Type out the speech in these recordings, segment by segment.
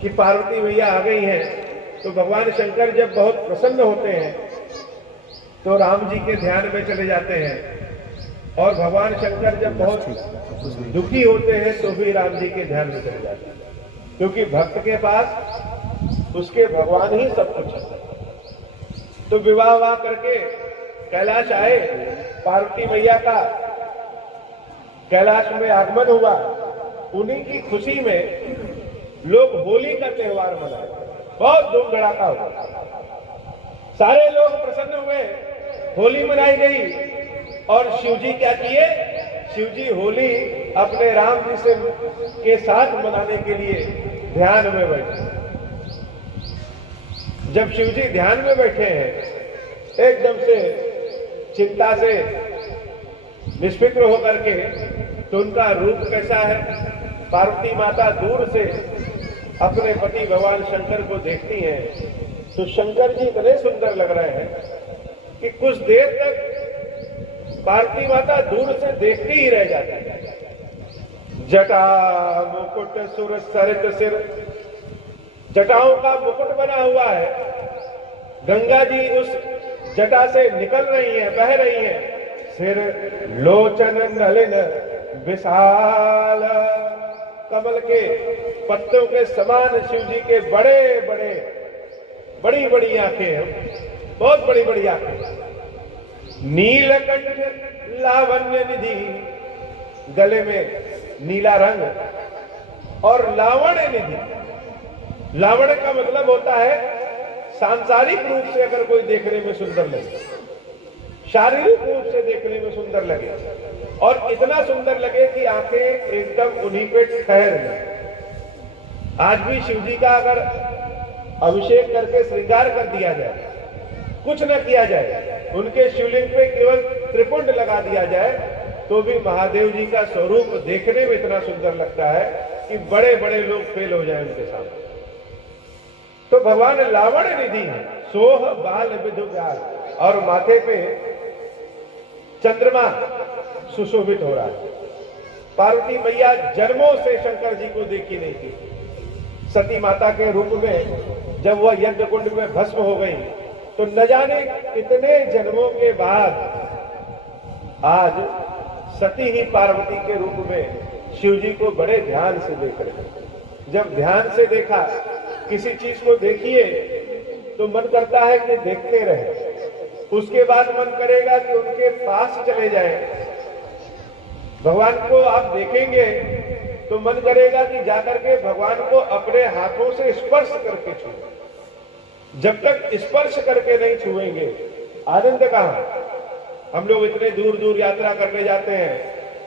कि पार्वती मैया आ गई हैं, तो भगवान शंकर जब बहुत प्रसन्न होते हैं तो राम जी के ध्यान में चले जाते हैं, और भगवान शंकर जब बहुत दुखी होते हैं तो भी राम जी के ध्यान में चले जाते हैं, क्योंकि भक्त के पास उसके भगवान ही सब कुछ है। तो विवाह करके कैलाश आए, पार्वती मैया का कैलाश में आगमन हुआ। उन्हीं की खुशी में लोग होली का त्योहार मनाए, बहुत धूम धड़ाका हुआ, सारे लोग प्रसन्न हुए, होली मनाई गई। और शिव जी क्या किए? शिव जी होली अपने राम जी से के साथ मनाने के लिए ध्यान में बैठे। जब शिव जी ध्यान में बैठे हैं, एकदम से चिंता से निष्फिक्र होकर के, तो उनका रूप कैसा है? पार्वती माता दूर से अपने पति भगवान शंकर को देखती हैं, तो शंकर जी इतने सुंदर लग रहे हैं कि कुछ देर तक पार्वती माता दूर से देखती ही रह जाती है। जटा मुकुट सुर सरित सिर, जटाओं का मुकुट बना हुआ है, गंगा जी उस जटा से निकल रही हैं, बह रही हैं। सिर लोचन नलिन विशाल, कमल के पत्तों के समान शिव जी के बड़े बड़े बड़ी बड़ी आंखें हैं, बहुत बड़ी बड़ी आंखें। नीलकंठ लावण्य निधि, गले में नीला रंग और लावण्य निधि। लावण्य का मतलब होता है सांसारिक रूप से अगर कोई देखने में सुंदर लगे, शारीरिक रूप से देखने में सुंदर लगे, और इतना सुंदर लगे कि आंखें एकदम उन्हीं पे ठहर जाए। आज भी शिव जी का अगर अभिषेक करके श्रृंगार कर दिया जाए, कुछ न किया जाए, उनके शिवलिंग पे केवल त्रिपुंड लगा दिया जाए, तो भी महादेव जी का स्वरूप देखने में इतना सुंदर लगता है कि बड़े बड़े लोग फेल हो जाए उनके सामने। तो भगवान लावण्य निधि है, सोह बाल विधु व्याल, और माथे पे चंद्रमा सुशोभित हो रहा है। पार्वती मैया जन्मों से शंकर जी को देखी नहीं थी। सती माता के रूप में जब वह यज्ञ कुंड में भस्म हो गई, तो न जाने कितने जन्मों के बाद आज सती ही पार्वती के रूप में शिव जी को बड़े ध्यान से देख रहे हैं। जब ध्यान से देखा, किसी चीज को देखिए तो मन करता है कि देखते रहे, उसके बाद मन करेगा कि उनके पास चले जाएं। भगवान को आप देखेंगे तो मन करेगा कि जाकर के भगवान को अपने हाथों से स्पर्श करके छुए। जब तक स्पर्श करके नहीं छुएंगे, आनंद कहां? हम लोग इतने दूर दूर यात्रा करने जाते हैं,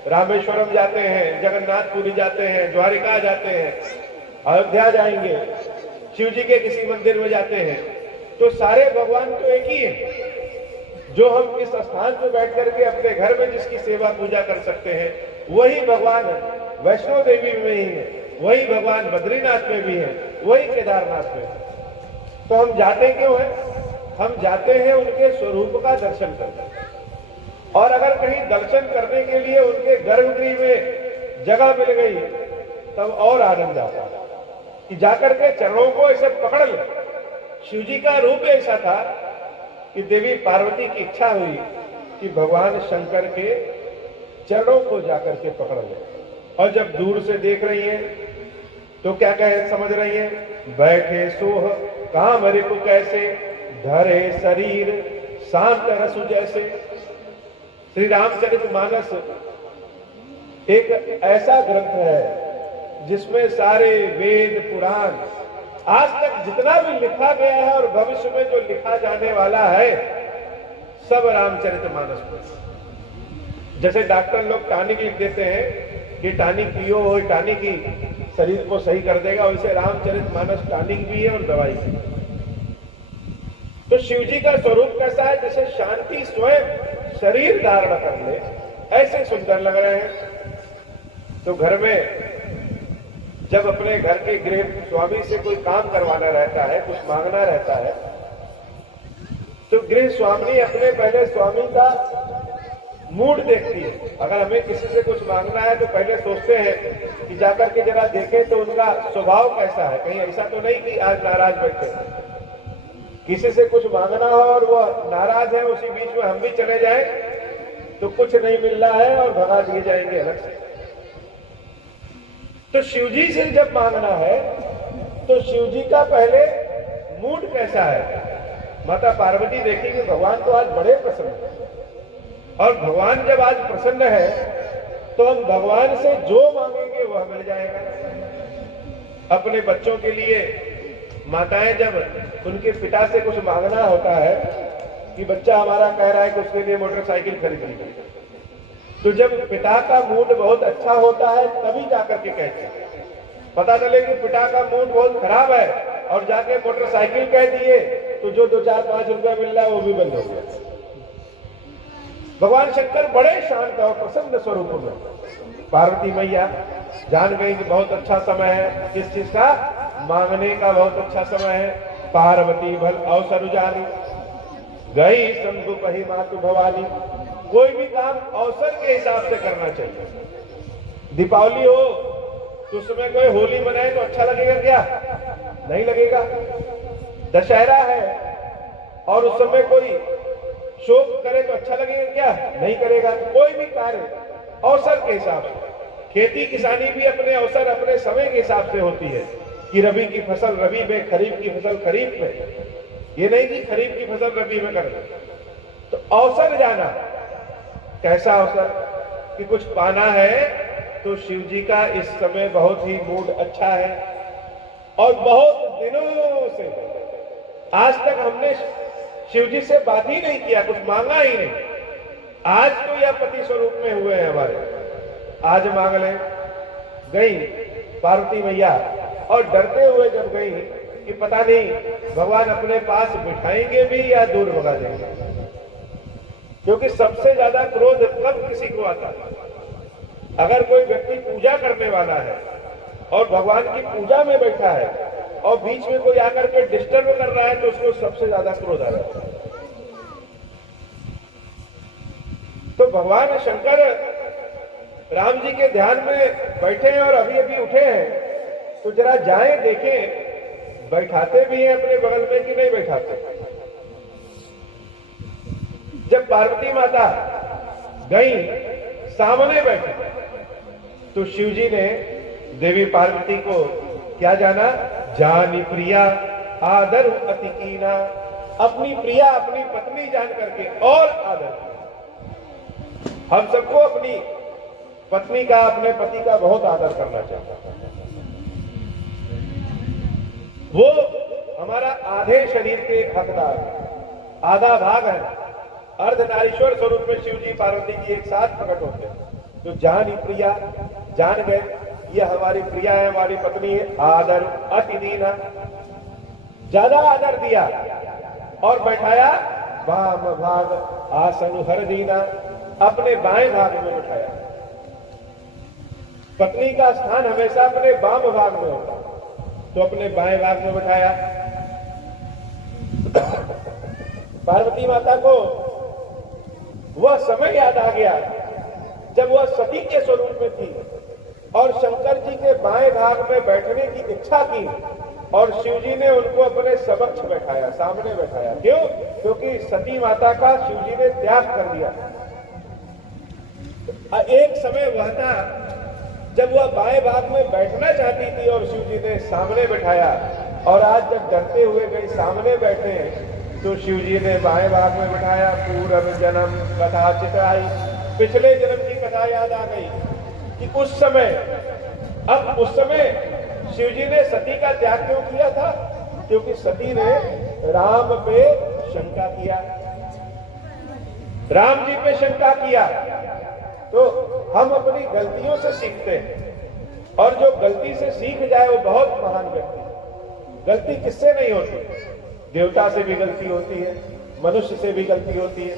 रामेश्वरम जाते हैं, जगन्नाथपुरी जाते हैं, द्वारिका जाते हैं, अयोध्या जाएंगे, शिव जी के किसी मंदिर में जाते हैं, तो सारे भगवान तो एक ही है। जो हम इस स्थान पर बैठ करके अपने घर में जिसकी सेवा पूजा कर सकते हैं, वही भगवान वैष्णो देवी में ही है, वही भगवान बद्रीनाथ में भी है, वही केदारनाथ में है। तो हम जाते क्यों हैं? हम जाते हैं उनके स्वरूप का दर्शन करने, और अगर कहीं दर्शन करने के लिए उनके गर्भगृह में जगह मिल गई, तब और आनंद आता है कि जाकर के चरणों को ऐसे पकड़ ले। शिव जी का रूप ऐसा था कि देवी पार्वती की इच्छा हुई कि भगवान शंकर के चरणों को जाकर के पकड़ ले, और जब दूर से देख रही हैं तो क्या कहे समझ रही हैं? बैठे सोह काम रिपु कैसे, धरे शरीर शांत रसु जैसे। श्री रामचरितमानस एक ऐसा ग्रंथ है जिसमें सारे वेद पुराण आज तक जितना भी लिखा गया है और भविष्य में जो लिखा जाने वाला है, सब रामचरितमानस पर। जैसे डॉक्टर लोग टॉनिक लिख देते हैं कि टॉनिक पियो, वो टॉनिक ही शरीर को सही कर देगा, वैसे रामचरितमानस टॉनिक भी है और दवाई भी है। तो शिव जी का स्वरूप कैसा है? जैसे शांति स्वयं शरीर धारण कर ले, ऐसे सुंदर लग रहे हैं। तो घर में जब अपने घर के गृह स्वामी से कोई काम करवाना रहता है, कुछ मांगना रहता है, तो गृह स्वामी अपने पहले स्वामी का मूड देखती है। अगर हमें किसी से कुछ मांगना है तो पहले सोचते हैं कि जाकर के जरा देखें तो उनका स्वभाव कैसा है, कहीं ऐसा तो नहीं कि आज नाराज बैठे। किसी से कुछ मांगना हो और वो नाराज है, उसी बीच में हम भी चले जाएं तो कुछ नहीं मिल रहा है और भगा दिए जाएंगे अलग से। तो शिवजी से जब मांगना है तो शिवजी का पहले मूड कैसा है। माता पार्वती देखेंगे भगवान तो आज बड़े प्रसन्न है, और भगवान जब आज प्रसन्न है तो हम भगवान से जो मांगेंगे वह मिल जाएगा। अपने बच्चों के लिए माताएं जब उनके पिता से कुछ मांगना होता है कि बच्चा हमारा कह रहा है कि उसके लिए मोटरसाइकिल खरीदनी है, तो जब पिता का मूड बहुत अच्छा होता है तभी जाकर के कहते हैं। पता चले कि पिता का मूड बहुत खराब है और जाके मोटरसाइकिल कह दिए तो जो 2-4-5 रुपया मिल रहा है वो भी बंद हो गया। भगवान शंकर बड़े शांत और प्रसन्न स्वरूप में। पार्वती मैया जान गई कि बहुत अच्छा समय है, किस चीज का, मांगने का बहुत अच्छा समय है। पार्वती भल अवसर जानी गई शंभु कही मातु भवानी। कोई भी काम अवसर के हिसाब से करना चाहिए। दीपावली हो तो उसमें कोई होली मनाए तो अच्छा लगेगा क्या? नहीं लगेगा। दशहरा है और उस समय कोई शोक करे तो अच्छा लगेगा क्या? नहीं करेगा। कोई भी कार्य अवसर के हिसाब से। खेती किसानी भी अपने अवसर अपने समय के हिसाब से होती है कि रबी की फसल रबी में, खरीफ की फसल खरीफ में। ये नहीं कि खरीफ की फसल रबी में कर दे। तो अवसर जाना, कैसा अवसर कि कुछ पाना है तो शिव जी का इस समय बहुत ही मूड अच्छा है। और बहुत दिनों से आज तक हमने शिव जी से बात ही नहीं किया, कुछ मांगा ही नहीं। आज तो यह पति स्वरूप में हुए हैं हमारे। आज मांग ले गई पार्वती मैया, और डरते हुए जब गई कि पता नहीं भगवान अपने पास बिठाएंगे भी या दूर भगा देंगे। क्योंकि सबसे ज्यादा क्रोध कब किसी को आता है? अगर कोई व्यक्ति पूजा करने वाला है और भगवान की पूजा में बैठा है और बीच में कोई आकर के डिस्टर्ब कर रहा है तो उसको सबसे ज्यादा क्रोध आ जाता है। तो भगवान शंकर राम जी के ध्यान में बैठे हैं और अभी अभी उठे हैं, तो जरा जाएं देखें बैठाते भी हैं अपने बगल में कि नहीं बैठाते। जब पार्वती माता गई सामने बैठी तो शिवजी ने देवी पार्वती को क्या जाना? जानी प्रिया आदर अति कीना। अपनी प्रिया अपनी पत्नी जान करके और आदर। हम सबको अपनी पत्नी का, अपने पति का बहुत आदर करना चाहिए। वो हमारा आधे शरीर के हकदार, आधा भाग है। अर्धनारीश्वर स्वरूप में शिव जी पार्वती जी एक साथ प्रकट होते हैं। तो जानी प्रिया, जान गए ये हमारी प्रिया है, हमारी पत्नी है। आदर अति दीना, ज्यादा आदर दिया और बैठाया वाम भाग आसन हर दीना। अपने बाएं भाग में बैठाया। पत्नी का स्थान हमेशा अपने वाम भाग में होता, तो अपने बाएं भाग में बैठाया। पार्वती माता को वह समय याद आ गया जब वह सती के स्वरूप में थी और शंकर जी के बाएं भाग में बैठने की इच्छा की, और शिव जी ने उनको अपने समक्ष बैठाया, सामने बैठाया। क्यों? क्योंकि सती माता का शिव जी ने त्याग कर दिया। एक समय वह था जब वह बाएं भाग में बैठना चाहती थी और शिव जी ने सामने बैठाया, और आज जब डरते हुए गई सामने बैठे तो शिव जी ने बाएं भाग में बैठाया। पूर्व जन्म कथा चिताई, पिछले जन्म की कथा याद आ गई कि उस समय, अब उस समय शिव जी ने सती का त्याग क्यों किया था? क्योंकि सती ने राम पे शंका किया, राम जी पे शंका किया। तो हम अपनी गलतियों से सीखते हैं, और जो गलती से सीख जाए वो बहुत महान व्यक्ति है। गलती किससे नहीं होती? देवता से भी गलती होती है, मनुष्य से भी गलती होती है,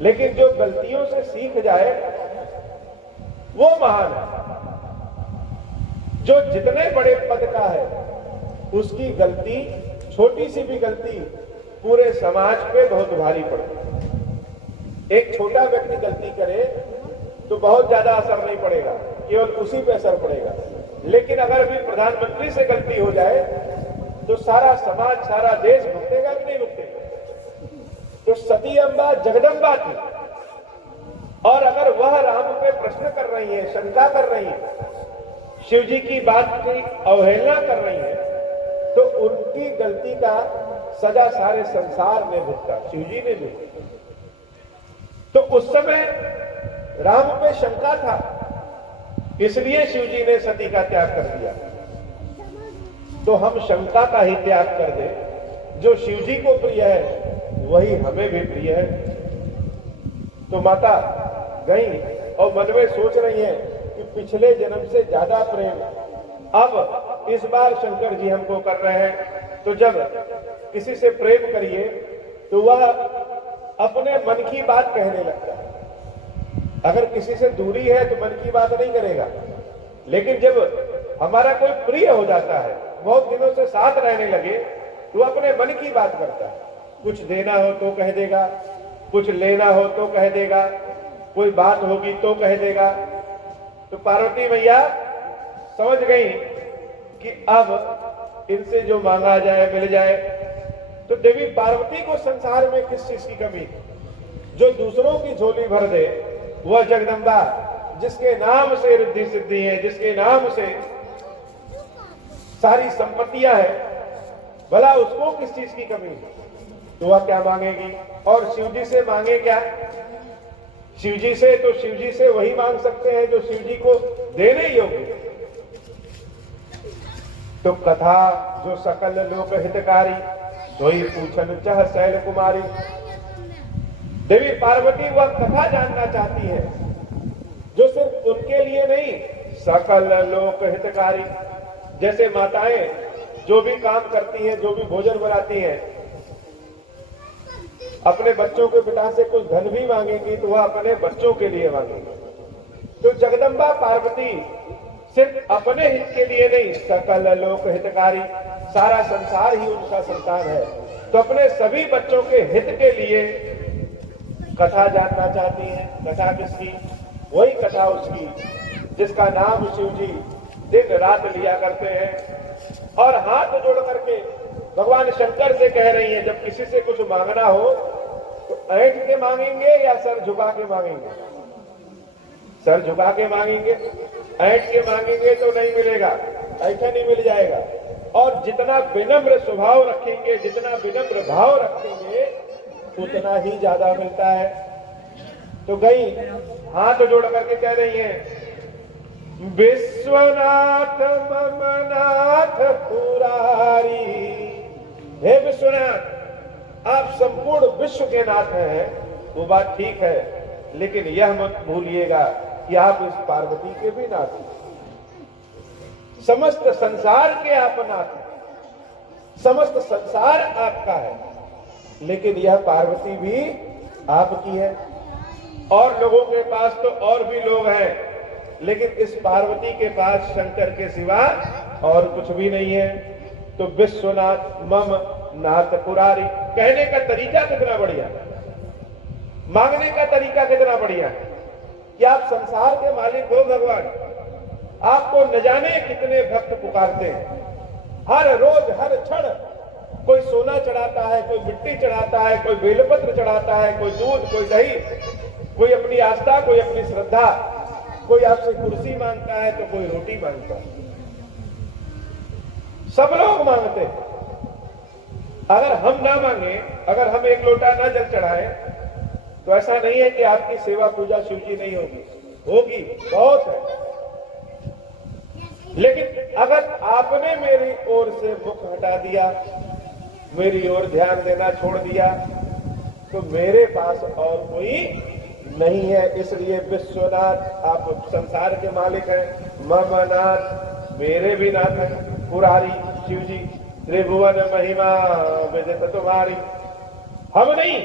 लेकिन जो गलतियों से सीख जाए वो महान है। जो जितने बड़े पद का है उसकी गलती, छोटी सी भी गलती पूरे समाज पे बहुत भारी पड़ती है। एक छोटा व्यक्ति गलती करे तो बहुत ज्यादा असर नहीं पड़ेगा, केवल उसी पे असर पड़ेगा। लेकिन अगर भी प्रधानमंत्री से गलती हो जाए तो सारा समाज, सारा देश भुगतेगा कि नहीं भुगतेगा? तो सती अम्बा जगदम्बा थी, और अगर वह राम पे प्रश्न कर रही है, शंका कर रही है, शिव जी की बात की अवहेलना कर रही है, तो उनकी गलती का सजा सारे संसार ने भुगता, शिव जी ने भुगता। तो उस समय राम पे शंका था, इसलिए शिव जी ने सती का त्याग कर दिया। तो हम शंका का ही त्याग कर दें, जो शिव जी को प्रिय है वही हमें भी प्रिय है। तो माता गई और मन में सोच रही है कि पिछले जन्म से ज्यादा प्रेम अब इस बार शंकर जी हमको कर रहे हैं। तो जब किसी से प्रेम करिए तो वह अपने मन की बात कहने लगता है। अगर किसी से दूरी है तो मन की बात नहीं करेगा, लेकिन जब हमारा कोई प्रिय हो जाता है, बहुत दिनों से साथ रहने लगे, तो अपने मन की बात करता है। कुछ देना हो तो कह देगा, कुछ लेना हो तो कह देगा, कोई बात होगी तो कह देगा। तो पार्वती मैया समझ गई कि अब इनसे जो मांगा जाए मिल जाए। तो देवी पार्वती को संसार में किस चीज की कमी? जो दूसरों की झोली भर दे वह जगदम्बा, जिसके नाम से रिद्धि सिद्धि है, जिसके नाम से सारी संपत्तियां हैं, भला उसको किस चीज की कमी? तो वह क्या मांगेगी? और शिव जी से मांगे क्या? शिव जी से तो शिव जी से वही मांग सकते हैं जो शिव जी को देने योग्य। तो कथा जो सकल लोक हितकारी, सोई पूछन चह शैल कुमारी। देवी पार्वती वह कथा जानना चाहती है जो सिर्फ उनके लिए नहीं, सकल लोक हितकारी। जैसे माताएं जो भी काम करती हैं, जो भी भोजन बनाती हैं, अपने बच्चों के पिता से कुछ धन भी मांगेंगी तो वह अपने बच्चों के लिए मांगेंगी। तो जगदम्बा पार्वती सिर्फ अपने हित के लिए नहीं, सकल लोक हितकारी, सारा संसार ही उनका संतान है, तो अपने सभी बच्चों के हित के लिए कथा जानना चाहती हैं। कथा किसकी? वही कथा उसकी जिसका नाम शिव जी दिन रात लिया करते हैं। और हाथ जोड़ करके भगवान शंकर से कह रही है, जब किसी से कुछ मांगना हो तो ऐंठ के मांगेंगे या सर झुका के मांगेंगे? सर झुका के मांगेंगे। ऐंठ के मांगेंगे तो नहीं मिलेगा, ऐसा नहीं मिल जाएगा। और जितना विनम्र स्वभाव रखेंगे, जितना विनम्र भाव रखेंगे, उतना ही ज्यादा मिलता है। तो गई हाथ जोड़ करके कह रही है, विश्वनाथ ममनाथ पुरारी। हे विश्वनाथ, आप संपूर्ण विश्व के नाथ हैं, वो बात ठीक है, लेकिन यह मत भूलिएगा कि आप इस पार्वती के भी नाथ हैं। समस्त संसार के आप नाथ हैं, समस्त संसार आपका है, लेकिन यह पार्वती भी आपकी है। और लोगों के पास तो और भी लोग हैं, लेकिन इस पार्वती के पास शंकर के सिवा और कुछ भी नहीं है। तो विश्वनाथ मम नाथ पुरारी, कहने का तरीका कितना बढ़िया, मांगने का तरीका कितना बढ़िया कि आप संसार के मालिक हो भगवान। आपको न जाने कितने भक्त पुकारते हैं, हर रोज हर क्षण कोई सोना चढ़ाता है, कोई मिट्टी चढ़ाता है, कोई बेलपत्र चढ़ाता है, कोई दूध, कोई दही, कोई अपनी आस्था, कोई अपनी श्रद्धा, कोई आपसे कुर्सी मांगता है तो कोई रोटी मांगता है। सब लोग मांगते हैं। अगर हम ना मांगे, अगर हम एक लोटा ना जल चढ़ाए, तो ऐसा नहीं है कि आपकी सेवा पूजा शिव जी नहीं होगी, होगी, बहुत है। लेकिन अगर आपने मेरी ओर से मुख हटा दिया, मेरी ओर ध्यान देना छोड़ दिया, तो मेरे पास और कोई नहीं है। इसलिए विश्वनाथ, आप संसार के मालिक हैं, ममनाथ, मेरे भी नाथ हैं, पुरारी शिव जी, त्रिभुवन महिमा विदित तुम्हारी। हम नहीं,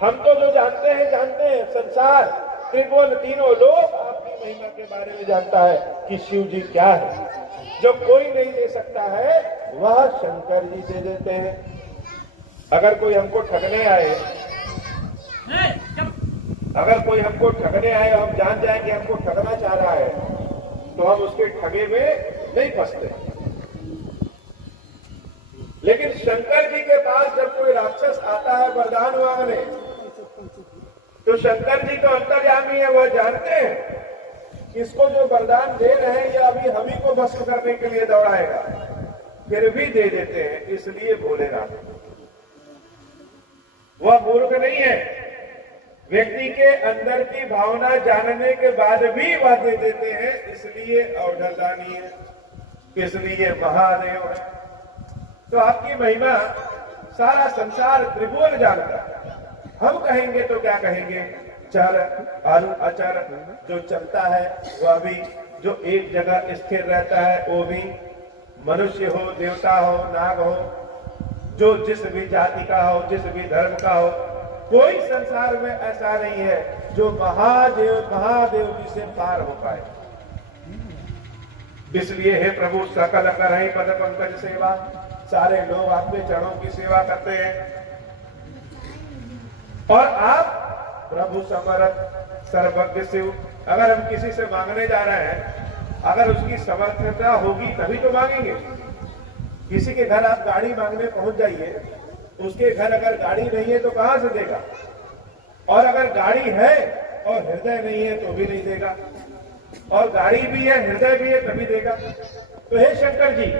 हम तो जो जानते हैं संसार, त्रिभुवन, तीनों लोग आपकी महिमा के बारे में जानता है कि शिव जी क्या है। जो कोई नहीं दे सकता है वह शंकर जी दे देते हैं। अगर कोई हमको ठगने आए अगर कोई हमको ठगने आए और हम जान जाए कि हमको ठगना चाह रहा है तो हम उसके ठगे में नहीं फंसते। लेकिन शंकर जी के पास जब कोई राक्षस आता है वरदान मांगने, तो शंकर जी तो अंतर्यामी है, वह जानते हैं कि इसको जो वरदान दे रहे हैं या अभी हम ही को भस्म करने के लिए दौड़ाएगा, फिर भी दे देते हैं। इसलिए बोलेगा वह मूर्ख नहीं है, व्यक्ति के अंदर की भावना जानने के बाद भी वह दे देते हैं, इसलिए अवधरदानी है, इसलिए महादेव है। तो आपकी महिमा सारा संसार त्रिभुवन जानता है। हम कहेंगे तो क्या कहेंगे? चर अरु अचर, जो चलता है वह भी, जो एक जगह स्थिर रहता है वो भी, मनुष्य हो, देवता हो, नाग हो, जो जिस भी जाति का हो, जिस भी धर्म का हो, कोई संसार में ऐसा नहीं है जो महादेव जी से पार हो पाए। इसलिए हे प्रभु सकल करहि पद पंकज सेवा, सारे लोग आपके चरणों की सेवा करते हैं और आप प्रभु समर्थ सर्वज्ञ शिव। अगर हम किसी से मांगने जा रहे हैं, अगर उसकी समर्थता होगी तभी तो मांगेंगे। किसी के घर आप गाड़ी मांगने पहुंच जाइए, उसके घर अगर गाड़ी नहीं है तो कहां से देगा, और अगर गाड़ी है और हृदय नहीं है तो भी नहीं देगा, और गाड़ी भी है हृदय भी है तभी देगा। तो हे शंकर जी,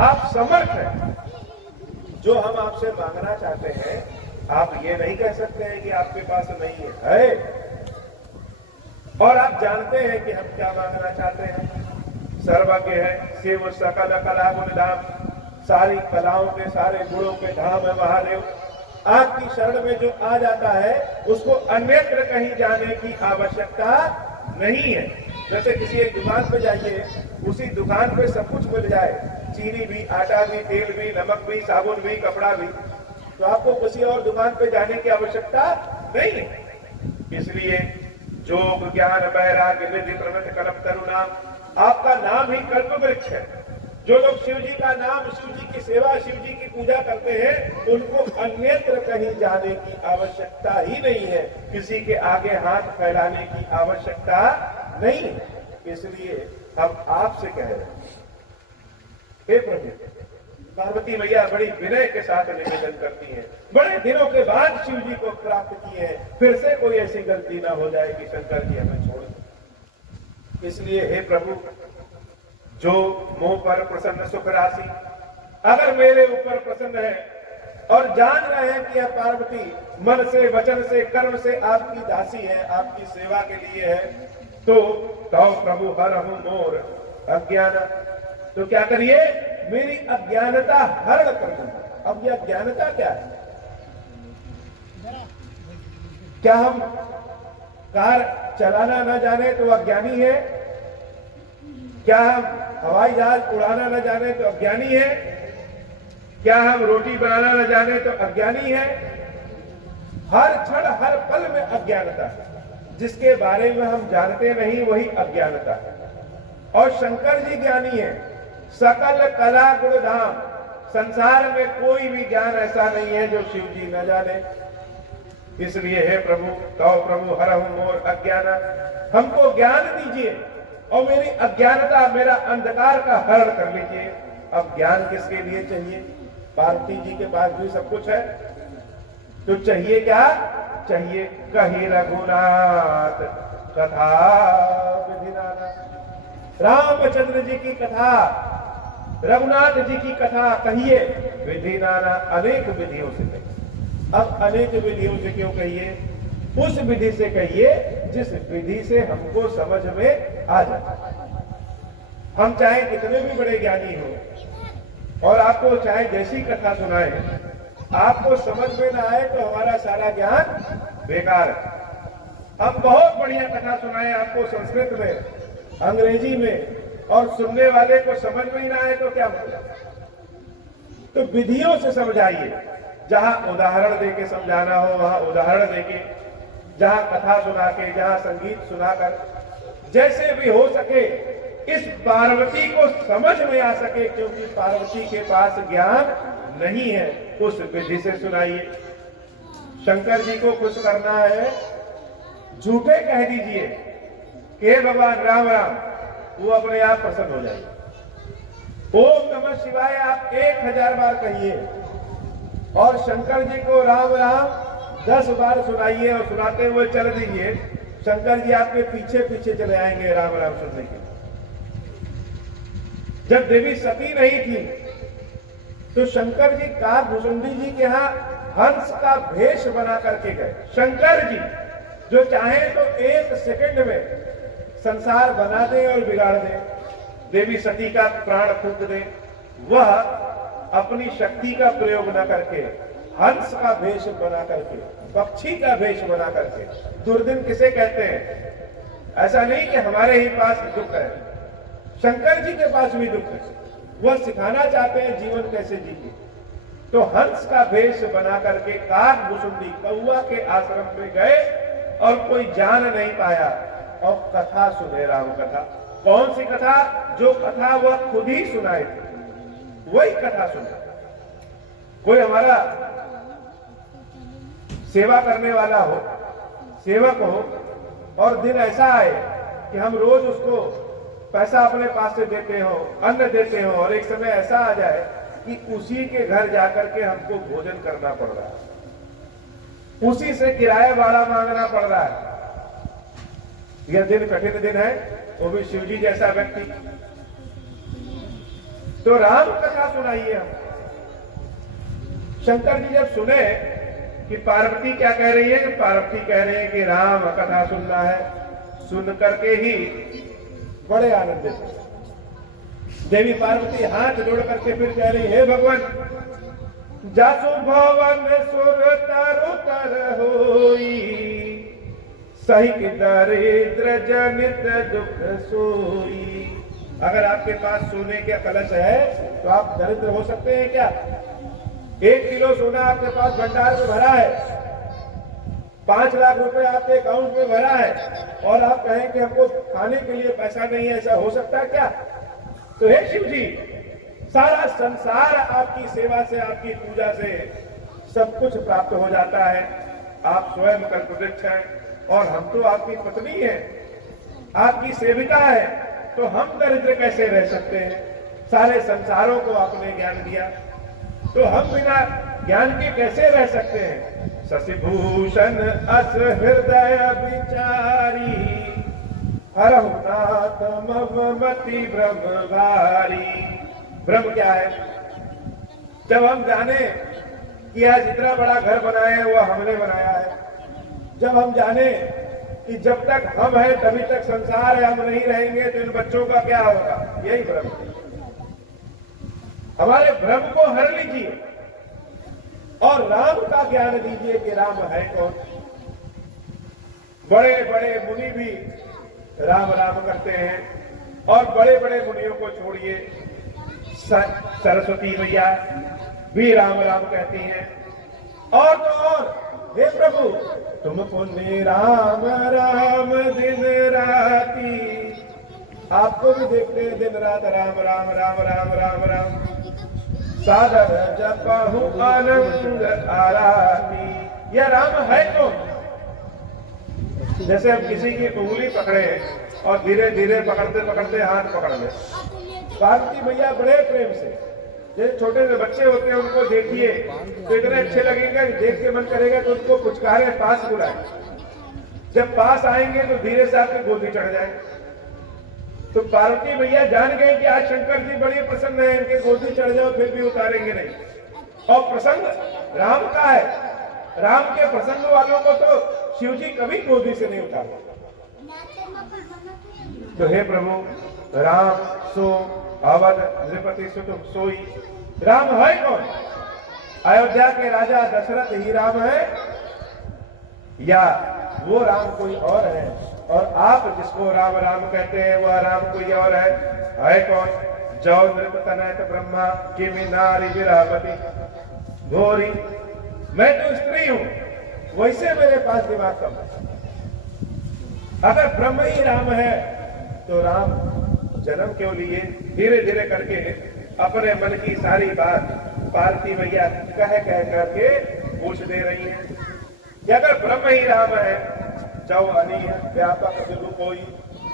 आप समर्थ हैं। जो हम आपसे मांगना चाहते हैं आप ये नहीं कह सकते हैं कि आपके पास नहीं है, और आप जानते हैं कि हम क्या मांगना चाहते हैं। सर्वज्ञ है, शिव सकल कला गुण धाम, सारी कलाओं के सारे गुणों के धाम है महादेव। आपकी शरण में जो आ जाता है उसको अन्यत्र कहीं जाने की आवश्यकता नहीं है। जैसे किसी एक दुकान पे जाइए, उसी दुकान पे सब कुछ मिल जाए, चीनी भी, आटा भी, तेल भी, नमक भी, साबुन भी, कपड़ा भी, तो आपको किसी और दुकान पे जाने की आवश्यकता नहीं है। इसलिए जोग ज्ञान वैराग्य निधि प्रवृत्ति कल्प तरु नाम, आपका नाम ही कल्प वृक्ष है। जो लोग शिव जी का नाम, शिव जी की सेवा, शिव जी की पूजा करते हैं, उनको अन्यत्र कहीं जाने की आवश्यकता ही नहीं है, किसी के आगे हाथ फैलाने की आवश्यकता नहीं है। इसलिए हम आपसे कह रहे हैं, हे प्रभु, पार्वती मैया बड़ी विनय के साथ निवेदन करती हैं, बड़े दिनों के बाद शिव जी को प्राप्त किए हैं, फिर से कोई ऐसी गलती ना हो जाए कि शंकर जी हमें छोड़ दें। इसलिए हे प्रभु, जो मोह पर प्रसन्न सुख राशि, अगर मेरे ऊपर प्रसन्न है और जान रहे हैं कि यह पार्वती मन से, वचन से, कर्म से आपकी दासी है, आपकी सेवा के लिए है, तो प्रभु हरहु मोर अज्ञान, तो क्या करिए, मेरी अज्ञानता हरण कर दीजिए। अब यह अज्ञानता क्या है? क्या हम कार चलाना न जाने तो अज्ञानी है? क्या हम हवाई जहाज उड़ाना न जाने तो अज्ञानी है? क्या हम रोटी बनाना न जाने तो अज्ञानी है? हर क्षण हर पल में अज्ञानता है। जिसके बारे में हम जानते नहीं वही अज्ञानता है। और शंकर जी ज्ञानी है, सकल कला गुण धाम, संसार में कोई भी ज्ञान ऐसा नहीं है जो शिव जी न जाने। इसलिए हे प्रभु, कहो प्रभु हरहु मोर अज्ञान, हमको ज्ञान दीजिए और मेरी अज्ञानता, मेरा अंधकार का हरण कर लीजिए। अब ज्ञान किसके लिए चाहिए? पार्वती जी के पास भी सब कुछ है, तो चाहिए क्या? चाहिए कही रघुनाथ कथा विधिनाना, रामचंद्र जी की कथा, रघुनाथ जी की कथा कहिए। विधि नाना, अनेक विधियों से कहिए। अब अनेक विधियों से क्यों कहिए? उस विधि से कहिए जिस विधि से हमको समझ में आ जाए। हम चाहे कितने भी बड़े ज्ञानी हो और आपको चाहे जैसी कथा सुनाए, आपको समझ में ना आए तो हमारा सारा ज्ञान बेकार है। हम बहुत बढ़िया कथा सुनाए आपको संस्कृत में, अंग्रेजी में, और सुनने वाले को समझ में ही ना आए तो क्या मतलब? तो विधियों से समझाइए। जहां उदाहरण देके समझाना हो वहां उदाहरण देके, जहां कथा सुना के, जहां संगीत सुनाकर, जैसे भी हो सके इस पार्वती को समझ में आ सके, क्योंकि पार्वती के पास ज्ञान नहीं है, उस विधि से सुनाइए। शंकर जी को खुश करना है झूठे कह दीजिए कि हे भगवान राम राम, वो अपने आप प्रसन्न हो जाएगा। ओम नमः शिवाय आप 1000 बार कहिए और शंकर जी को राम राम 10 बार सुनाइए और सुनाते हुए चल दीजिए। शंकर जी आपके पीछे पीछे चले आएंगे राम राम सुनने के। जब देवी सती नहीं थी तो शंकर जी काकभुसुंडी जी के यहां हंस का भेष बना करके गए। शंकर जी जो चाहे तो 1 सेकंड में संसार बना दे और बिगाड़ दे, देवी सती का प्राण फूंक दे, वह अपनी शक्ति का प्रयोग न करके हंस का भेष बना करके, पक्षी का भेष बना करके, दुर्दिन किसे कहते हैं? ऐसा नहीं कि हमारे ही पास दुख है, शंकर जी के पास भी दुख है। वह सिखाना चाहते हैं जीवन कैसे जीए। तो हंस का भेष बना करके काकभुसुंडी कौआ के आश्रम में गए और कोई जान नहीं पाया और कथा सुने, राम कथा। कौन सी कथा? जो कथा वह खुद ही सुनाए थे, वही कथा सुने। कोई हमारा सेवा करने वाला हो, सेवक हो, और दिन ऐसा आए कि हम रोज उसको पैसा अपने पास से देते हो, अन्न देते हो, और एक समय ऐसा आ जाए कि उसी के घर जाकर के हमको भोजन करना पड़ रहा है, उसी से किराया भाड़ा मांगना पड़ रहा है। यह दिन कठिन दिन है, वो भी शिव जी जैसा व्यक्ति। तो राम कथा सुनाइए हम। शंकर जी जब सुने कि पार्वती क्या कह रही है, कि पार्वती कह रहे हैं कि राम कथा सुनना है, सुन करके ही बड़े आनंदित थे। देवी पार्वती हाथ जोड़ करके फिर कह रही, हे भगवान, जासु भवन सुर तरु तर होई, सही कि दरिद्र जनित दुख सोई। अगर आपके पास सोने का कलश है तो आप दरिद्र हो सकते हैं क्या? 1 किलो सोना आपके पास भंडार में भरा है, 5 लाख रुपए आपके अकाउंट में भरा है, और आप कहें कि हमको खाने के लिए पैसा नहीं है, ऐसा हो सकता है क्या? तो हे शिव जी, सारा संसार आपकी सेवा से, आपकी पूजा से सब कुछ प्राप्त हो जाता है। आप स्वयं कल्पवृक्ष हैं और हम तो आपकी पत्नी है, आपकी सेविका है, तो हम दरिद्र कैसे रह सकते हैं? सारे संसारों को आपने ज्ञान दिया, तो हम बिना ज्ञान के कैसे रह सकते हैं? शशिभूषण अस हृदय विचारी, हरहु नाथ मममति ब्रह्म भारी। ब्रह्म क्या है? जब हम जाने कि आज इतना बड़ा घर बनाया है वह हमने बनाया है, जब हम जाने कि जब तक हम हैं तभी तक संसार है, हम नहीं रहेंगे तो इन बच्चों का क्या होगा, यही ब्रह्म है। हमारे भ्रम को हर लीजिए और राम का ज्ञान दीजिए कि राम है कौन। बड़े बड़े मुनि भी राम राम करते हैं, और बड़े बड़े मुनियों को छोड़िए, सरस्वती मैया भी राम राम कहती हैं। और तो और, हे प्रभु तुम पुण्य राम राम दिन राती, आपको भी देखते हैं दिन रात राम राम राम राम राम राम। सादर जपहु आनंद आराती। यह राम है कौन? जैसे हम किसी की उंगली पकड़े और धीरे धीरे पकड़ते पकड़ते हाथ पकड़ ले। पार्वती मैया बड़े प्रेम से, जैसे छोटे से बच्चे होते हैं उनको देखिए तो इतने अच्छे लगेंगे, देख के मन करेगा कि उनको पुचकारे, पास बुलाए। जब पास आएंगे तो धीरे से आपकी गोदी चढ़ जाए। तो पार्वती मैया जान गए कि आज शंकर जी बड़े प्रसन्न है, इनके गोदी चढ़ जाओ फिर भी उतारेंगे नहीं। और प्रसंग राम का है, राम के प्रसंग वालों को तो शिव जी कभी गोदी से नहीं उतारते। तो हे प्रभु राम सो अवध नृपति सुत सोई। राम है कौन? अयोध्या के राजा दशरथ ही राम है, या वो राम कोई और है? और आप जिसको राम राम कहते हैं वह राम कोई और है कौन? जौ नृप तनयत ब्रह्मा किमि नारी विरापति घोरी। मैं तो स्त्री हूं, वैसे मेरे पास दिमाग कम है। अगर ब्रह्म ही राम है तो राम जन्म क्यों लिए? धीरे धीरे करके अपने मन की सारी बात पार्वती मैया कह करके पूछ दे रही है कि अगर ब्रह्म ही राम है जव अनीह व्यापक विभु कोई,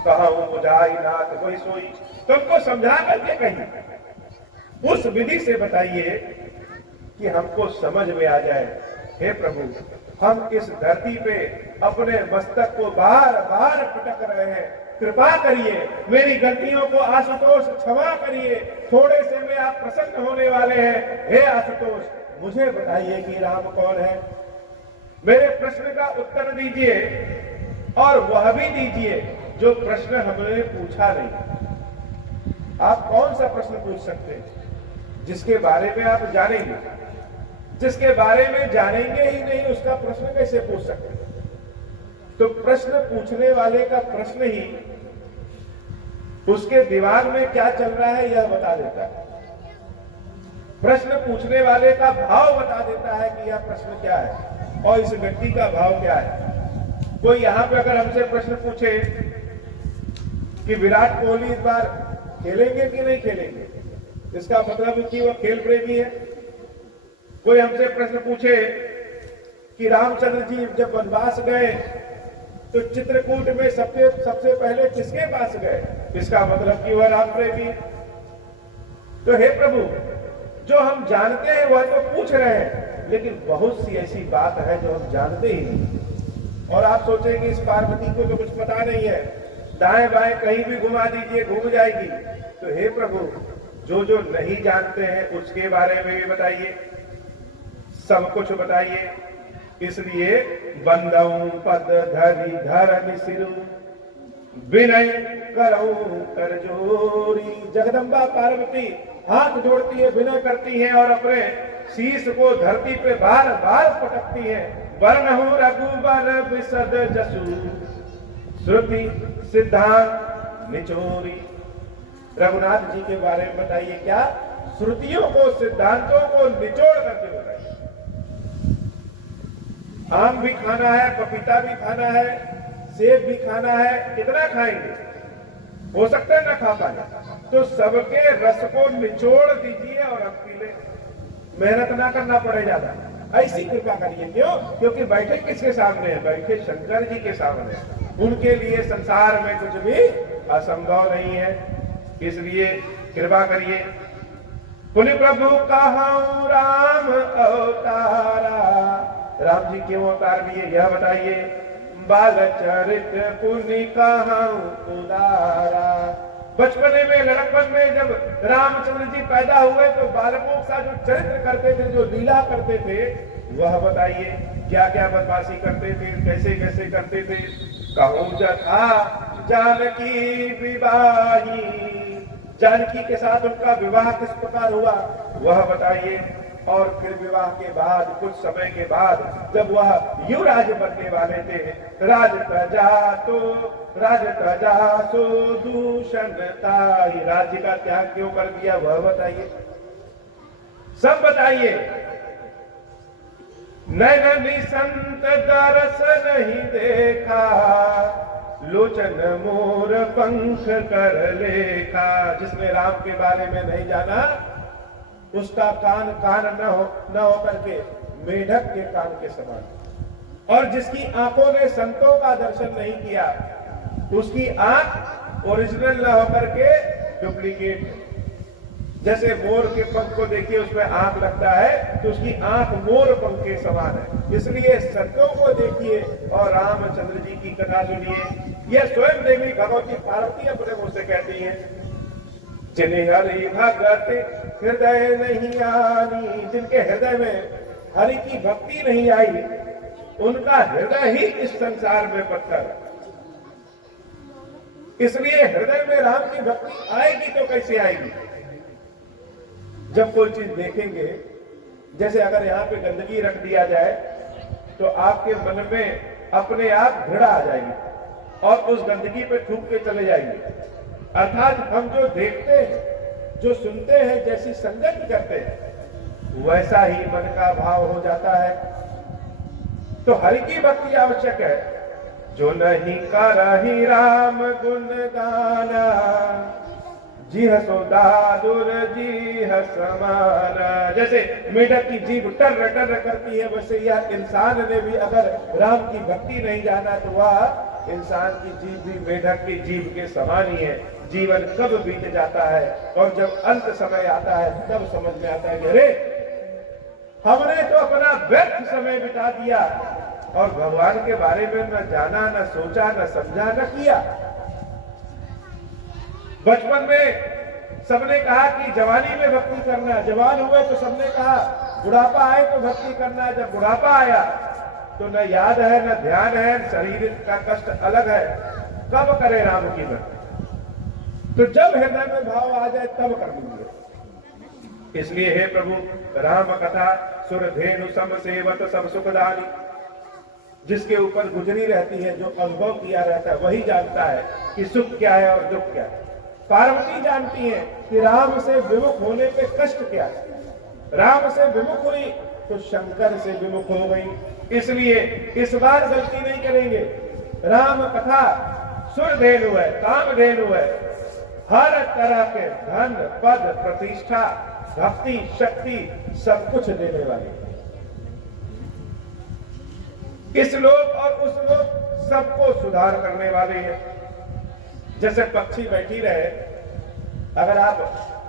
कहूँ मुझाई नाथ कोई सोई। तुमको समझा करके कहीं उस विधि से बताइए कि हमको समझ में आ जाए। हे प्रभु, हम इस धरती पे अपने मस्तक को बार बार पटक रहे हैं, कृपा करिए, मेरी गलतियों को आशुतोष क्षमा करिए, थोड़े से में आप प्रसन्न होने वाले हैं। हे आशुतोष, मुझे बताइए कि राम कौन है। मेरे प्रश्न का उत्तर दीजिए और वह भी दीजिए जो प्रश्न हमने पूछा नहीं। आप कौन सा प्रश्न पूछ सकते हैं जिसके बारे में आप जानेंगे? जिसके बारे में जानेंगे ही नहीं उसका प्रश्न कैसे पूछ सकते हैं? तो प्रश्न पूछने वाले का प्रश्न ही उसके दिमाग में क्या चल रहा है यह बता देता है। प्रश्न पूछने वाले का भाव बता देता है कि यह प्रश्न क्या है और इस व्यक्ति का भाव क्या है। कोई यहां पे अगर हमसे प्रश्न पूछे कि विराट कोहली इस बार खेलेंगे कि नहीं खेलेंगे, इसका मतलब कि वह खेल प्रेमी है। कोई हमसे प्रश्न पूछे कि रामचंद्र जी जब वनवास गए तो चित्रकूट में सबसे पहले किसके पास गए, इसका मतलब कि वह राम प्रेमी है। तो हे प्रभु, जो हम जानते हैं वह तो पूछ रहे हैं, लेकिन बहुत सी ऐसी बात है जो हम जानते ही नहीं। और आप सोचेंगे इस पार्वती को तो कुछ पता नहीं है, दाएं बाएं कहीं भी घुमा दीजिए घूम जाएगी। तो हे प्रभु, जो जो नहीं जानते हैं उसके बारे में भी बताइए, सब कुछ बताइए। इसलिए बंदऊ पद धरि धरनि सिरु, विनय करऊ कर जोरी। जगदम्बा पार्वती हाथ जोड़ती है, विनय करती है और अपने शीश को धरती पे बार बार पटकती है। वर्णहु रघुबर विशद जसु, श्रुति सिद्धांत निचोरी। रघुनाथ जी के बारे में बताइए, क्या श्रुतियों को सिद्धांतों को निचोड़ करके बताइए। आम भी खाना है, पपीता भी खाना है, सेब भी खाना है, कितना खाएंगे? हो सकता है ना खा पाए। तो सबके रस को निचोड़ दीजिए और अब पी ले, मेहनत ना करना पड़े ज्यादा। ऐसी कृपा करिए। क्यों? क्योंकि बैठे किसके सामने है? बैठे शंकर जी के सामने। उनके लिए संसार में कुछ भी असंभव नहीं है, इसलिए कृपा करिए। पुनि प्रभु कहूँ राम अवतारा, राम जी क्यों अवतार लिए यह बताइए। बाल चरित पुनि कहूँ उदारा। बचपने में, लड़कपन में जब रामचंद्र जी पैदा हुए तो बालकों का जो चरित्र करते थे, जो लीला करते थे, वह बताइए। क्या क्या बदमाशी करते थे, कैसे कैसे करते थे। कहूँ जथा जानकी विवाही, जानकी के साथ उनका विवाह किस प्रकार हुआ वह बताइए। और फिर विवाह के बाद कुछ समय के बाद जब वह युवराज बनने वाले थे, राज प्रजा सो दूषणता, राज्य का त्याग क्यों कर दिया वह बताइए। सब बताइए। नैननी संत दरस नहीं देखा, लोचन मोर पंख कर लेखा। जिसने राम के बारे में नहीं जाना उसका कान न हो करके मेढक के कान के समान। और जिसकी आंखों ने संतों का दर्शन नहीं किया उसकी आंख ओरिजिनल न होकर के डुप्लीकेट। जैसे मोर के पंख को देखिए उसमें आंख लगता है तो उसकी आंख मोर पंख के समान है। इसलिए संतों को देखिए और रामचंद्र जी की कथा सुनिए। यह स्वयं देवी भगवती पार्वती अपने मुंह से कहती है। जिन्हें हरि भगत हृदय नहीं आनी, जिनके हृदय में हरि की भक्ति नहीं आई उनका हृदय ही इस संसार में पत्थर है। इसलिए हृदय में राम की भक्ति आएगी तो कैसे आएगी? जब कोई चीज देखेंगे, जैसे अगर यहाँ पे गंदगी रख दिया जाए तो आपके मन में अपने आप घृणा आ जाएगी और उस गंदगी पे थूक के चले जाएंगे। अर्थात हम जो देखते हैं, जो सुनते हैं, जैसी संगत करते हैं वैसा ही मन का भाव हो जाता है। तो हरि की भक्ति आवश्यक है। जो नहीं करहि राम गुण गाना, जी हसोदा दुर जी हसमान। जैसे मेढक की जीभ टर टर करती है, वैसे यह इंसान ने भी अगर राम की भक्ति नहीं जाना तो वह इंसान की जीभ भी मेढक की जीभ के समान ही है। जीवन कब बीत जाता है और जब अंत समय आता है तब समझ में आता है कि अरे हमने तो अपना व्यर्थ समय बिता दिया और भगवान के बारे में न जाना, न सोचा, न समझा, न किया। बचपन में सबने कहा कि जवानी में भक्ति करना, जवान हुए तो सबने कहा बुढ़ापा आए तो भक्ति करना। जब बुढ़ापा आया तो न याद है, न ध्यान है, शरीर का कष्ट अलग है, कब करे राम की भक्ति? तो जब हृदय में भाव आ जाए तब कर लीजिए। इसलिए हे प्रभु, राम कथा सुर धेनु सम सेवत सब सुखदानी, जिसके ऊपर गुजरी रहती है, जो अनुभव किया रहता है, वही जानता है कि सुख क्या है और दुख क्या है। पार्वती जानती है कि राम से विमुख होने पे कष्ट क्या है। राम से विमुख हुई तो शंकर से विमुख हो गई। इसलिए इस बार गलती नहीं करेंगे। राम कथा सुर धेनु है, काम धेनु है, हर तरह के धन पद प्रतिष्ठा भक्ति शक्ति सब कुछ देने वाली। इस लोक और उस लोक सबको सुधार करने वाले हैं। जैसे पक्षी बैठी रहे, अगर आप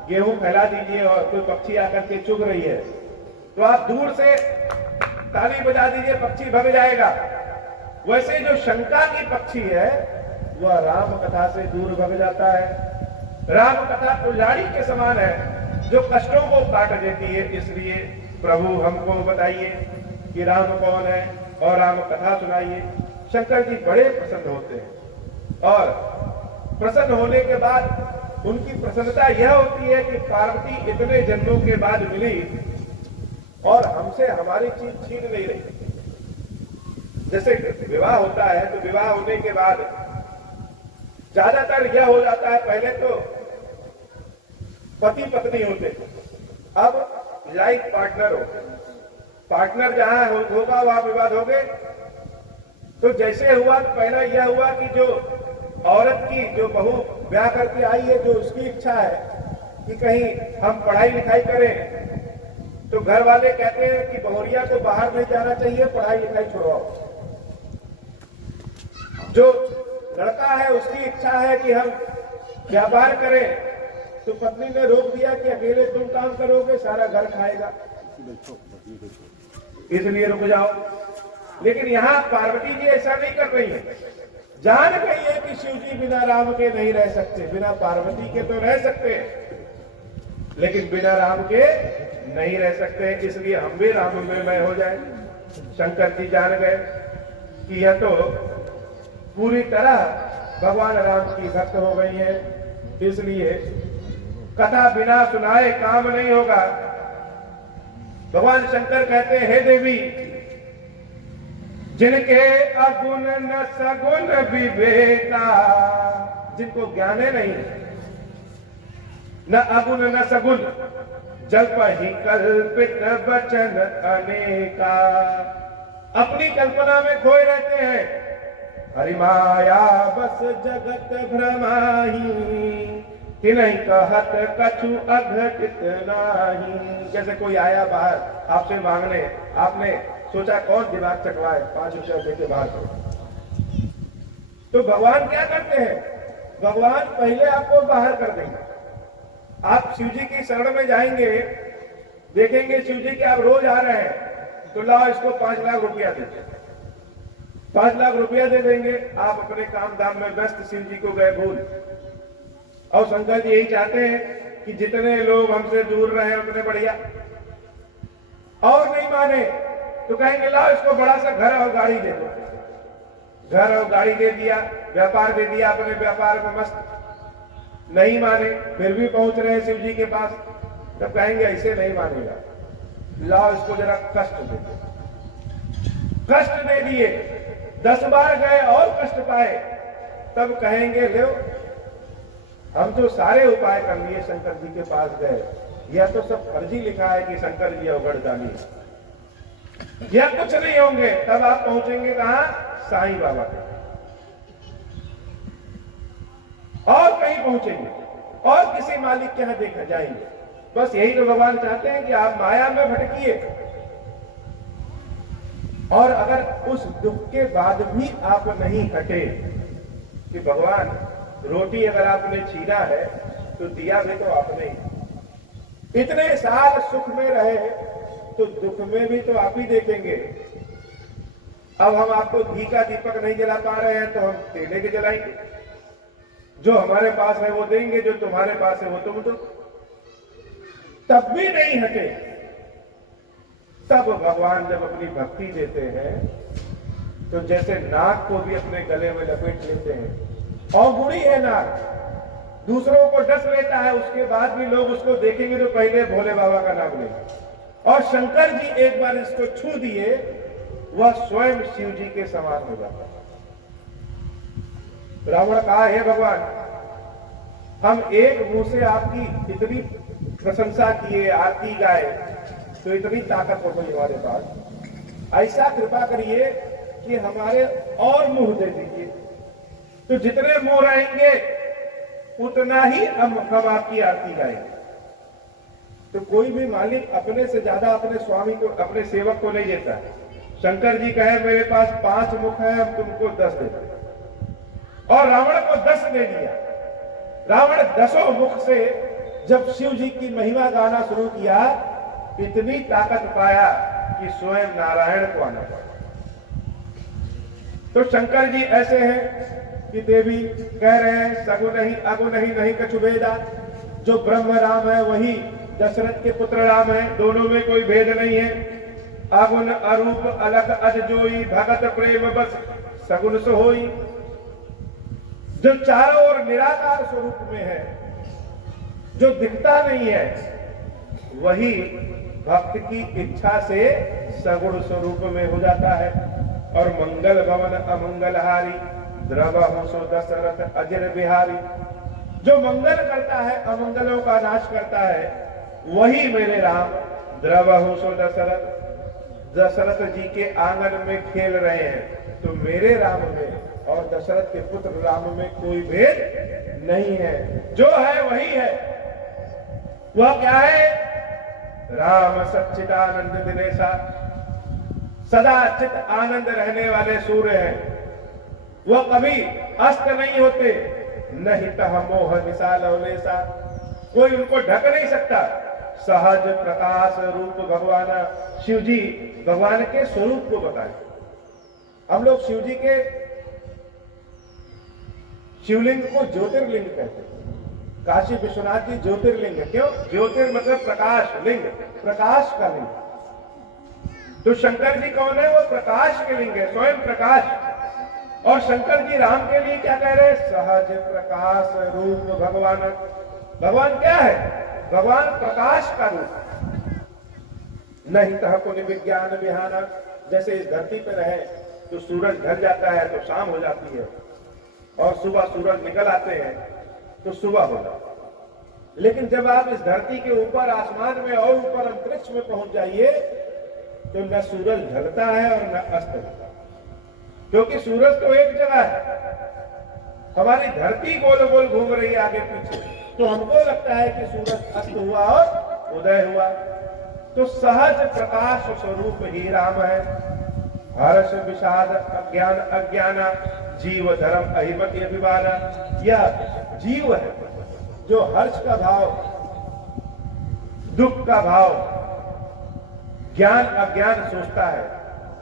गेहूं फैला दीजिए और कोई पक्षी आकर के चुग रही है तो आप दूर से ताली बजा दीजिए, पक्षी भग जाएगा। वैसे जो शंका की पक्षी है वह राम कथा से दूर भग जाता है। राम कथा कुल्हाड़ी के समान है जो कष्टों को काट देती है। इसलिए प्रभु हमको बताइए कि राम कौन है और राम कथा सुनाइए। शंकर जी बड़े प्रसन्न होते हैं और प्रसन्न होने के बाद उनकी प्रसन्नता यह होती है कि पार्वती इतने जन्मों के बाद मिली और हमसे हमारी चीज छीन नहीं रही। जैसे विवाह होता है तो विवाह होने के बाद ज्यादातर यह हो जाता है, पहले तो पति पत्नी होते, अब लाइफ पार्टनर हो। पार्टनर जहां होगा वहां विवाद हो गए। तो जैसे हुआ तो पहला यह हुआ कि जो औरत की जो बहू ब्याह करके आई है, जो उसकी इच्छा है कि कहीं हम पढ़ाई लिखाई करें, तो घर वाले कहते हैं कि बहुरिया को बाहर नहीं जाना चाहिए, पढ़ाई लिखाई छुड़वाओ। जो लड़का है उसकी इच्छा है कि हम व्यापार करें, तो पत्नी ने रोक दिया कि अकेले तुम काम करोगे, सारा घर खाएगा, इसलिए रुक जाओ। लेकिन यहाँ पार्वती जी ऐसा नहीं कर रही है। जान गई है कि शिव जी बिना राम के नहीं रह सकते, बिना पार्वती के तो रह सकते हैं लेकिन बिना राम के नहीं रह सकते। इसलिए हम भी राम में मय हो जाए। शंकर जी जान गए कि यह तो पूरी तरह भगवान राम की भक्त हो गई है, इसलिए कथा बिना सुनाए काम नहीं होगा। भगवान शंकर कहते हैं, हे देवी, जिनके अगुण न सगुण विवेका, जिनको ज्ञान नहीं, न अगुण न सगुण, जल्प ही कल्पित वचन अनेका, अपनी कल्पना में खोए रहते हैं। हरि माया बस जगत भ्रमाही, तिन्हीं कहत कछु अघटित नाही। जैसे कोई आया बाहर आपसे मांगने, आपने सोचा कौन दिमाग चकवाए, 5 रुपया देके बाहर करो। तो भगवान क्या करते हैं? भगवान पहले आपको बाहर कर देंगे। आप शिव जी की शरण में जाएंगे, देखेंगे शिव जी के आप रोज आ रहे हैं, तो लाओ इसको 5 लाख रुपया दे दें। 5 लाख रुपया दे देंगे, आप अपने काम धाम में व्यस्त, शिव जी को गए भूल। और शंकर जी यही चाहते हैं कि जितने लोग हमसे दूर रहे उतने बढ़िया। और नहीं माने तो कहेंगे लाओ इसको बड़ा सा घर और गाड़ी दे दो। घर और गाड़ी दे दिया, व्यापार दे दिया, अपने व्यापार में मस्त। नहीं माने, फिर भी पहुंच रहे शिव जी के पास, तब कहेंगे ऐसे नहीं मानेगा, लाओ इसको जरा कष्ट दे दो। कष्ट दे दिए, 10 बार गए और कष्ट पाए, तब कहेंगे लो हम तो सारे उपाय कर लिए, शंकर जी के पास गए, यह तो सब फर्जी लिखा है कि शंकर जी अवगढ़दानी, यह कुछ नहीं होंगे। तब आप पहुंचेंगे कहां? साईं बाबा के और कहीं पहुंचेंगे। और किसी मालिक के यहां देखा जाएंगे। बस यही तो भगवान चाहते हैं कि आप माया में भटकिए, और अगर उस दुख के बाद भी आप नहीं हटे कि भगवान रोटी अगर आपने छीना है तो दिया भी तो आपने ही, इतने साल सुख में रहे तो दुख में भी तो आप ही देखेंगे। अब हम आपको घी का दीपक नहीं जला पा रहे हैं तो हम तेले के जलाएंगे, जो हमारे पास है वो देंगे, जो तुम्हारे पास है वो तुम दो, तब भी नहीं हटे। तब भगवान जब अपनी भक्ति देते हैं तो जैसे नाग को भी अपने गले में लपेट लेते हैं। अवगुणी है नाग, दूसरों को डस लेता है, उसके बाद भी लोग उसको देखेंगे तो पहले भोले बाबा का नाम लेंगे। और शंकर जी एक बार इसको छू दिए, वह स्वयं शिव जी के समान हो जाता है। रावण कहा, हे भगवान, हम एक मुंह से आपकी इतनी प्रशंसा किए, आरती गाए, तो इतनी ताकत हो गई हमारे पास, ऐसा कृपा करिए कि हमारे और मुंह दे दीजिए, तो जितने मुंह रहेंगे उतना ही हम आपकी आरती गाएंगे। तो कोई भी मालिक अपने से ज्यादा अपने स्वामी को, अपने सेवक को नहीं देता है। शंकर जी कहे मेरे पास 5 मुख है, हम तुमको 10 देते हैं, और रावण को 10 दे दिया। रावण 10 मुख से जब शिव जी की महिमा गाना शुरू किया, इतनी ताकत पाया कि स्वयं नारायण को आना पड़ा। तो शंकर जी ऐसे हैं कि देवी कह रहे हैं सगुन नहीं अगुन नहीं नहीं कछु भेदा, जो ब्रह्म राम है वही दशरथ के पुत्र राम है, दोनों में कोई भेद नहीं है। अगुन अरूप अलग अज जोई, भगत प्रेम बस सगुन सोई। जो चारों ओर निराकार स्वरूप में है, जो दिखता नहीं है, वही भक्त की इच्छा से सगुण स्वरूप में हो जाता है। और मंगल भवन अमंगलहारी, द्रवहु सो दशरथ अजर बिहारी। जो मंगल करता है, अमंगलों का नाश करता है, वही मेरे राम द्रवहु सो दशरथ। दशरथ जी के आंगन में खेल रहे हैं, तो मेरे राम में और दशरथ के पुत्र राम में कोई भेद नहीं है। जो है वही है। वह क्या है? राम सच्चिदानंद दिनेशा, सदा चित आनंद रहने वाले सूर्य हैं। वह कभी अस्त नहीं होते, नहीं तह मोह विशाल अवलेशा, कोई उनको ढक नहीं सकता। सहज प्रकाश रूप भगवान शिव जी भगवान के स्वरूप को बताए। हम लोग शिव जी के शिवलिंग को ज्योतिर्लिंग कहते हैं। काशी विश्वनाथ जी ज्योतिर्लिंग है। क्यों? ज्योतिर मतलब प्रकाश, लिंग प्रकाश का लिंग। तो शंकर जी कौन है? वो प्रकाश के लिंग है, स्वयं प्रकाश। और शंकर जी राम के लिए क्या कह रहे हैं? सहज प्रकाश रूप भगवान। भगवान क्या है? भगवान प्रकाश का रूप। नहीं तह पुण्य विज्ञान विहाना, जैसे इस धरती पर रहे तो सूरज ढल जाता है तो शाम हो जाती है, और सुबह सूरज निकल आते हैं तो सुबह हो जाता है। लेकिन जब आप इस धरती के ऊपर आसमान में और ऊपर अंतरिक्ष में पहुंच जाइए तो न सूरज ढलता है और न अस्त होता है, क्योंकि सूरज तो एक जगह है। हमारी धरती गोल गोल घूम रही है आगे पीछे, तो हमको लगता है कि सूरज अस्त हुआ और उदय हुआ। तो सहज प्रकाश स्वरूप ही राम है। हर्ष विषाद अज्ञान अज्ञाना, जीव धर्म अहिमति अभिमाना। यह जीव है जो हर्ष का भाव, दुख का भाव, ज्ञान अज्ञान सोचता है।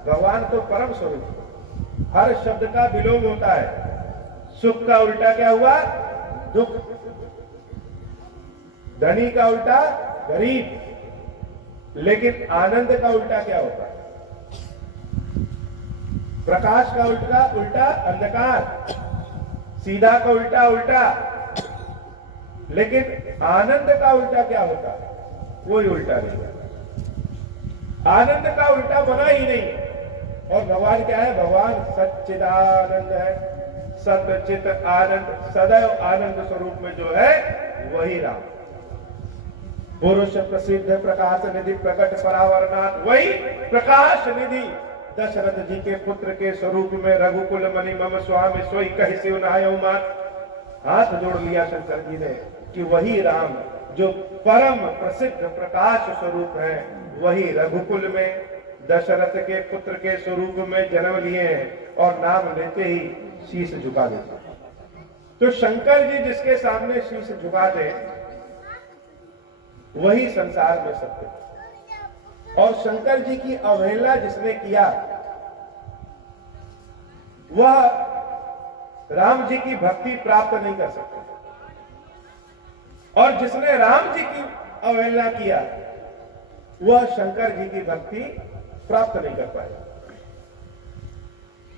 भगवान तो परम स्वरूप। हर शब्द का विलोम होता है। सुख का उल्टा क्या हुआ? दुख। धनी का उल्टा गरीब। लेकिन आनंद का उल्टा क्या होता है? प्रकाश का उल्टा अंधकार, सीधा का उल्टा उल्टा। लेकिन आनंद का उल्टा क्या होता है? कोई उल्टा नहीं है। आनंद का उल्टा बना ही नहीं। और भगवान क्या है? भगवान सच्चिदानंद है। सतचित आनंद, सदैव आनंद स्वरूप में जो है वही राम। पुरुष प्रसिद्ध प्रकाश निधि प्रकट परावरनाथ, वही प्रकाश निधि दशरथ जी के पुत्र के स्वरूप में रघुकुल मणि मम स्वामी सोई कहि शिव नहायो मान। हाथ जोड़ लिया शंकर जी ने कि वही राम जो परम प्रसिद्ध प्रकाश स्वरूप है, वही रघुकुल में दशरथ के पुत्र के स्वरूप में जन्म लिए हैं और नाम लेते ही शीश झुका देते हैं। तो शंकर जी जिसके सामने शीश झुका दे वही संसार में सत्य है। और शंकर जी की अवहेलना जिसने किया वह राम जी की भक्ति प्राप्त नहीं कर सकता, और जिसने राम जी की अवहेलना किया वह शंकर जी की भक्ति प्राप्त नहीं कर पाया।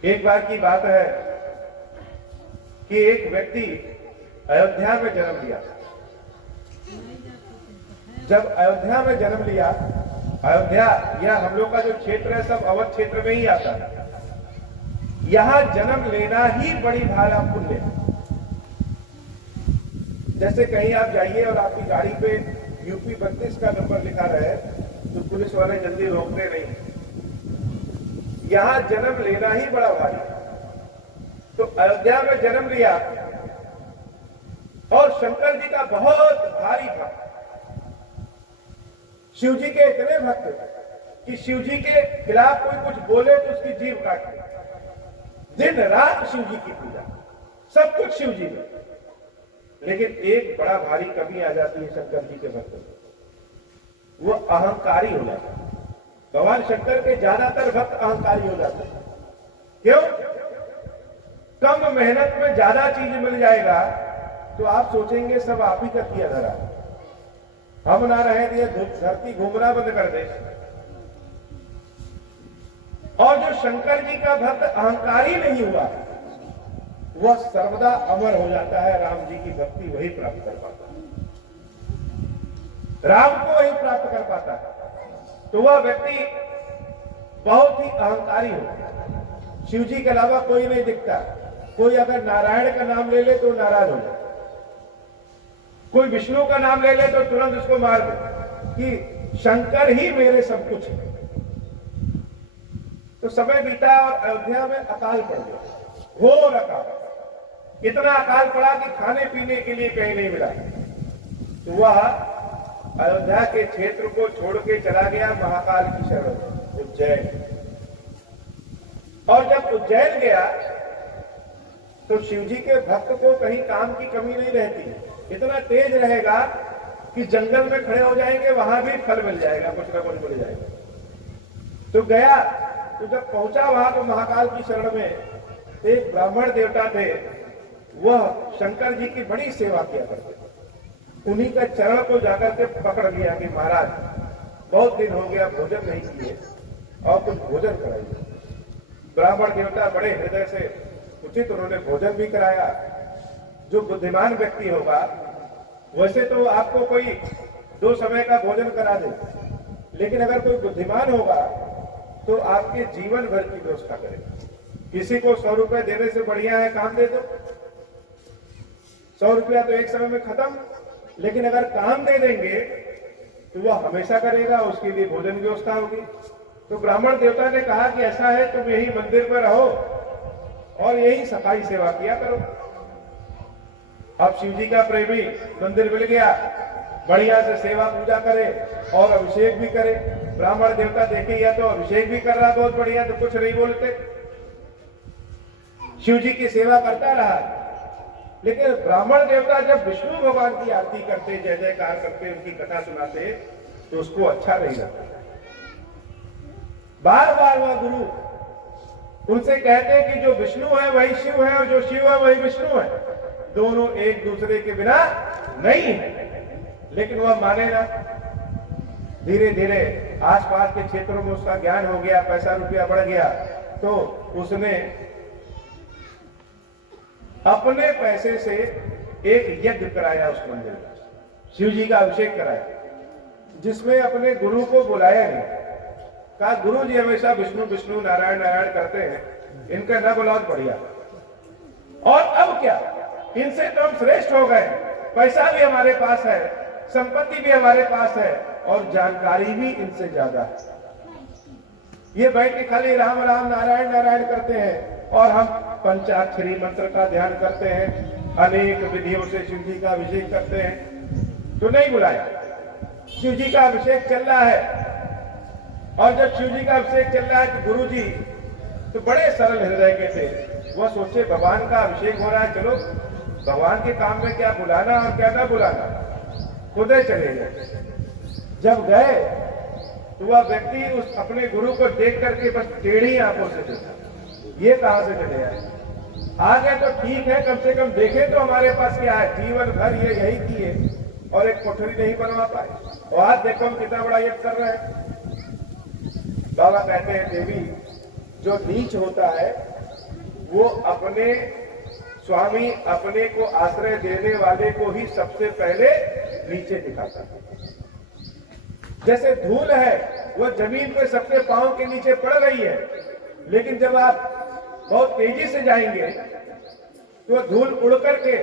एक बार की बात है कि एक व्यक्ति अयोध्या में जन्म लिया। जब अयोध्या में जन्म लिया, अयोध्या यह हम लोग का जो क्षेत्र है सब अवध क्षेत्र में ही आता है। यहां जन्म लेना ही बड़ी भारा पुण्य है। जैसे कहीं आप जाइए और आपकी गाड़ी पे यूपी 32 का नंबर लिखा रहे तो पुलिस वाले जल्दी रोकते नहीं। यहां जन्म लेना ही बड़ा भारी। तो अयोध्या में जन्म लिया और शंकर जी का बहुत भारी भक्त, शिव जी के इतने भक्त कि शिव जी के खिलाफ कोई कुछ बोले तो उसकी जीभ काट दे। दिन रात शिव जी की पूजा, सब कुछ शिव जी में। लेकिन एक बड़ा भारी कमी आ जाती है शंकर जी के भक्त में, वो अहंकारी हो जाता है। भगवान शंकर के ज्यादातर भक्त अहंकारी हो जाते हैं। क्यों? कम मेहनत में ज्यादा चीज मिल जाएगा तो आप सोचेंगे सब आप ही का किया धरा, हम ना रहे दिए, धरती घूमना बंद कर दे। और जो शंकर जी का भक्त अहंकारी नहीं हुआ वह सर्वदा अमर हो जाता है। राम जी की भक्ति वही प्राप्त कर पाता है, राम को वही प्राप्त कर पाता है। तो वह व्यक्ति बहुत ही अहंकारी हो, शिव जी के अलावा कोई नहीं दिखता। कोई अगर नारायण का नाम ले ले तो नाराज हो जाए, कोई विष्णु का नाम ले ले तो तुरंत उसको मार दे कि शंकर ही मेरे सब कुछ है। तो समय बीता और अयोध्या में अकाल पड़ गया, घोर अकाल। इतना अकाल पड़ा कि खाने पीने के लिए कहीं नहीं मिला। तो वह अयोध्या के क्षेत्र को छोड़ के चला गया महाकाल की शरण में, उज्जैन। और जब उज्जैन गया तो शिव जी के भक्त को कहीं काम की कमी नहीं रहती। इतना तेज रहेगा कि जंगल में खड़े हो जाएंगे, वहां भी फल मिल जाएगा, कुछ ना कुछ मिल जाएगा। तो गया, तो जब पहुंचा वहां तो महाकाल की शरण में एक ब्राह्मण देवता थे, वह शंकर जी की बड़ी सेवा किया करते थे। उन्हीं का चरण को जाकर के पकड़ लिया कि महाराज बहुत दिन हो गया भोजन नहीं किए और कुछ भोजन कराइए। ब्राह्मण देवता बड़े हृदय से उचित उन्होंने भोजन भी कराया। जो बुद्धिमान व्यक्ति होगा वैसे तो आपको कोई 2 समय का भोजन करा दे, लेकिन अगर कोई बुद्धिमान होगा तो आपके जीवन भर की व्यवस्था करेगा। किसी को 100 रुपए देने से बढ़िया है काम दे दो। 100 रुपया तो एक समय में खत्म, लेकिन अगर काम दे देंगे तो वह हमेशा करेगा, उसके लिए भोजन की व्यवस्था होगी। तो ब्राह्मण देवता ने कहा कि ऐसा है तुम यही मंदिर पर रहो और यही सफाई सेवा किया करो। अब शिव जी का प्रेमी मंदिर मिल गया, बढ़िया से सेवा पूजा करे और अभिषेक भी करे। ब्राह्मण देवता देखे या तो अभिषेक भी कर रहा बहुत बढ़िया, तो कुछ नहीं बोलते, शिव जी की सेवा करता रहा। लेकिन ब्राह्मण देवता जब विष्णु भगवान की आरती करते, जय जयकार करते, उनकी कथा सुनाते तो उसको अच्छा नहीं लगता। बार बार वह गुरु उनसे कहते कि जो विष्णु है वही शिव है और जो शिव है वही विष्णु है, दोनों एक दूसरे के बिना नहीं है। लेकिन वह माने ना। धीरे धीरे आसपास के क्षेत्रों में उसका ज्ञान हो गया, पैसा रुपया बढ़ गया, तो उसने अपने पैसे से एक यज्ञ कराया उस मंदिर में, शिव जी का अभिषेक कराया, जिसमें अपने गुरु को बुलाया नहीं। कहा गुरु जी हमेशा विष्णु विष्णु नारायण नारायण करते हैं, इनका न बुलाओ बढ़िया। और अब क्या, इनसे तो हम श्रेष्ठ हो गए, पैसा भी हमारे पास है, संपत्ति भी हमारे पास है और जानकारी भी इनसे ज्यादा है। ये बैठ के खाली राम राम नारायण नारायण करते हैं और हम पंचाक्षरी मंत्र का ध्यान करते हैं, अनेक विधियों से शिव जी का अभिषेक करते हैं, तो नहीं बुलाया। शिव जी का अभिषेक चल रहा है, और जब शिव जी का अभिषेक चल रहा है कि गुरु जी तो बड़े सरल हृदय के थे, वह सोचे भगवान का अभिषेक हो रहा है, चलो भगवान के काम में क्या बुलाना और क्या ना बुलाना, खुद ही चले गए। जब गए तो वह व्यक्ति उस अपने गुरु को देख करके बस टेढ़ी आंखों से देखा, ये कहां से चले आए। आगे तो ठीक है, कम से कम देखे तो हमारे पास क्या है, जीवन भर ये यही किए और एक कोठरी नहीं बनवा पाए, और आज देखो हम कितना बड़ा यज्ञ कर रहे हैं। बाबा कहते हैं देवी, जो नीच होता है वो अपने स्वामी, अपने को आश्रय देने वाले को ही सबसे पहले नीचे दिखाता है। जैसे धूल है वो जमीन पे सबके पांव के नीचे पड़ रही है, लेकिन जब आप बहुत तेजी से जाएंगे तो धूल उड़ करके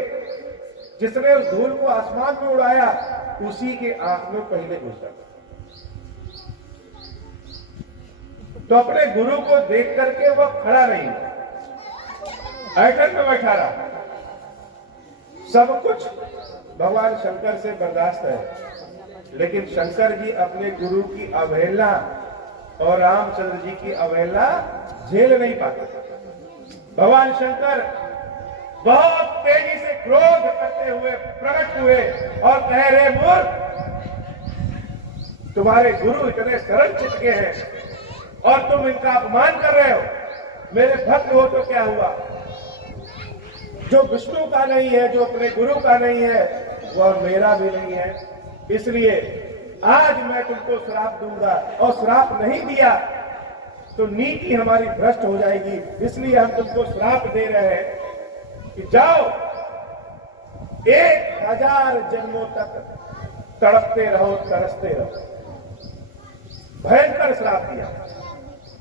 जिसने उस धूल को आसमान में उड़ाया उसी के आंख में पहले घुसा। तो अपने गुरु को देख करके वह खड़ा नहीं, ऐठन में बैठा रहा। सब कुछ भगवान शंकर से बर्दाश्त है, लेकिन शंकर जी अपने गुरु की अवहेलना और रामचंद्र जी की अवहेलना झेल नहीं पाते। भगवान शंकर बहुत तेजी से क्रोध करते हुए प्रकट हुए और कह रहे, मूर्ख, तुम्हारे गुरु इतने सरल चित्त के हैं और तुम इनका अपमान कर रहे हो। मेरे भक्त हो तो क्या हुआ, जो विष्णु का नहीं है, जो अपने गुरु का नहीं है, वह मेरा भी नहीं है। इसलिए आज मैं तुमको श्राप दूंगा, और श्राप नहीं दिया तो नीति हमारी भ्रष्ट हो जाएगी। इसलिए हम तुमको श्राप दे रहे हैं कि जाओ 1000 जन्मों तक तड़पते रहो, तरसते रहो। भयंकर श्राप दिया।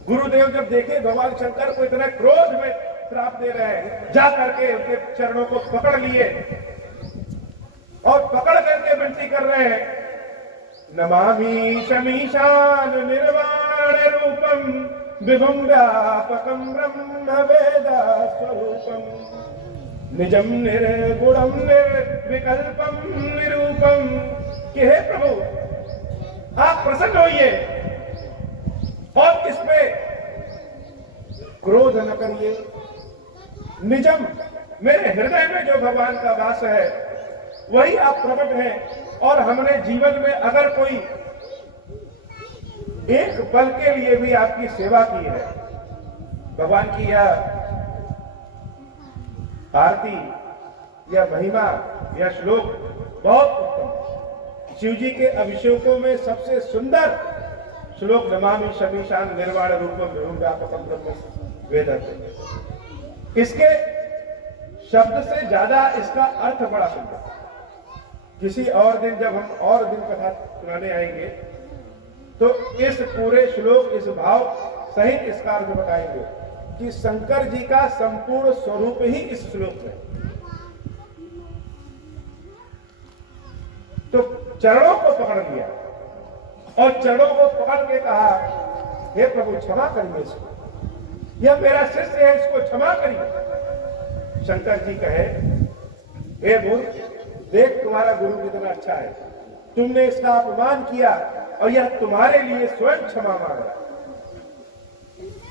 गुरुदेव जब देखे भगवान शंकर को इतने क्रोध में श्राप दे रहे हैं, जा करके उनके चरणों को पकड़ लिए और पकड़ करके विनती कर रहे हैं, नमामि शमीशान निर्वाण रूपम विभुम व्यापकम ब्रह्म वेद स्वरूपम निजम निर्गुणम निर्विकल्पम निरूपम। कि हे प्रभु आप प्रसन्न होइए और इस पे क्रोध न करिए। निजम, मेरे हृदय में जो भगवान का वास है वही आप प्रकट हैं, और हमने जीवन में अगर कोई एक पल के लिए भी आपकी सेवा की है, भगवान की या आरती या महिमा या श्लोक बहुत उत्तम। शिव जी के अभिषेकों में सबसे सुंदर श्लोक नमामि शमीशान निर्वाण रूपम विभुम व्यापकम ब्रह्म वेद। इसके शब्द से ज्यादा इसका अर्थ बड़ा सुंदर। किसी और दिन जब हम और दिन कथा सुनाने आएंगे तो इस पूरे श्लोक, इस भाव सहित इसका अर्थ बताएंगे कि शंकर जी का संपूर्ण स्वरूप ही इस श्लोक में। तो चरणों को पकड़ लिया और चरणों को पकड़ के कहा, हे प्रभु क्षमा करिए इसको, यह मेरा शिष्य है, इसको क्षमा करिए। शंकर जी कहे, हे मूर्ख, देख तुम्हारा गुरु कितना अच्छा है, तुमने इसका अपमान किया और यह तुम्हारे लिए स्वयं क्षमा मांगा।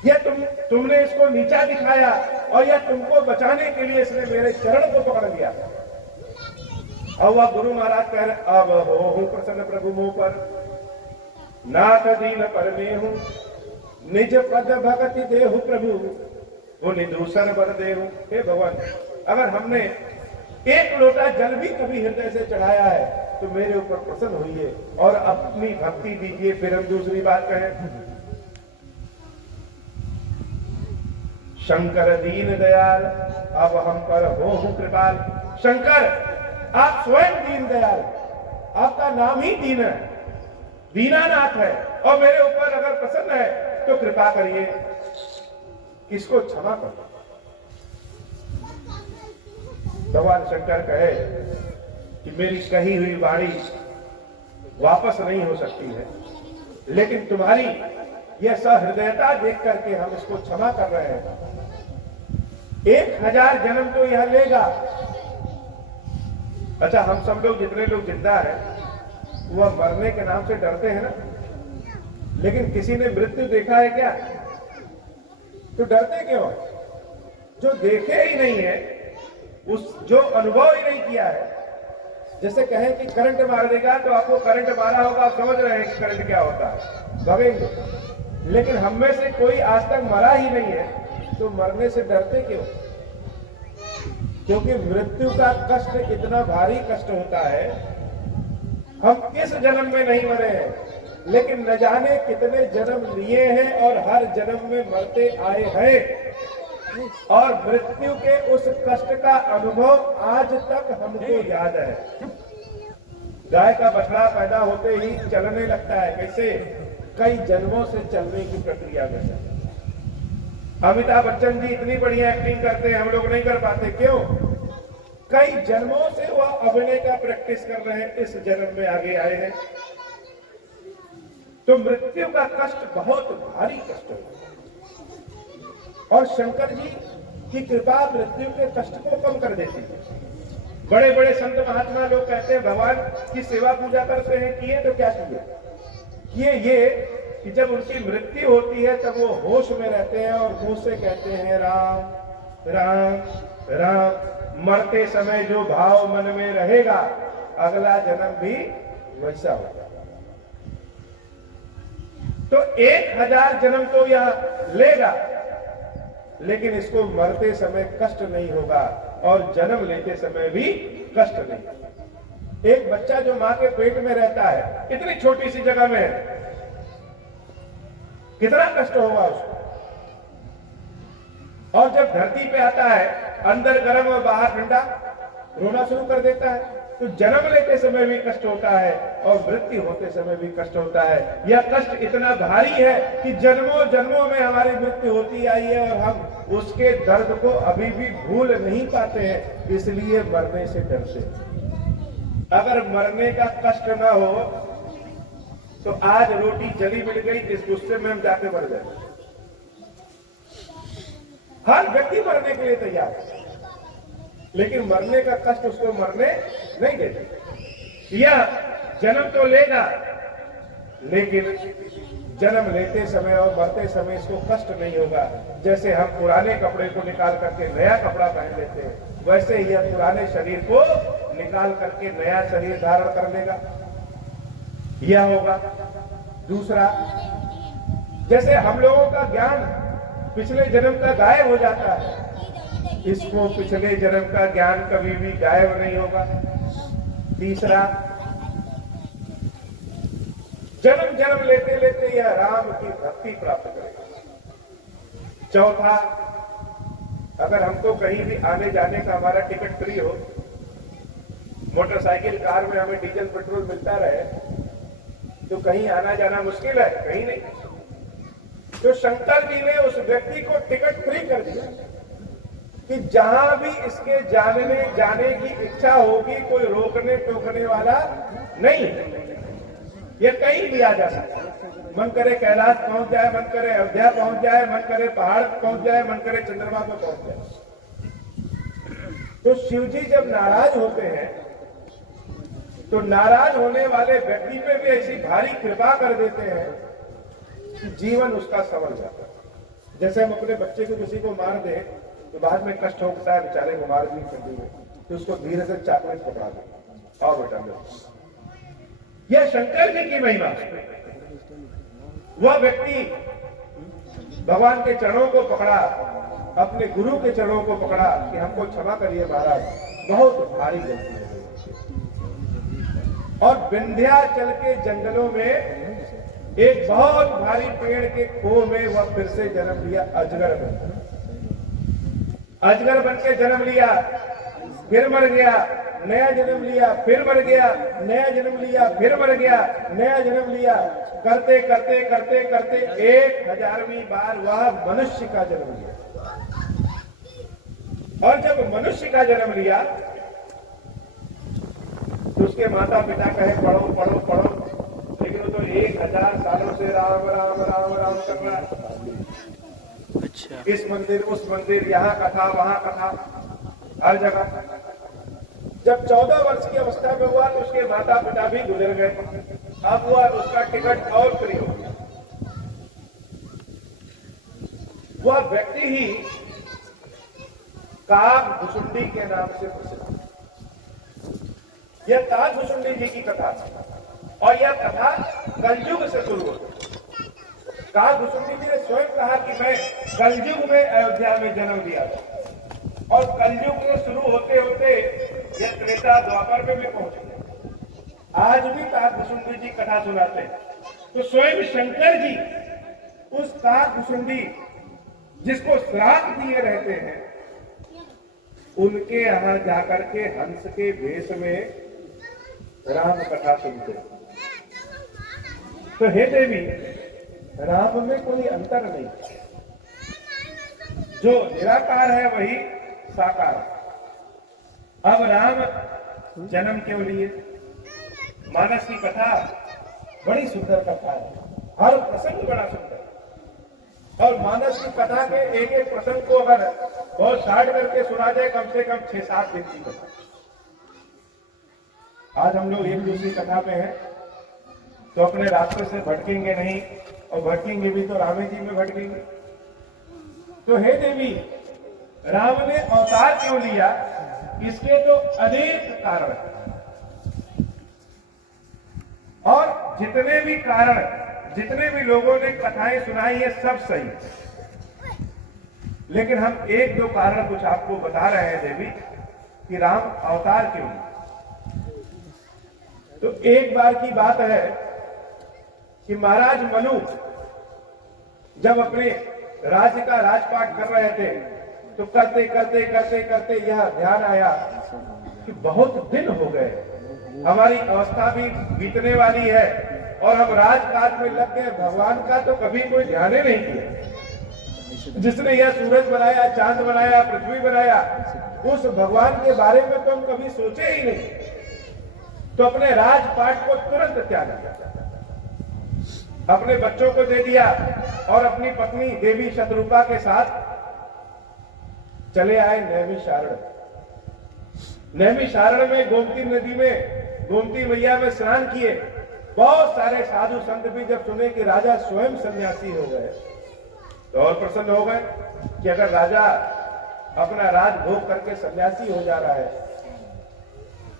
यह तुमने इसको नीचा दिखाया और यह तुमको बचाने के लिए इसने मेरे चरण को पकड़ लिया। और वह गुरु महाराज कह रहे, अब हो प्रसन्न प्रभु मुंह पर, नाथ दीन पर में हूं, निज पद भगति देहु प्रभु, वो निदूषण बर देहु। हे भगवान, अगर हमने एक लोटा जल भी कभी हृदय से चढ़ाया है तो मेरे ऊपर प्रसन्न होइए और अपनी भक्ति दीजिए। फिर हम दूसरी बात कहें, शंकर दीन दयाल, अब हम पर हो कृपाल। शंकर आप स्वयं दीन दयाल, आपका नाम ही दीन है, दीनानाथ है, और मेरे ऊपर अगर प्रसन्न है तो कृपा करिए, इसको क्षमा करो। भगवान शंकर कहे कि मेरी कही हुई वाणी वापस नहीं हो सकती है, लेकिन तुम्हारी यह सहृदयता देख करके हम इसको क्षमा कर रहे हैं। 1000 जन्म तो यह लेगा, अच्छा, हम सब लोग जितने लोग जिंदा हैं वह मरने के नाम से डरते हैं ना, लेकिन किसी ने मृत्यु देखा है क्या? तो डरते क्यों? जो देखे ही नहीं है, उस जो अनुभव ही नहीं किया है। जैसे कहें कि करंट मार देगा तो आपको करंट मारा होगा, आप समझ रहे हैं कि करंट क्या होता है, भगेंगे। लेकिन हम में से कोई आज तक मरा ही नहीं है, तो मरने से डरते क्यों? क्योंकि मृत्यु का कष्ट इतना भारी कष्ट होता है। हम इस जन्म में नहीं मरे हैं, लेकिन न जाने कितने जन्म लिए हैं और हर जन्म में मरते आए हैं, और मृत्यु के उस कष्ट का अनुभव आज तक हमको याद है। गाय का बछड़ा पैदा होते ही चलने लगता है, कैसे? कई जन्मों से चलने की प्रक्रिया में। अमिताभ बच्चन जी इतनी बढ़िया एक्टिंग करते हैं, हम लोग नहीं कर पाते, क्यों? कई जन्मों से वह अभिनय का प्रैक्टिस कर रहे हैं, इस जन्म में आगे आए हैं। तो मृत्यु का कष्ट बहुत भारी कष्ट है, और शंकर जी की कृपा मृत्यु के कष्ट को कम कर देती है। बड़े बड़े संत महात्मा लोग कहते हैं भगवान की सेवा पूजा करते हैं, किए तो क्या किए ये कि जब उनकी मृत्यु होती है तब वो होश में रहते हैं और मुंह से कहते हैं राम राम राम। मरते समय जो भाव मन में रहेगा अगला जन्म भी वैसा होगा। तो 1000 जन्म तो यह लेगा, लेकिन इसको मरते समय कष्ट नहीं होगा और जन्म लेते समय भी कष्ट नहीं। एक बच्चा जो मां के पेट में रहता है, इतनी छोटी सी जगह में है, कितना कष्ट होगा उसको। और जब धरती पे आता है, अंदर गर्म और बाहर ठंडा, रोना शुरू कर देता है। तो जन्म लेते समय भी कष्ट होता है और मृत्यु होते समय भी कष्ट होता है। यह कष्ट इतना भारी है कि जन्मों जन्मों में हमारी मृत्यु होती आई है और हम उसके दर्द को अभी भी भूल नहीं पाते हैं, इसलिए मरने से डरते हैं। अगर मरने का कष्ट ना हो तो आज रोटी जली मिल गई, इस गुस्से में हम जाके मर जाए। हर व्यक्ति मरने के लिए तैयार है, लेकिन मरने का कष्ट उसको मरने नहीं देते। यह जन्म तो लेगा, लेकिन जन्म लेते समय और मरते समय इसको कष्ट नहीं होगा। जैसे हम पुराने कपड़े को निकाल करके नया कपड़ा पहन लेते हैं, वैसे यह पुराने शरीर को निकाल करके नया शरीर धारण कर लेगा। यह होगा। दूसरा, जैसे हम लोगों का ज्ञान पिछले जन्म का गायब हो जाता है, इसको पिछले जन्म का ज्ञान कभी भी गायब नहीं होगा। तीसरा, जन्म जन्म लेते लेते यह राम की भक्ति प्राप्त करेगा। चौथा, अगर हमको कहीं भी आने जाने का हमारा टिकट फ्री हो, मोटरसाइकिल कार में हमें डीजल पेट्रोल मिलता रहे, तो कहीं आना जाना मुश्किल है? कहीं नहीं। तो शंकर जी ने उस व्यक्ति को टिकट फ्री कर दिया कि जहां भी इसके जाने की इच्छा होगी, कोई रोकने टोकने वाला नहीं है। ये कहीं भी आ जा सकता है। मन करे कैलाश पहुंच जाए, मन करे अयोध्या पहुंच जाए, मन करे पहाड़ पहुंच जाए, मन करे चंद्रमा पर पहुंच जाए। तो शिव जी जब नाराज होते हैं तो नाराज होने वाले व्यक्ति पे भी ऐसी भारी कृपा कर देते हैं कि जीवन उसका संवर जाता है। जैसे हम अपने बच्चे को किसी को मार दें तो बाद में कष्ट होता है, बेचारे को मार भी कर देंगे, तो उसको धीरे से चाकू में पकड़ा दे और बेटा दे। यह शंकर जी की महिमा। वह व्यक्ति भगवान के चरणों को पकड़ा, अपने गुरु के चरणों को पकड़ा कि हमको क्षमा करिए महाराज, बहुत भारी गलती है। और विंध्याचल के जंगलों में एक बहुत भारी पेड़ के खो में वह फिर से जन्म लिया, अजगर बन। अजगर बन के जन्म लिया, फिर मर गया, नया जन्म लिया, फिर मर गया, नया जन्म लिया, फिर मर गया, नया जन्म लिया। करते करते करते करते 1000वीं बार वह मनुष्य का जन्म लिया। और जब मनुष्य का जन्म लिया तो उसके माता पिता कहे पढ़ो पढ़ो पढ़ो, लेकिन वो तो 1000 सालों से राम राम राम राम कर रहा है। अच्छा। इस मंदिर उस मंदिर, यहाँ कथा वहां कथा, हर जगह। जब 14 वर्ष की अवस्था में हुआ तो उसके माता पिता भी गुजर गए। अब हुआ उसका टिकट और फ्री हो गया। वह व्यक्ति ही काकभुसुंडी के नाम से प्रसिद्ध। यह काकभुसुंडी जी की कथा और यह कथा कलयुग से शुरू होती। काकभुसुंडी जी ने स्वयं कहा कि मैं कलयुग में अयोध्या में जन्म लिया था और कलयुग में शुरू होते होते यह त्रेता द्वापर में भी पहुंच गए। आज भी काकभुसुंडी जी कथा सुनाते हैं तो स्वयं शंकर जी उस काकभुसुंडी जिसको श्राप दिए रहते हैं उनके यहां जाकर के हंस के वेश में राम कथा सुनते। तो हे देवी, राम में कोई अंतर नहीं, जो निराकार है वही साकार। अब राम जन्म क्यों लिए? मानस की कथा बड़ी सुंदर कथा है, हर प्रसंग बड़ा सुंदर। और मानस की कथा के एक एक प्रसंग को अगर बहुत शार्ट करके सुना जाए कम से कम 6-7 दिन की कथा। आज हम लोग एक दूसरी कथा पे हैं तो अपने रास्ते से भटकेंगे नहीं, और भटकेंगे भी तो रामे जी में भटकेंगे। तो हे देवी, राम ने अवतार क्यों लिया? इसके तो अनेक कारण हैं और जितने भी कारण, जितने भी लोगों ने कथाएं सुनाई है सब सही, लेकिन हम एक दो कारण कुछ आपको बता रहे हैं देवी कि राम अवतार क्यों लिए। तो एक बार की बात है कि महाराज मनु जब अपने राज्य का राजपाट कर रहे थे तो करते करते करते करते यह ध्यान आया कि बहुत दिन हो गए, हमारी अवस्था भी बीतने वाली है और हम राजकाज में लग गए। भगवान का तो कभी कोई ध्यान ही नहीं किया। जिसने यह सूरज बनाया, चांद बनाया, पृथ्वी बनाया, उस भगवान के बारे में तो हम कभी सोचे ही नहीं। तो अपने राजपाट को तुरंत त्याग दिया, अपने बच्चों को दे दिया और अपनी पत्नी देवी शतरूपा के साथ चले आए नैमिषारण्य। नैमिषारण्य में गोमती नदी में गोमती मैया में स्नान किए। बहुत सारे साधु संत भी जब सुने कि राजा स्वयं सन्यासी हो गए तो और प्रसन्न हो गए कि अगर राजा अपना राज भोग करके सन्यासी हो जा रहा है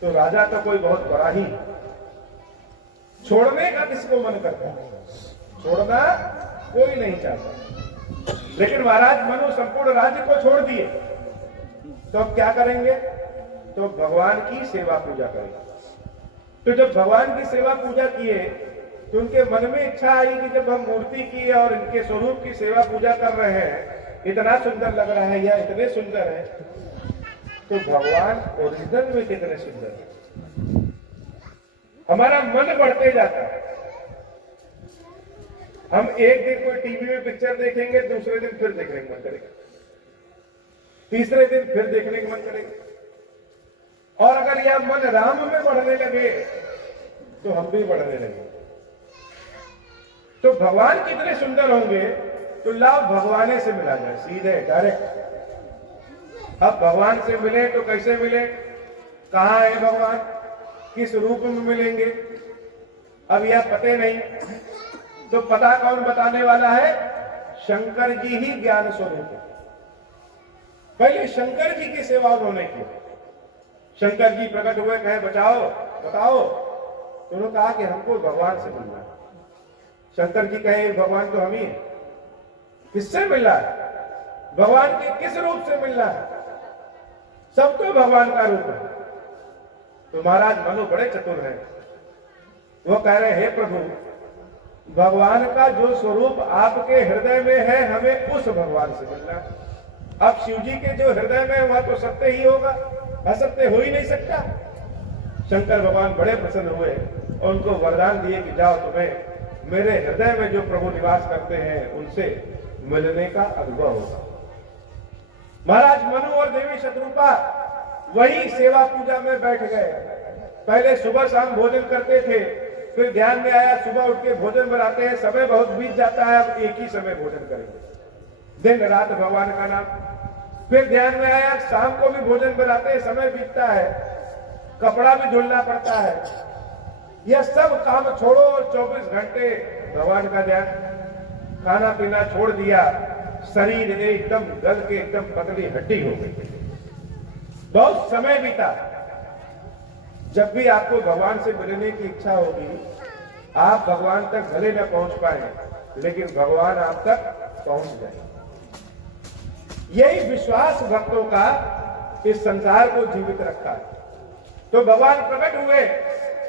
तो राजा तो कोई बहुत बड़ा ही। छोड़ने का किसको मन करता है? छोड़ना कोई नहीं चाहता, लेकिन महाराज मनु संपूर्ण राज्य को छोड़ दिए। तो अब क्या करेंगे? तो भगवान की सेवा पूजा करेंगे। तो जब भगवान की सेवा पूजा किए तो उनके मन में इच्छा आई कि जब हम मूर्ति की और इनके स्वरूप की सेवा पूजा कर रहे हैं, इतना सुंदर लग रहा है या इतने सुंदर है, तो भगवान ओरिजिनल में कितने सुंदर है। हमारा मन बढ़ते जाता है। हम एक दिन कोई टीवी में पिक्चर देखेंगे, दूसरे दिन फिर देखने का मन करेगा, तीसरे दिन फिर देखने का मन करेगा। और अगर यह मन राम में बढ़ने लगे तो हम भी बढ़ने लगे। तो भगवान कितने सुंदर होंगे, तो लाभ भगवान से मिला जाए, सीधे डायरेक्ट। अब भगवान से मिले तो कैसे मिले? कहां है भगवान, किस रूप में मिलेंगे, अब यह पते नहीं। तो पता कौन बताने वाला है? शंकर जी ही ज्ञान स्वरूप है। पहले शंकर जी की सेवा उन्होंने की। शंकर जी प्रकट हुए, कहे बचाओ बताओ, तो उन्होंने कहा कि हमको भगवान से मिलना है। शंकर जी कहे भगवान तो हम ही, किससे मिलना है? भगवान के किस रूप से मिलना है? सब तो भगवान का रूप है। तो महाराज मनु बड़े चतुर हैं, वो कह रहे हे प्रभु, भगवान का जो स्वरूप आपके हृदय में है हमें उस भगवान से मिलना है। अब शिव जी के जो हृदय में है वह तो सत्य ही होगा, असत्य हो ही नहीं सकता। शंकर भगवान बड़े प्रसन्न हुए और उनको वरदान दिए कि जाओ, तुम्हें मेरे हृदय में जो प्रभु निवास करते हैं उनसे मिलने का अनुभव होगा। महाराज मनु और देवी शतरूपा वही सेवा पूजा में बैठ गए। पहले सुबह शाम भोजन करते थे, फिर ध्यान में आया सुबह उठ के भोजन बनाते हैं, समय बहुत बीत जाता है, अब एक ही समय भोजन करेंगे, दिन रात भगवान का नाम। फिर ध्यान में आया शाम को भी भोजन बनाते हैं, समय बीतता है, कपड़ा भी धुलना पड़ता है। यह सब काम छोड़ो और 24 घंटे भगवान का ध्यान। खाना पीना छोड़ दिया, शरीर एकदम गल के एकदम पतली हड्डी हो गई। बहुत समय बीता। जब भी आपको भगवान से मिलने की इच्छा होगी, आप भगवान तक भले न पहुंच पाए, लेकिन भगवान आप तक पहुंच जाए। यही विश्वास भक्तों का इस संसार को जीवित रखा है। तो भगवान प्रकट हुए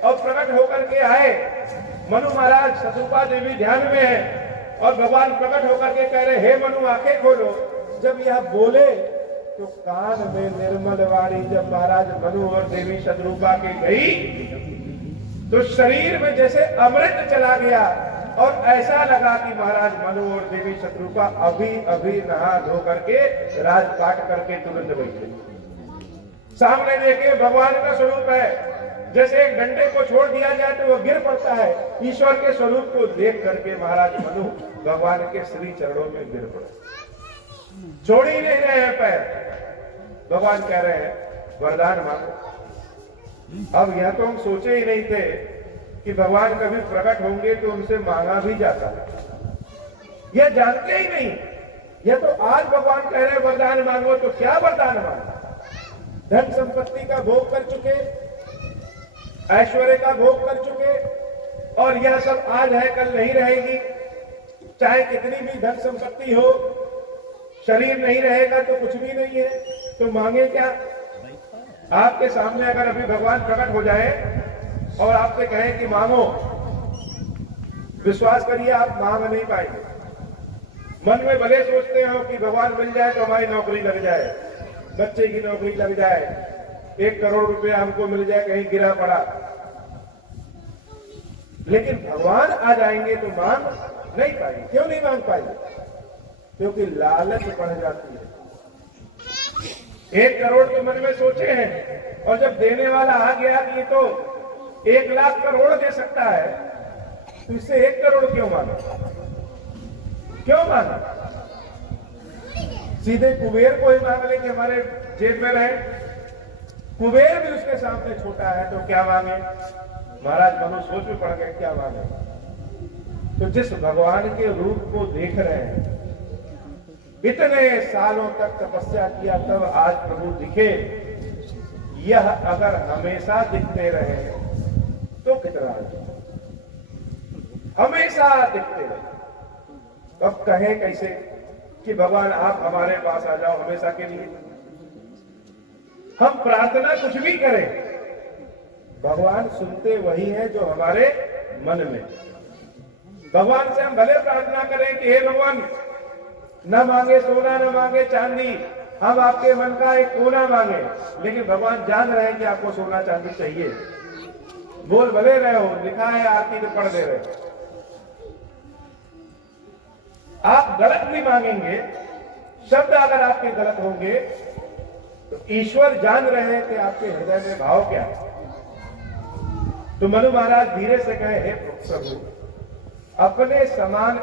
और प्रकट होकर के आए। मनु महाराज शतरूपा देवी ध्यान में है और भगवान प्रकट होकर के कह रहे, हे मनु आंखें खोलो। जब यह बोले तो कान में निर्मल वाणी जब महाराज मनु और देवी शतरूपा के गई, तो शरीर में जैसे अमृत चला गया और ऐसा लगा कि महाराज मनु और देवी शतरूपा अभी अभी नहा धो करके राजपाट करके तुरंत बैठे। सामने देखे भगवान का स्वरूप है। जैसे एक डंडे को छोड़ दिया जाए तो वह गिर पड़ता है, ईश्वर के स्वरूप को देख करके महाराज मनु भगवान के श्री चरणों में गिर पड़े। छोड़ ही नहीं रहे हैं पैर। भगवान कह रहे हैं वरदान मांगो। अब यह तो हम सोचे ही नहीं थे कि भगवान कभी प्रकट होंगे तो उनसे मांगा भी जाता है। यह जानते ही नहीं। यह तो आज भगवान कह रहे हैं वरदान मांगो, तो क्या वरदान मांगो? धन संपत्ति का भोग कर चुके, ऐश्वर्य का भोग कर चुके, और यह सब आज है कल नहीं रहेगी। चाहे कितनी भी धन संपत्ति हो, शरीर नहीं रहेगा तो कुछ भी नहीं है। तो मांगे क्या? आपके सामने अगर अभी भगवान प्रकट हो जाए और आपसे कहें कि मांगो, विश्वास करिए आप मांग नहीं पाएंगे। मन में भले सोचते हो कि भगवान मिल जाए तो हमारी नौकरी लग जाए, बच्चे की नौकरी लग जाए, 1 करोड़ रुपया हमको मिल जाए कहीं गिरा पड़ा, लेकिन भगवान आ जाएंगे तो मांग नहीं पाएंगे। क्यों नहीं मांग पाएंगे? क्योंकि लालच बढ़ जाती है। 1 करोड़ तो मन में सोचे हैं, और जब देने वाला आ गया कि तो 1 लाख करोड़ दे सकता है, तो इससे 1 करोड़ क्यों मांगा? क्यों मांगा? सीधे कुबेर को ही मांग ले कि हमारे जेब में रहे। कुबेर भी उसके सामने छोटा है, तो क्या मांगे? महाराज मनु सोच में पड़ गए क्या मांगे। तो जिस भगवान के रूप को देख रहे हैं, इतने सालों तक तपस्या किया तब आज प्रभु दिखे, यह अगर हमेशा दिखते रहे तो कितना हमेशा दिखते रहे। अब कहे कैसे कि भगवान आप हमारे पास आ जाओ हमेशा के लिए। हम प्रार्थना कुछ भी करें, भगवान सुनते वही है जो हमारे मन में। भगवान से हम भले प्रार्थना करें कि हे भगवान, न मांगे सोना न मांगे चांदी, हम आपके मन का एक कोना मांगे, लेकिन भगवान जान रहे हैं कि आपको सोना चांदी चाहिए। बोल भले रहे हो, लिखा है आरती में पढ़ दे रहे। आप गलत भी मांगेंगे, शब्द अगर आपके गलत होंगे, तो ईश्वर जान रहे हैं कि आपके हृदय में भाव क्या है। तो मनु महाराज धीरे से कहे, हे प्रभु, अपने समान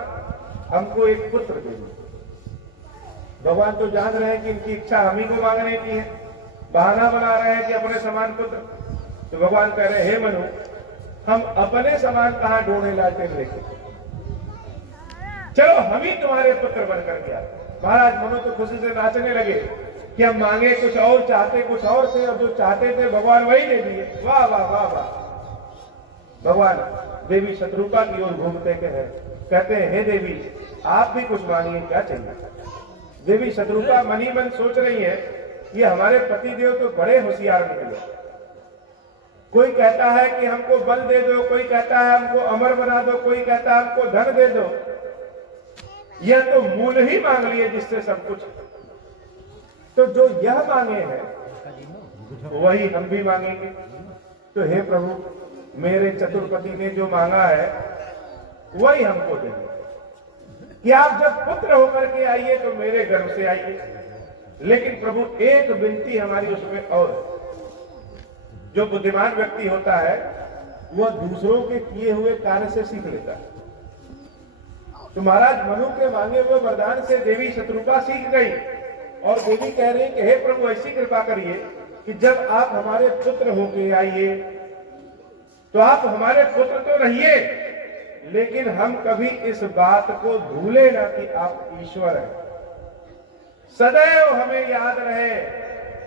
हमको एक पुत्र दे दो। भगवान तो जान रहे हैं कि इनकी इच्छा हम ही को मांगने की है, बहाना बना रहे हैं कि अपने समान पुत्र। तो भगवान कह रहे, हे मनु, हम अपने समान कहां ढूंढे लाते लेके, चलो हम ही तुम्हारे पुत्र बनकर के आए। महाराज मनु तो खुशी से नाचने लगे कि हम मांगे कुछ और, चाहते कुछ और थे, और जो चाहते थे भगवान वही दे दिए। वाह वाह वाह वाह। भगवान देवी शतरूपा की ओर घूमते कहते हैं, हे देवी, आप भी कुछ मांगिए, क्या चाहिए? देवी शतरूपा मन ही मन सोच रही है, ये हमारे पतिदेव तो बड़े होशियार निकले। कोई कहता है कि हमको बल दे दो, कोई कहता है हमको अमर बना दो, कोई कहता है हमको धन दे दो। यह तो मूल ही मांग लिए जिससे सब कुछ। तो जो यह मांगे हैं वही हम भी मांगेंगे। तो हे प्रभु, मेरे चतुर्पति ने जो मांगा है वही हमको देंगे कि आप जब पुत्र होकर के आइए तो मेरे गर्भ से आइए। लेकिन प्रभु एक विनती हमारी उसमें और, जो बुद्धिमान व्यक्ति होता है वह दूसरों के किए हुए कार्य से सीख लेता है। तो महाराज मनु के मांगे हुए वरदान से देवी शतरूपा सीख गई, और देवी कह रही कि हे प्रभु, ऐसी कृपा करिए कि जब आप हमारे पुत्र होके आइए तो आप हमारे पुत्र तो रहिए, लेकिन हम कभी इस बात को भूले ना कि आप ईश्वर हैं। सदैव हमें याद रहे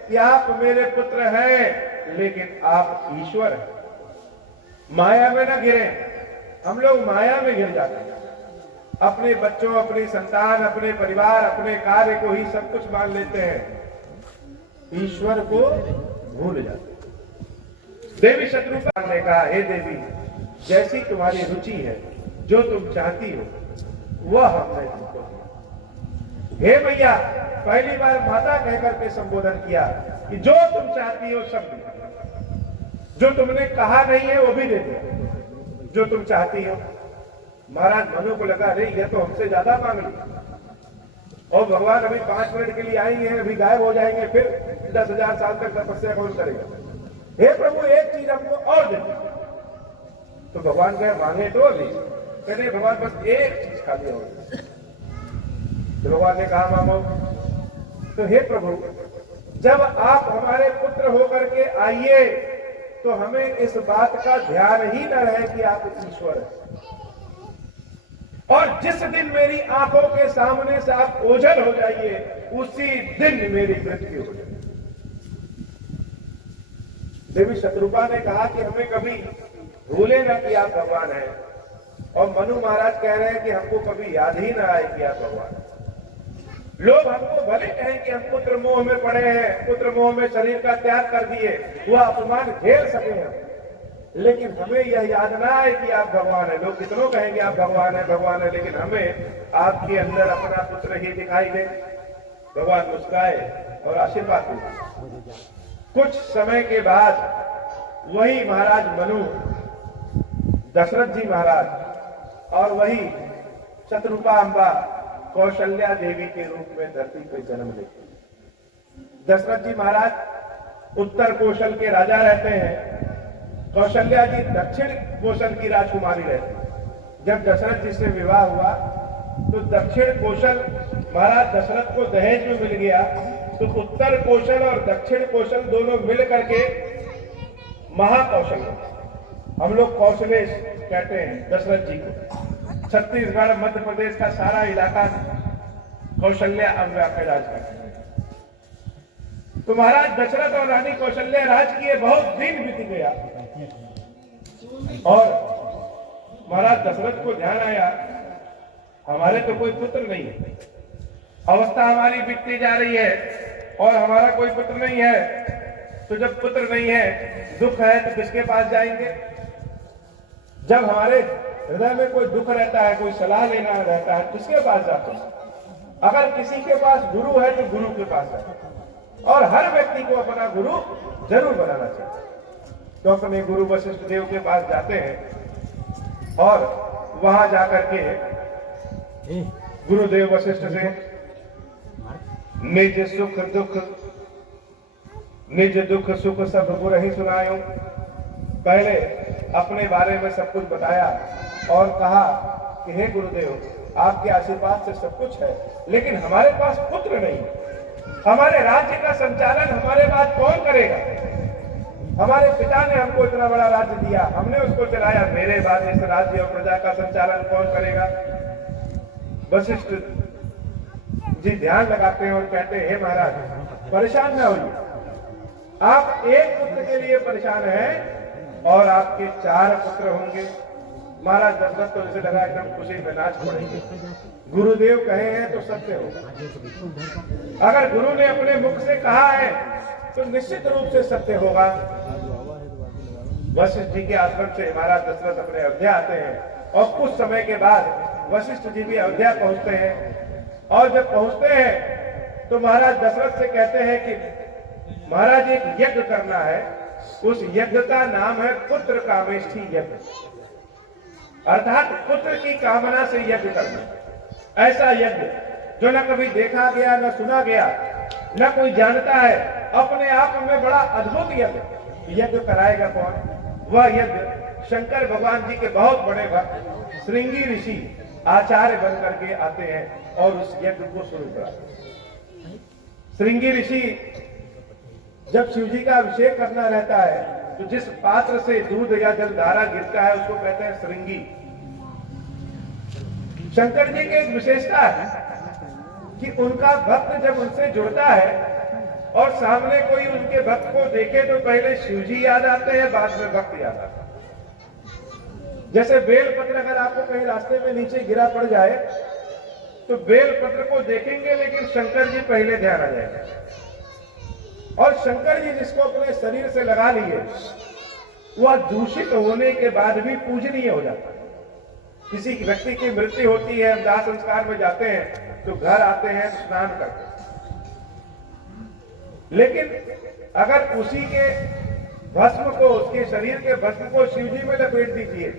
कि आप मेरे पुत्र हैं, लेकिन आप ईश्वर हैं। माया में ना गिरे। हम लोग माया में गिर जाते हैं, अपने बच्चों, अपनी संतान, अपने परिवार, अपने कार्य को ही सब कुछ मान लेते हैं, ईश्वर को भूल जाते हैं। देवी शत्रुपा ने कहा, हे देवी, जैसी तुम्हारी रुचि है, जो तुम चाहती हो वह हमने तुमको दिया। हे मैया, पहली बार माता कहकर के संबोधन किया कि जो तुम चाहती हो सब दिया, जो तुमने कहा नहीं है वो भी दे दिया, जो तुम चाहती हो। महाराज मनु को लगा, अरे यह तो हमसे ज्यादा मांग लिया, और भगवान अभी 5 मिनट के लिए आएंगे, अभी गायब हो जाएंगे, फिर 10,000 साल तक तपस्या कौन करेगा। हे प्रभु, एक चीज हमको और दे दो। तो भगवान कहे, मांगे तो अभी। कहते भगवान बस एक चीज खाली हो। तो भगवान ने कहा, मांगो। तो हे प्रभु, जब आप हमारे पुत्र होकर के आइए तो हमें इस बात का ध्यान ही न रहे कि आप ईश्वर हैं, और जिस दिन मेरी आंखों के सामने से आप ओझल हो जाइए, उसी दिन मेरी मृत्यु हो जाए। देवी शत्रुपा ने कहा कि हमें कभी भूले ना कि आप भगवान हैं, और मनु महाराज कह रहे हैं कि हमको कभी याद ही ना आए कि आप भगवान हैं। लोग हमको भले कहें कि हम पुत्र मोह में पड़े हैं, पुत्र मोह में शरीर का त्याग कर दिए, वह अपमान झेल सके हम, लेकिन हमें यह याद ना आए कि आप भगवान हैं। लोग कितनों कहेंगे आप भगवान है, भगवान है, लेकिन हमें आपके अंदर अपना पुत्र ही दिखाई दे। भगवान मुस्काए और आशीर्वाद दिए। कुछ समय के बाद वही महाराज मनु, दशरथ जी महाराज और वही शत्रुपा अम्बा कौशल्या देवी के रूप में धरती पर जन्म लेते हैं। दशरथ जी महाराज उत्तर कौशल के राजा रहते हैं, कौशल्या जी दक्षिण कौशल की राजकुमारी रहती है। जब दशरथ जी से विवाह हुआ तो दक्षिण कौशल महाराज दशरथ को दहेज में मिल गया, तो उत्तर कौशल और दक्षिण कौशल दोनों मिल करके महाकौशल, हम लोग कौशलेश कहते हैं दशरथ जी को। छत्तीसगढ़, मध्य प्रदेश का सारा इलाका कौशल्या अम्बा के राज का। तो महाराज दशरथ और रानी कौशल्या राज किए, बहुत दिन बीत गया, और महाराज दशरथ को ध्यान आया, हमारे तो कोई पुत्र नहीं है, अवस्था हमारी बीतती जा रही है और हमारा कोई पुत्र नहीं है। तो जब पुत्र नहीं है, दुख है, तो किसके पास जाएंगे। जब हमारे हृदय में कोई दुख रहता है, कोई सलाह लेना रहता है, किसके पास जाते हैं। अगर किसी के पास गुरु है तो गुरु के पास है, और हर व्यक्ति को अपना गुरु जरूर बनाना चाहिए। तो अपने गुरु वशिष्ठ देव के पास जाते हैं और वहां जाकर के गुरुदेव वशिष्ठ से निज सुख दुख, निज दुख सुख सब गुरु ही सुनायो। पहले अपने बारे में सब कुछ बताया और कहा कि हे गुरुदेव, आपके आशीर्वाद से सब कुछ है, लेकिन हमारे पास पुत्र नहीं, हमारे राज्य का संचालन हमारे बाद कौन करेगा। हमारे पिता ने हमको इतना बड़ा राज्य दिया, हमने उसको चलाया, मेरे बाद इस राज्य और प्रजा का संचालन कौन करेगा। वशिष्ठ जी ध्यान लगाते हैं और कहते हैं, हे महाराज, परेशान न होइए, आप एक पुत्र के लिए परेशान हैं और आपके 4 पुत्र होंगे। महाराज दशरथ तो जैसे लगा एकदम खुशी में नाच पड़ेंगे। गुरुदेव कहे हैं तो सत्य होगा, अगर गुरु ने अपने मुख से कहा है तो निश्चित रूप से सत्य होगा। वशिष्ठ जी के आश्रम से महाराज दशरथ अपने अयोध्या आते हैं, और कुछ समय के बाद वशिष्ठ जी भी अयोध्या पहुंचते हैं, और जब पहुंचते हैं तो महाराज दशरथ से कहते हैं कि महाराज एक यज्ञ करना है, उस यज्ञ का नाम है पुत्र कामेष्ठी यज्ञ, अर्थात पुत्र की कामना से यज्ञ करना। ऐसा यज्ञ जो न कभी देखा गया, न सुना गया, न कोई जानता है, अपने आप में बड़ा अद्भुत यज्ञ। यज्ञ कराएगा कौन? वह यज्ञ शंकर भगवान जी के बहुत बड़े भक्त श्रृंगी ऋषि आचार्य बन करके आते हैं और उस यज्ञ को शुरू कराते हैं। श्रृंगी ऋषि जब शिव जी का अभिषेक करना रहता है तो जिस पात्र से दूध या जलधारा गिरता है उसको कहते हैं श्रृंगी। शंकर जी की एक विशेषता है कि उनका भक्त जब उनसे जुड़ता है और सामने कोई उनके भक्त को देखे तो पहले शिव जी याद आते हैं, बाद में भक्त याद आता है। जैसे बेलपत्र अगर आपको कहीं रास्ते में नीचे गिरा पड़ जाए तो बेलपत्र को देखेंगे लेकिन शंकर जी पहले ध्यान आ जाएगा। और शंकर जी जिसको अपने शरीर से लगा लिए वह दूषित होने के बाद भी पूजनीय हो जाता है। किसी व्यक्ति की मृत्यु होती है, हम दाह संस्कार में जाते हैं तो घर आते हैं, स्नान करते हैं, लेकिन अगर उसी के भस्म को, उसके शरीर के भस्म को शिव जी में लपेट दीजिए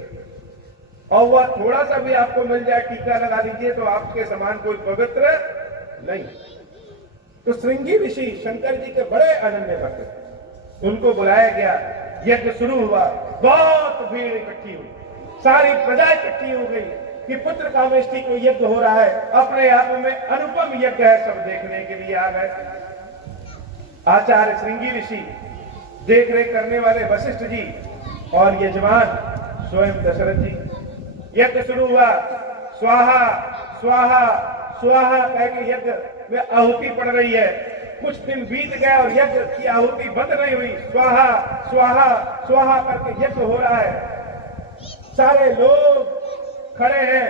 और वह थोड़ा सा भी आपको मिल जाए, टीका लगा दीजिए, तो आपके समान कोई पवित्र नहीं। तो श्रृंगी ऋषि शंकर जी के बड़े अनन्य भक्त थे। उनको बुलाया गया, यज्ञ शुरू हुआ, बहुत भीड़ इकट्ठी हुई, सारी प्रजा इकट्ठी हो गई कि पुत्र कामेष्टि को यज्ञ हो रहा है, अपने आप में अनुपम यज्ञ है, सब देखने के लिए आ गए। आचार्य श्रृंगी ऋषि, देख रेख करने वाले वशिष्ठ जी और यजमान स्वयं दशरथ जी। यज्ञ शुरू हुआ, स्वाहा स्वाहा स्वाहा कह के यज्ञ में आहुति पड़ रही है। कुछ दिन बीत गए और यज्ञ की आहुति बंद नहीं हुई, स्वाहा स्वाहा स्वाहा करके यज्ञ हो रहा है। सारे लोग खड़े हैं,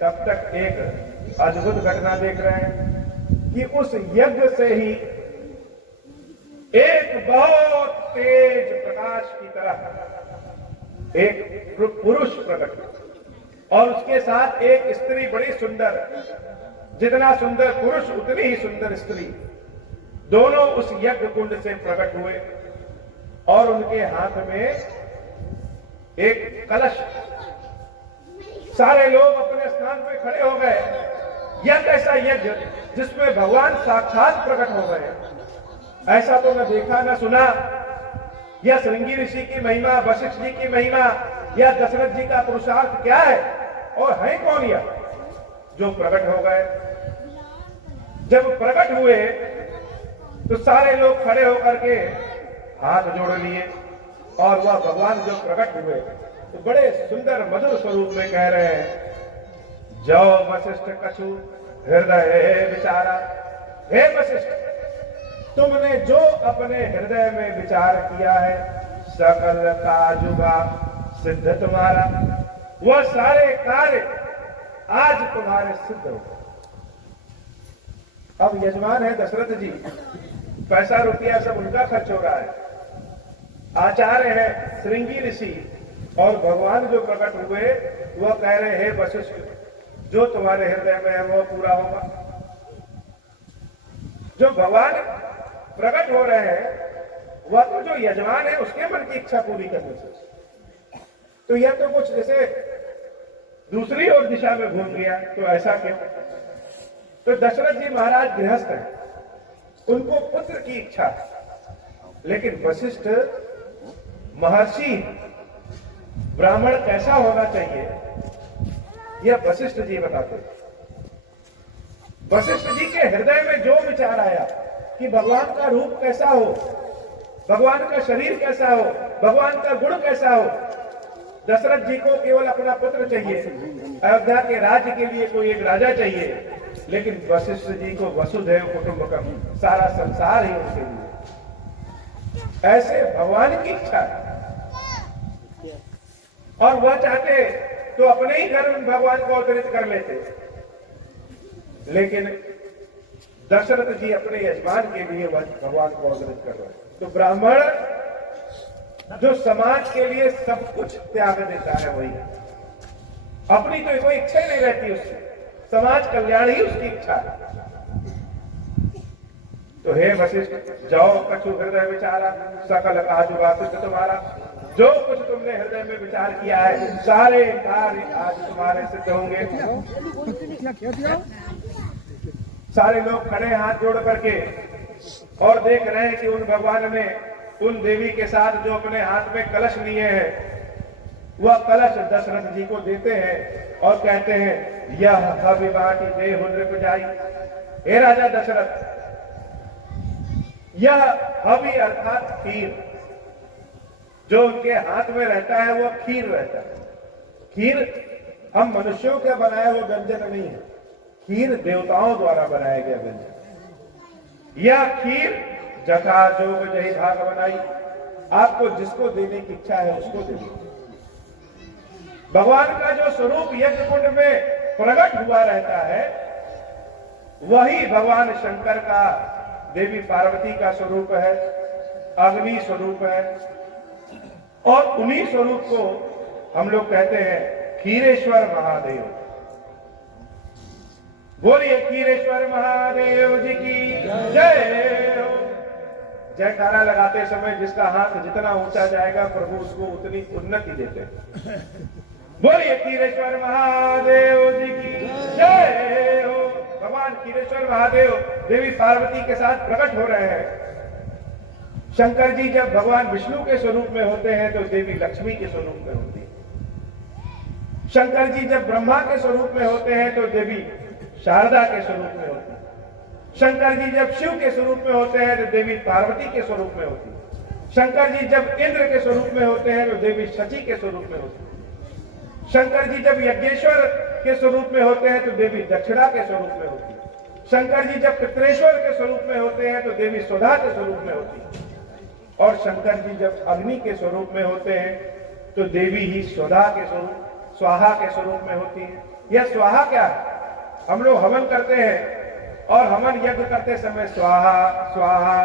तब तक एक अद्भुत घटना देख रहे हैं कि उस यज्ञ से ही एक बहुत तेज प्रकाश की तरह एक पुरुष प्रकट और उसके साथ एक स्त्री बड़ी सुंदर, जितना सुंदर पुरुष उतनी ही सुंदर स्त्री, दोनों उस यज्ञ कुंड से प्रकट हुए और उनके हाथ में एक कलश। सारे लोग अपने स्थान पे खड़े हो गए। यह कैसा यज्ञ जिसमें भगवान साक्षात प्रकट हो गए, ऐसा तो न देखा न सुना। यह श्रृंगी ऋषि की महिमा, वशिष्ठ जी की महिमा, या दशरथ जी का पुरुषार्थ क्या है, और है कौन यह जो प्रकट हो गए। जब प्रकट हुए तो सारे लोग खड़े होकर के हाथ जोड़ लिए और वह भगवान जो प्रकट हुए तो बड़े सुंदर मधुर स्वरूप में कह रहे हैं, जो वशिष्ठ कछु हृदय विचारा। हे वशिष्ठ, तुमने जो अपने हृदय में विचार किया है, सकल काजुगा सिद्ध तुम्हारा, वह सारे कार्य आज तुम्हारे सिद्ध हो। अब यजमान है दशरथ जी, पैसा रुपया सब उनका खर्च हो रहा है। आचार्य है श्रृंगी ऋषि और भगवान जो प्रकट हुए वह कह रहे हैं, वशिष्ठ, जो तुम्हारे हृदय में है वो पूरा होगा। जो भगवान प्रकट हो रहे हैं वह तो जो यजमान है उसके मन की इच्छा पूरी करने से, तो यह तो कुछ जैसे दूसरी ओर दिशा में घूम गया। तो ऐसा क्यों? तो दशरथ जी महाराज गृहस्थ हैं, उनको पुत्र की इच्छा है, लेकिन वशिष्ठ महर्षि, ब्राह्मण कैसा होना चाहिए यह वशिष्ठ जी बताते हैं। वशिष्ठ जी के हृदय में जो विचार आया कि भगवान का रूप कैसा हो, भगवान का शरीर कैसा हो, भगवान का गुण कैसा हो। दशरथ जी को केवल अपना पुत्र चाहिए, अयोध्या के राज्य के लिए कोई एक राजा चाहिए, लेकिन वशिष्ठ जी को वसुधैव कुटुंबकम, सारा संसार ही उनके लिए। ऐसे भगवान की इच्छा है और वह चाहते तो अपने ही घर में भगवान को अवतरित कर लेते, लेकिन दशरथ जी अपने यजमान के लिए भगवान को अवतरित कर रहे हैं। तो ब्राह्मण जो समाज के लिए सब कुछ त्याग देता है वही, अपनी तो कोई इच्छा ही नहीं रहती उससे, समाज कल्याण ही उसकी इच्छा है। तो हे वशिष्ठ, जाओ कछु हृदय विचारा, सकल काजुगा सिद्ध तुम्हारा। जो कुछ तुमने हृदय में विचार किया है सारे कार्य आज तुम्हारे सिद्ध होंगे। सारे लोग खड़े हाथ जोड़ करके और देख रहे हैं कि उन भगवान ने उन देवी के साथ जो अपने हाथ में कलश लिए हैं वह कलश दशरथ जी को देते हैं और कहते हैं, यह अभिवाटी देह नृप जाई। हे राजा दशरथ, यह हवि अर्थात खीर, जो उनके हाथ में रहता है वो खीर रहता है। खीर हम मनुष्यों का बनाया हुआ व्यंजन नहीं है, खीर देवताओं द्वारा बनाया गया व्यंजन। यह खीर जथा जोग जही भाग बनाई, आपको जिसको देने की इच्छा है उसको दे दो। भगवान का जो स्वरूप यज्ञ कुंड में प्रकट हुआ रहता है वही भगवान शंकर का देवी पार्वती का स्वरूप है, अग्नि स्वरूप है। और उन्हीं स्वरूप को हम लोग कहते हैं खीरेश्वर महादेव। बोलिए खीरेश्वर महादेव जी की जय हो। जयकारा लगाते समय जिसका हाथ जितना ऊंचा जाएगा प्रभु उसको उतनी उन्नति देते हैं। बोलिए खीरेश्वर महादेव जी की जय हो। भगवान खीरेश्वर महादेव देवी पार्वती के साथ प्रकट हो रहे हैं। शंकर जी जब भगवान विष्णु के स्वरूप में होते हैं तो देवी लक्ष्मी के स्वरूप में होती है। शंकर जी जब ब्रह्मा के स्वरूप में होते हैं तो देवी शारदा के स्वरूप में होती है। शंकर जी जब शिव के स्वरूप में होते हैं तो देवी पार्वती के स्वरूप में होती है। शंकर जी जब इंद्र के स्वरूप में होते हैं तो देवी शची के स्वरूप में होती है। शंकर जी जब यज्ञेश्वर के स्वरूप में होते हैं तो देवी दक्षिणा के स्वरूप में होती है। शंकर जी जब पितरेश्वर के स्वरूप में होते हैं तो देवी सुधा के स्वरूप में होती है। और शंकर जी जब अग्नि के स्वरूप में होते हैं तो देवी ही सुधा के स्वरूप स्वाहा के स्वरूप में होती है। यह स्वाहा क्या है? हम लोग हवन करते हैं और हवन यज्ञ करते समय स्वाहा स्वाहा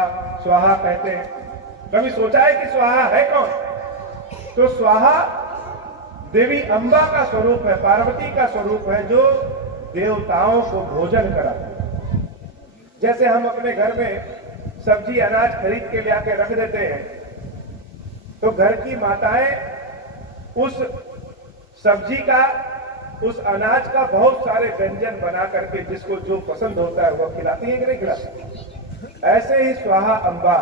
स्वाहा कहते हैं। कभी सोचा है कि स्वाहा है कौन? तो स्वाहा देवी अम्बा का स्वरूप है, पार्वती का स्वरूप है, जो देवताओं को भोजन कराती है। जैसे हम अपने घर में सब्जी अनाज खरीद के ले आके रख देते हैं तो घर की माताएं उस सब्जी का, उस अनाज का बहुत सारे व्यंजन बना करके जिसको जो पसंद होता है वह खिलाती है कि नहीं खिलाती? ऐसे ही स्वाहा अम्बा,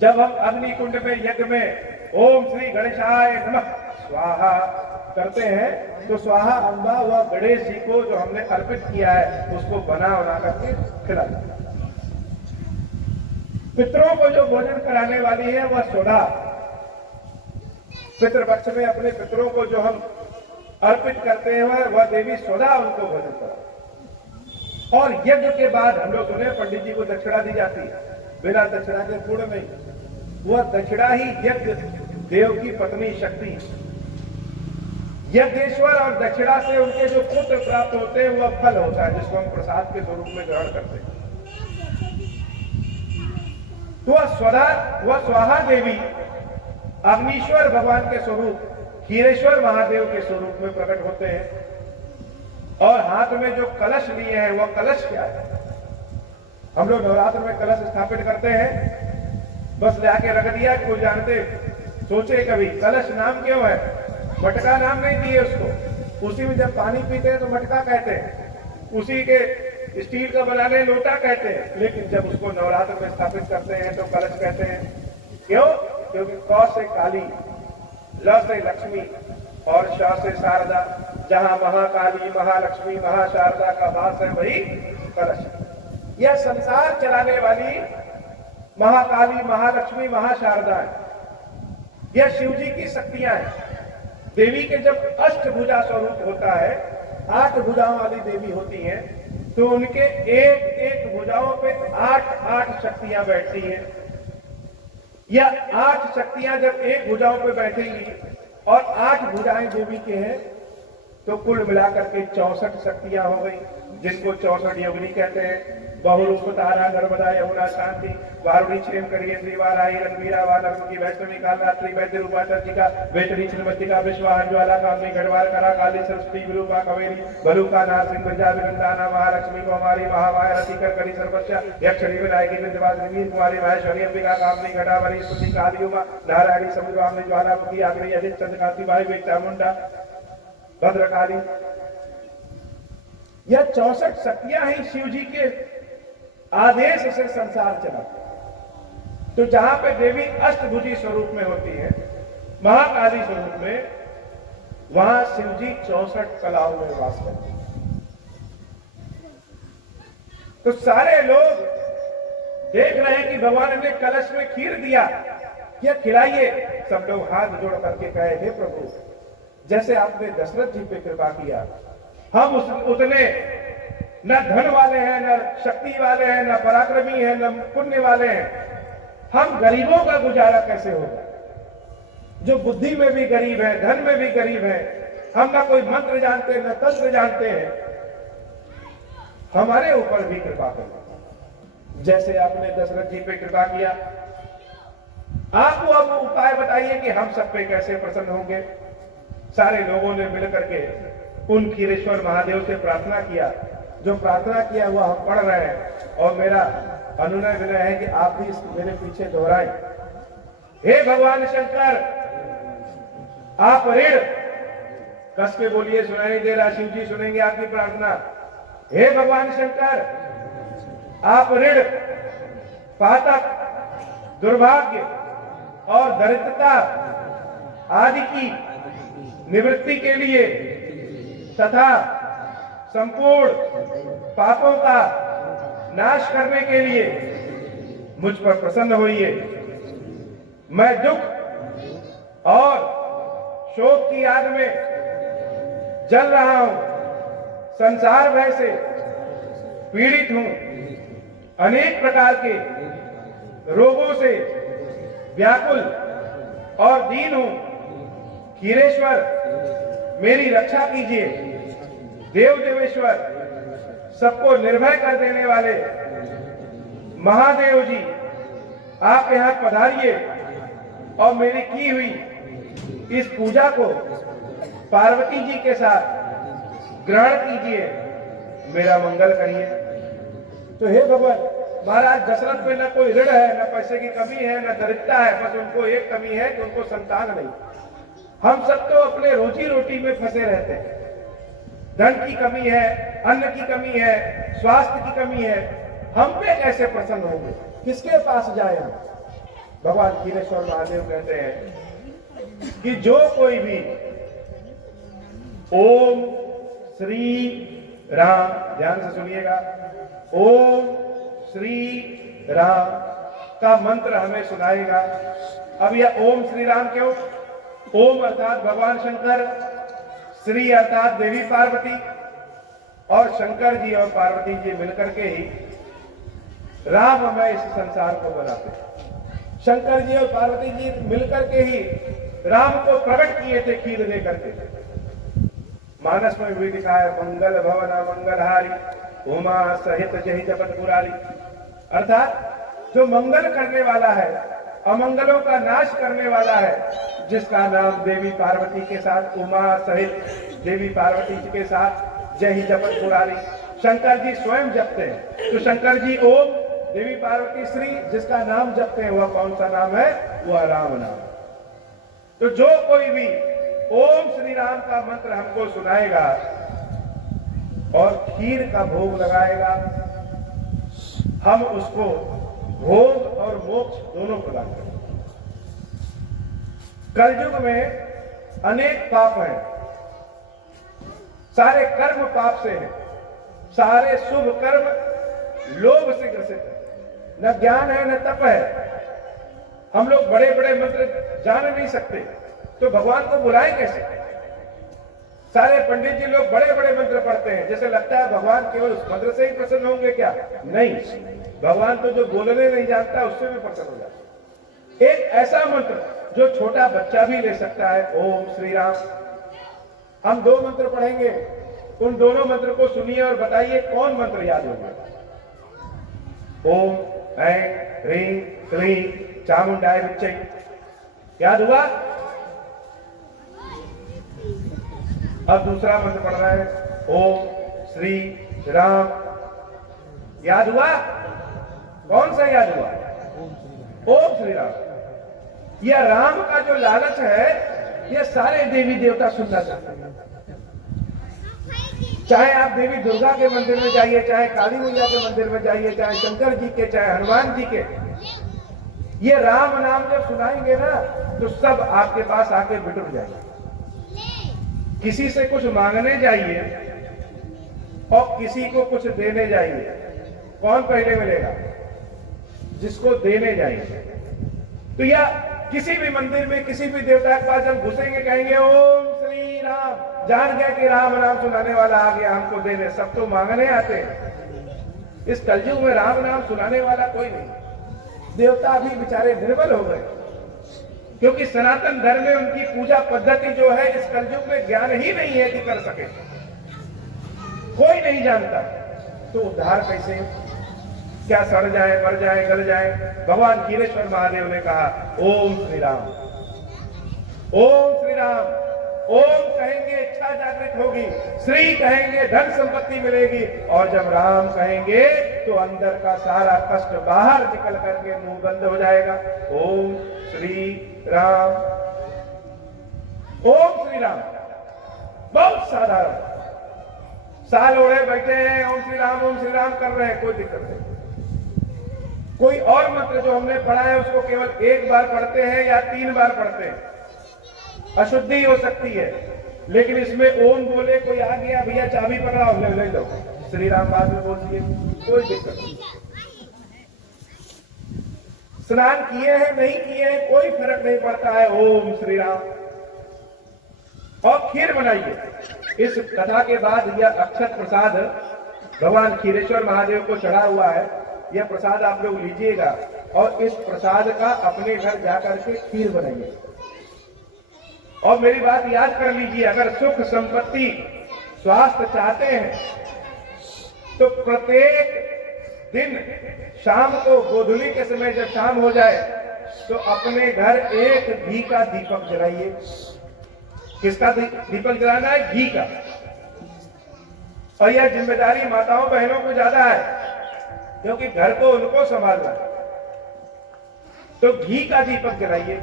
जब हम अग्नि कुंड में यज्ञ में ओम श्री गणेशाय नमः स्वाहा करते हैं तो स्वाहा अम्बा वह गणेश जी को जो हमने अर्पित किया है उसको बना करके खिलाती है। पितरों को जो भोजन कराने वाली है वह सुधा, पितृपक्ष में अपने पितरों को जो हम अर्पित करते हैं वह देवी सुधा उनको भोजन करा। और यज्ञ के बाद हम लोग सुने पंडित जी को दक्षिणा दी जाती है, बिना दक्षिणा के पूर्ण नहीं। वह दक्षिणा ही यज्ञ देव की पत्नी शक्ति, यज्ञेश्वर और दक्षिणा से उनके जो पुत्र प्राप्त होते हैं वह फल होता है जिसको हम प्रसाद के स्वरूप में ग्रहण करते हैं। तो वह स्वाहा देवी अग्निश्वर भगवान के स्वरूप खीरेश्वर महादेव के स्वरूप में प्रकट होते हैं। और हाथ में जो कलश लिए हैं वह कलश क्या है? हम लोग नवरात्र में कलश स्थापित करते हैं, बस ले आके रख दिया। कोई जानते सोचे कभी कलश नाम क्यों है? मटका नाम नहीं दिए उसको। उसी में जब पानी पीते हैं तो मटका कहते हैं, उसी के स्टील का बनाने लोटा कहते हैं। लेकिन जब उसको नवरात्र में स्थापित करते हैं तो कलश कहते हैं। क्यों? क्योंकि क से काली, ल से लक्ष्मी और श से शारदा। जहां महाकाली, महालक्ष्मी, महाशारदा का वास है वही कलश। यह संसार चलाने वाली महाकाली, महालक्ष्मी, महाशारदा है। यह शिव जी की शक्तियां हैं। देवी के जब अष्टभुजा स्वरूप होता है, 8 भुजाओं वाली देवी होती हैं, तो उनके एक एक भुजाओं पे 8 शक्तियां बैठती हैं। यह 8 शक्तियां जब एक भुजाओं पे बैठेंगी और 8 भुजाएं देवी के हैं तो कुल मिलाकर के 64 शक्तियां हो गई, जिनको 64 योगिनी कहते हैं। बहुरूप तारा नर्मदा यमुना शांति वारुणी क्षेम करिए त्रिवाराई रंगवीरा वालकी वैष्णवी कालरात्रि वैद्य रूपा चर्चिका वेतरी श्रीमतिका विश्वाहन ज्वाला कामनी गढ़वाल करा काली सरस्वती विरूपा कवेरी बलुका नाथ सिंह प्रजा विनंदाना महालक्ष्मी कौमारी महामाया रतिकर करी सर्वस्या यक्षणी विनायकी विंध्यवासिनी कुमारी महेश्वरी अंबिका कामनी घटावरी स्तुति कालियुमा नारायणी समुद्रामनी ज्वालामुखी आग्नेय अजित चंद्रकांति भाई वेग चामुंडा भद्रकाली। यह 64 शक्तियां ही शिव जी के आदेश से संसार चला। तो जहां पे देवी अष्टभुजी स्वरूप में होती है, महाकाली स्वरूप में, वहां शिव जी 64 कलाओं में वास करते हैं। तो सारे लोग देख रहे हैं कि भगवान ने कलश में खीर दिया, क्या खिलाइए। सब लोग हाथ जोड़ करके कहे, हे प्रभु, जैसे आपने दशरथ जी पे कृपा किया, हम उतने न धन वाले हैं, न शक्ति वाले हैं, न पराक्रमी हैं, न पुण्य वाले हैं, हम गरीबों का गुजारा कैसे होगा? जो बुद्धि में भी गरीब है, धन में भी गरीब है, हम ना कोई मंत्र जानते, न तंत्र जानते हैं, हमारे ऊपर भी कृपा करो। जैसे आपने दशरथ जी पे कृपा किया, आपको अब उपाय बताइए कि हम सब पे कैसे प्रसन्न होंगे। सारे लोगों ने मिलकर के उन क्षीरेश्वर महादेव से प्रार्थना किया। जो प्रार्थना किया हुआ हम पढ़ रहे हैं, और मेरा अनुनय विनय है कि आप भी मेरे पीछे दोहराएं। हे भगवान शंकर, आप ऋण, कस के बोलिए, सुनाई नहीं दे रहा, शिव जी सुनेंगे आपकी प्रार्थना। हे भगवान शंकर, आप ऋण, पातक, दुर्भाग्य और दरिद्रता आदि की निवृत्ति के लिए तथा संपूर्ण पापों का नाश करने के लिए मुझ पर प्रसन्न होइए। मैं दुख और शोक की आग में जल रहा हूं, संसार भय से पीड़ित हूं, अनेक प्रकार के रोगों से व्याकुल और दीन हूं। क्षीरेश्वर, मेरी रक्षा कीजिए। देव देवेश्वर, सबको निर्भय कर देने वाले महादेव जी, आप यहां पधारिए और मेरी की हुई इस पूजा को पार्वती जी के साथ ग्रहण कीजिए, मेरा मंगल करिए। तो हे भगवान, महाराज दशरथ में न कोई ऋण है, न पैसे की कमी है, न दरिद्रता है, बस उनको एक कमी है कि उनको संतान नहीं। हम सब तो अपने रोजी रोटी में फंसे रहते हैं। धन की कमी है, अन्न की कमी है, स्वास्थ्य की कमी है, हम पे कैसे प्रसन्न होंगे? किसके पास जाए हम? भगवान क्षीरेश्वर महादेव कहते हैं कि जो कोई भी ओम श्री राम, ध्यान से सुनिएगा, ओम श्री राम का मंत्र हमें सुनाएगा। अब यह ओम श्री राम क्यों? ओम अर्थात भगवान शंकर, श्री अर्थात देवी पार्वती, और शंकर जी और पार्वती जी मिलकर के ही राममय इस संसार को बनाते हैं। शंकर जी और पार्वती जी मिलकर के ही राम को प्रकट किए थे खीर दे करके। मानस में भी लिखा है, मंगल भवन मंगलहारी, उमा सहित जहि जपत पुरारी। अर्थात जो मंगल करने वाला है, अमंगलों का नाश करने वाला है, जिसका नाम देवी पार्वती के साथ, उमा सहित देवी पार्वती जी के साथ जय जपत पुरारी, शंकर जी स्वयं जपते हैं। तो शंकर जी ओम, देवी पार्वती श्री, जिसका नाम जपते हैं वह कौन सा नाम है? वह राम नाम। तो जो कोई भी ओम श्री राम का मंत्र हमको सुनाएगा और खीर का भोग लगाएगा, हम उसको भोग और मोक्ष दोनों प्रदान करेंगे। कलयुग में अनेक पाप हैं, सारे कर्म पाप से हैं, सारे शुभ कर्म लोभ से ग्रसित है, न ज्ञान है न तप है। हम लोग बड़े बड़े मंत्र जान नहीं सकते, तो भगवान को बुलाएं कैसे? सारे पंडित जी लोग बड़े बड़े मंत्र पढ़ते हैं, जैसे लगता है भगवान केवल उस मंत्र से ही प्रसन्न होंगे क्या? नहीं, भगवान तो जो बोलने नहीं जानता उससे भी प्रसन्न हो जाता। एक ऐसा मंत्र जो छोटा बच्चा भी ले सकता है, ओम श्री राम। हम दो मंत्र पढ़ेंगे, उन दोनों मंत्र को सुनिए और बताइए कौन मंत्र याद होगा। ओम ऐं ह्रीं क्लीं चामुंडाय विच्चे, याद हुआ? अब दूसरा मंत्र पढ़ रहा है, ओम श्री राम, याद हुआ? कौन सा याद हुआ? ओम श्री राम। यह राम का जो लालच है, ये सारे देवी देवता सुनना चाहते हैं। चाहे आप देवी दुर्गा के मंदिर में जाइए, चाहे काली मैया के मंदिर में जाइए, चाहे शंकर जी के, चाहे हनुमान जी के, ये राम नाम जब सुनाएंगे ना तो सब आपके पास आके बिटुट जाएंगे। किसी से कुछ मांगने जाइए और किसी को कुछ देने जाइए, कौन पहले मिलेगा? जिसको देने जाएंगे। तो या किसी भी मंदिर में किसी भी देवता के पास जब घुसेंगे कहेंगे ओम श्री राम, जान गया कि राम नाम सुनाने वाला आ गया हमको देने, सब तो मांगने आते हैं। इस कलयुग में राम नाम सुनाने वाला कोई नहीं। देवता भी बेचारे निर्बल हो गए, क्योंकि सनातन धर्म में उनकी पूजा पद्धति जो है इस कलयुग में ज्ञान ही नहीं है कि कर सके, कोई नहीं जानता। तो उद्धार कैसे? क्या सड़ जाए, मर जाए, गल जाए? भगवान खीरेश्वर महादेव ने कहा ओम श्री राम, ओम श्री राम। ओम कहेंगे इच्छा जागृत होगी, श्री कहेंगे धन संपत्ति मिलेगी, और जब राम कहेंगे तो अंदर का सारा कष्ट बाहर निकल करके मुंह बंद हो जाएगा। ओम श्री राम, ओम श्री राम। बहुत साधारण, साल ओढ़े बैठे हैं ओम श्री राम कर रहे हैं, कोई दिक्कत नहीं। कोई और मंत्र जो हमने पढ़ा है उसको केवल एक बार पढ़ते हैं या 3 बार पढ़ते हैं, अशुद्धि हो सकती है। लेकिन इसमें ओम बोले, कोई आ गया भैया चाबी पकड़ाओ, ले लो श्री राम बाद में बोल दिए, कोई दिक्कत नहीं। स्नान किए हैं नहीं किए हैं कोई फर्क नहीं पड़ता है, ओम श्री राम। और खीर बनाइए। इस कथा के बाद यह अक्षत प्रसाद भगवान खीरेश्वर महादेव को चढ़ा हुआ है, यह प्रसाद आप लोग लीजिएगा और इस प्रसाद का अपने घर जाकर के खीर बनाइए। और मेरी बात याद कर लीजिए, अगर सुख संपत्ति स्वास्थ्य चाहते हैं तो प्रत्येक दिन शाम को गोधूली के समय जब शाम हो जाए तो अपने घर एक घी का दीपक जलाइए। किसका दीपक जलाना है? घी का। और यह जिम्मेदारी माताओं बहनों को ज्यादा है, क्योंकि घर को उनको संभालना है। तो घी का दीपक जलाइए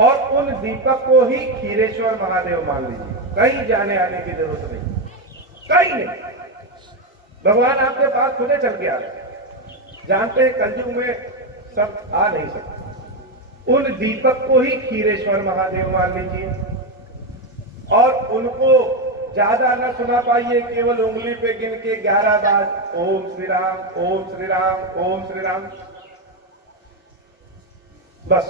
और उन दीपक को ही खीरेश्वर महादेव मान लीजिए। कहीं जाने आने की जरूरत नहीं, कहीं नहीं। भगवान आपके पास खुदे चल के आ रहे। जानते हैं कलयुग में सब आ नहीं सकते। उन दीपक को ही खीरेश्वर महादेव मान लीजिए और उनको ज्यादा न सुना पाइए, केवल उंगली पे गिन के 11 बार ओम श्री राम, ओम श्री राम, ओम श्री राम, बस।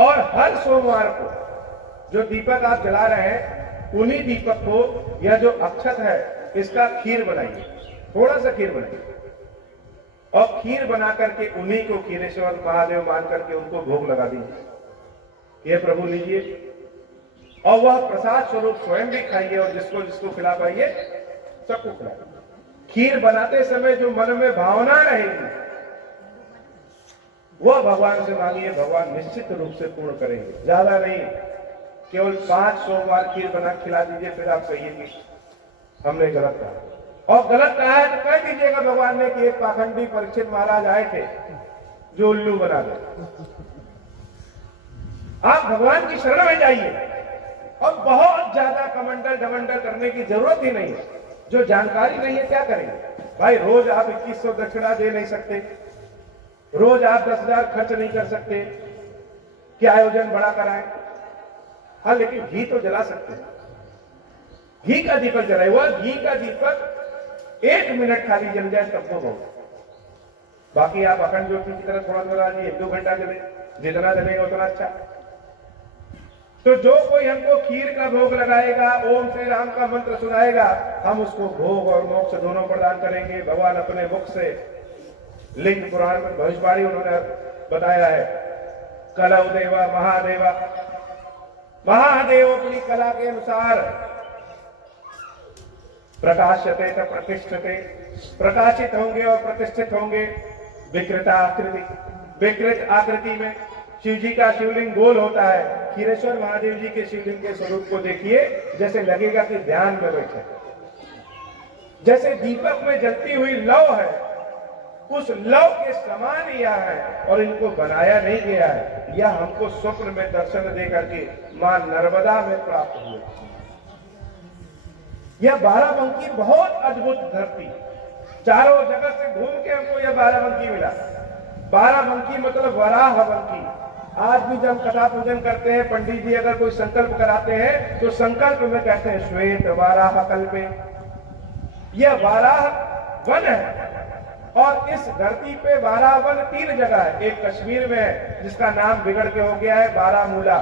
और हर सोमवार को जो दीपक आप जला रहे हैं उन्हीं दीपक को यह जो अक्षत है इसका खीर बनाइए, थोड़ा सा खीर बनाइए और खीर बना करके उन्हीं को खीरेश्वर महादेव मान करके उनको भोग लगा दीजिए। ये प्रभु लीजिए और वह प्रसाद स्वरूप स्वयं भी खाइए और जिसको जिसको खिला पाइए सबको खिलाइए। खीर बनाते समय जो मन में भावना रहेगी वह भगवान से मांगिए, भगवान निश्चित रूप से पूर्ण करेंगे। ज्यादा नहीं, केवल 5 सोमवार खीर बना खिला दीजिए, फिर आप कहिए कि हमने गलत कहा। और गलत कहा है तो कह दीजिएगा भगवान ने कि एक पाखंडी परीक्षित महाराज आए थे जो उल्लू बना दे। आप भगवान की शरण में जाइए और बहुत ज्यादा कमंडल डमंडल करने की जरूरत ही नहीं है। जो जानकारी नहीं है क्या करेंगे भाई? रोज आप 2100 दक्षिणा दे नहीं सकते, रोज आप 10,000 खर्च नहीं कर सकते कि आयोजन बड़ा कराएं। हाँ, लेकिन घी तो जला सकते हैं। घी का दीपक जलाए, वह घी का दीपक 1 मिनट खाली जल जाए तब तो बहुत। बाकी आप अखंड ज्योति की तरह थोड़ा थोड़ा जी 1-2 घंटा जले, जितना जलेगा उतना अच्छा। तो जो कोई हमको खीर का भोग लगाएगा, ओम श्री राम का मंत्र सुनाएगा, हम उसको भोग और मोक्ष दोनों प्रदान करेंगे। भगवान अपने मुख से लिंग पुराण में भविष्यवाणी उन्होंने बताया है, कलौ देवा महादेवा। महादेव अपनी कला के अनुसार प्रकाशते तो प्रतिष्ठते, प्रकाशित होंगे और प्रतिष्ठित होंगे। विकृत आकृति में शिव जी का शिवलिंग गोल होता है। खीरेश्वर महादेव जी के शिवलिंग के स्वरूप को देखिए, जैसे लगेगा कि ध्यान में बैठे। जैसे दीपक में जलती हुई लौ है, उस लौ के समान यह है और इनको बनाया नहीं गया है। यह हमको स्वप्न में दर्शन देकर के मां नर्मदा में प्राप्त हुए। यह बाराबंकी बहुत अद्भुत धरती, चारों जगत से घूम के हमको यह बाराबंकी मिला। बाराबंकी मतलब वराहबंकी। आज भी जब कथा पूजन करते हैं, पंडित जी अगर कोई संकल्प कराते हैं तो संकल्प में कहते हैं श्वेत वाराह कल्पे। यह वाराह वन है और इस धरती पे 12 वन 3 जगह है। एक कश्मीर में है जिसका नाम बिगड़ के हो गया है बारामूला,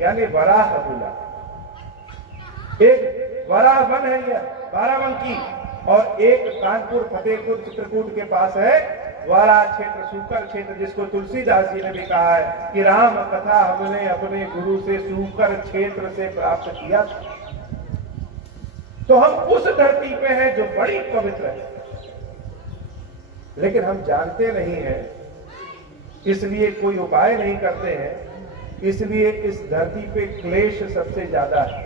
यानी वराहमूला। एक वराह वन है यह बाराबंकी, और एक कानपुर फतेहपुर चित्रकूट के पास है वारा क्षेत्र, सूकर क्षेत्र, जिसको तुलसीदास जी ने भी कहा है कि राम कथा हमने अपने गुरु से सूकर क्षेत्र से प्राप्त किया। तो हम उस धरती पे हैं जो बड़ी पवित्र है, लेकिन हम जानते नहीं हैं, इसलिए कोई उपाय नहीं करते हैं। इसलिए इस धरती पे क्लेश सबसे ज्यादा है।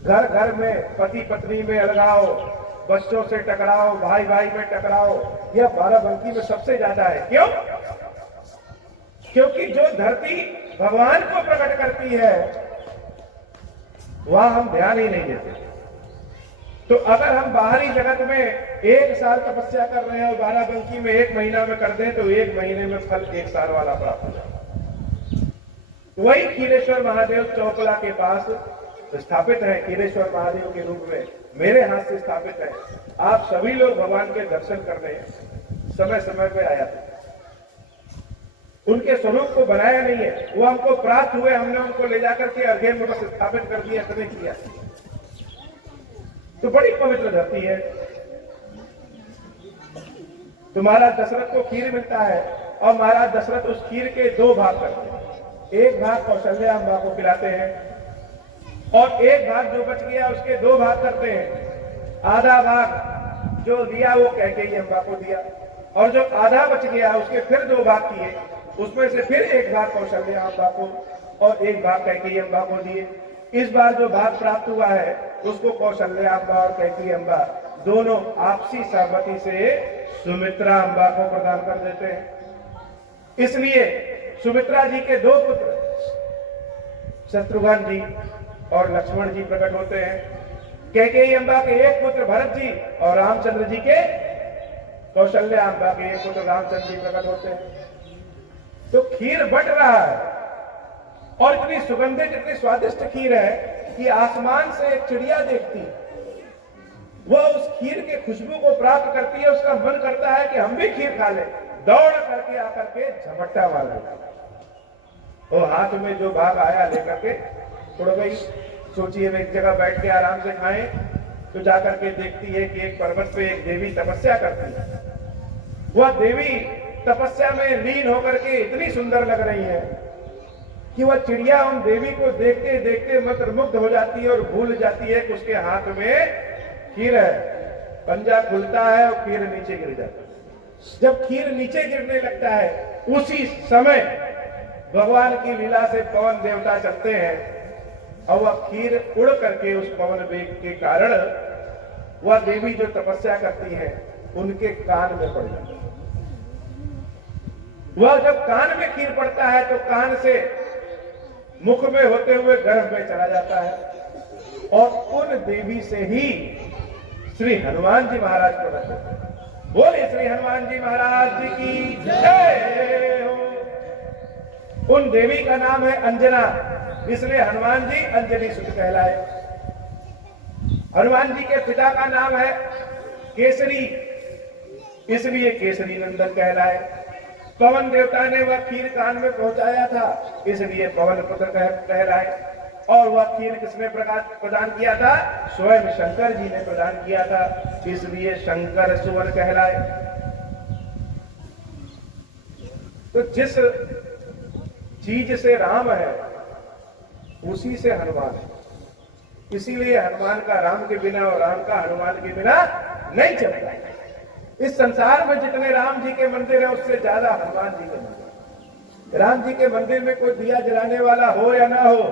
घर घर में पति पत्नी में अलगाव, बच्चों से टकराओ, भाई भाई में टकराओ, यह बाराबंकी में सबसे ज्यादा है। क्यों? क्योंकि जो धरती भगवान को प्रकट करती है वहां हम ध्यान ही नहीं देते। तो अगर हम बाहरी जगत में 1 साल तपस्या कर रहे हैं और बाराबंकी में 1 महीना में कर दें तो 1 महीने में फल 1 साल वाला प्राप्त हो जाए। वही खीरेश्वर महादेव चौपला के पास स्थापित है, खीरेश्वर महादेव के रूप में मेरे हाथ से स्थापित है। आप सभी लोग भगवान के दर्शन करने समय समय पे आया थे। उनके स्वरूप को बनाया नहीं है, वो हमको प्राप्त हुए, हमने उनको ले जाकर के अर्घ्य में बस स्थापित कर दिया, इतने किया। तो बड़ी पवित्र धरती है। तो महाराज दशरथ को खीर मिलता है और महाराज दशरथ उस खीर के 2 भाग करते हैं। एक भाग कौशल्या अम्बा को खिलाते हैं और एक भाग जो बच गया उसके 2 भाग करते हैं। आधा भाग जो दिया वो कैकेयी अम्बा को दिया, और जो आधा बच गया उसके फिर 2 भाग किए, उसमें से फिर एक भाग कौशल्या अम्बा को और एक भाग कैकेयी अम्बा को दिए। इस बार जो भाग प्राप्त हुआ है उसको कौशल्या अम्बा और कैकेयी अम्बा दोनों आपसी सहमति से सुमित्रा अम्बा को प्रदान कर देते हैं। इसलिए सुमित्रा जी के 2 पुत्र शत्रुघ्न जी और लक्ष्मण जी प्रकट होते हैं। कैकेयी अम्बा के 1 पुत्र भरत जी और रामचंद्र जी के, कौशल्या अम्बा के 1 पुत्र रामचंद्र जी प्रकट होते हैं। तो खीर बट रहा है और इतनी सुगंधित, इतनी स्वादिष्ट खीर है कि आसमान से एक चिड़िया देखती, वह उस खीर के खुशबू को प्राप्त करती है, उसका मन करता है कि हम भी खीर खा लें, दौड़ करके आकर के झपट्टा मार देता। और हाथ में जो भाग आया लेकर के उड़ गई। सोचिए एक जगह बैठ के आराम से खाएं तो जाकर के देखती है कि एक पर्वत पे एक देवी तपस्या करती है। वह देवी तपस्या में लीन होकर के इतनी सुंदर लग रही है कि वह चिड़िया उन देवी को देखते देखते मंत्रमुग्ध हो जाती है और भूल जाती है कि उसके हाथ में खीर है। पंजा खुलता है और खीर नीचे गिर जाता है। जब खीर नीचे गिरने लगता है उसी समय भगवान की लीला से पवन देवता चलते हैं और वह खीर उड़ करके उस पवन वेग के कारण वह देवी जो तपस्या करती है उनके कान में पड़ जाती है। वह जब कान में खीर पड़ता है तो कान से मुख में होते हुए गर्भ में चला जाता है और उन देवी से ही श्री हनुमान जी महाराज प्रकट होते हैं। बोले श्री हनुमान जी महाराज जी की जय हो। उन देवी का नाम है अंजना, इसलिए हनुमान जी अंजनी सुत कहलाए। हनुमान जी के पिता का नाम है केसरी, इसलिए केसरी नंदन कहलाए। पवन देवता ने वह खीर कान में पहुंचाया था, इसलिए पवन पुत्र कहलाए। और वह खीर किसने प्रदान किया था? स्वयं शंकर जी ने प्रदान किया था, इसलिए शंकर सुवन कहलाए। तो जिस चीज से राम है उसी से हनुमान है, इसीलिए हनुमान का राम के बिना और राम का हनुमान के बिना नहीं चलता। इस संसार में जितने राम जी के मंदिर है उससे ज्यादा हनुमान जी के मंदिर। राम जी के मंदिर में कोई दिया जलाने वाला हो या ना हो,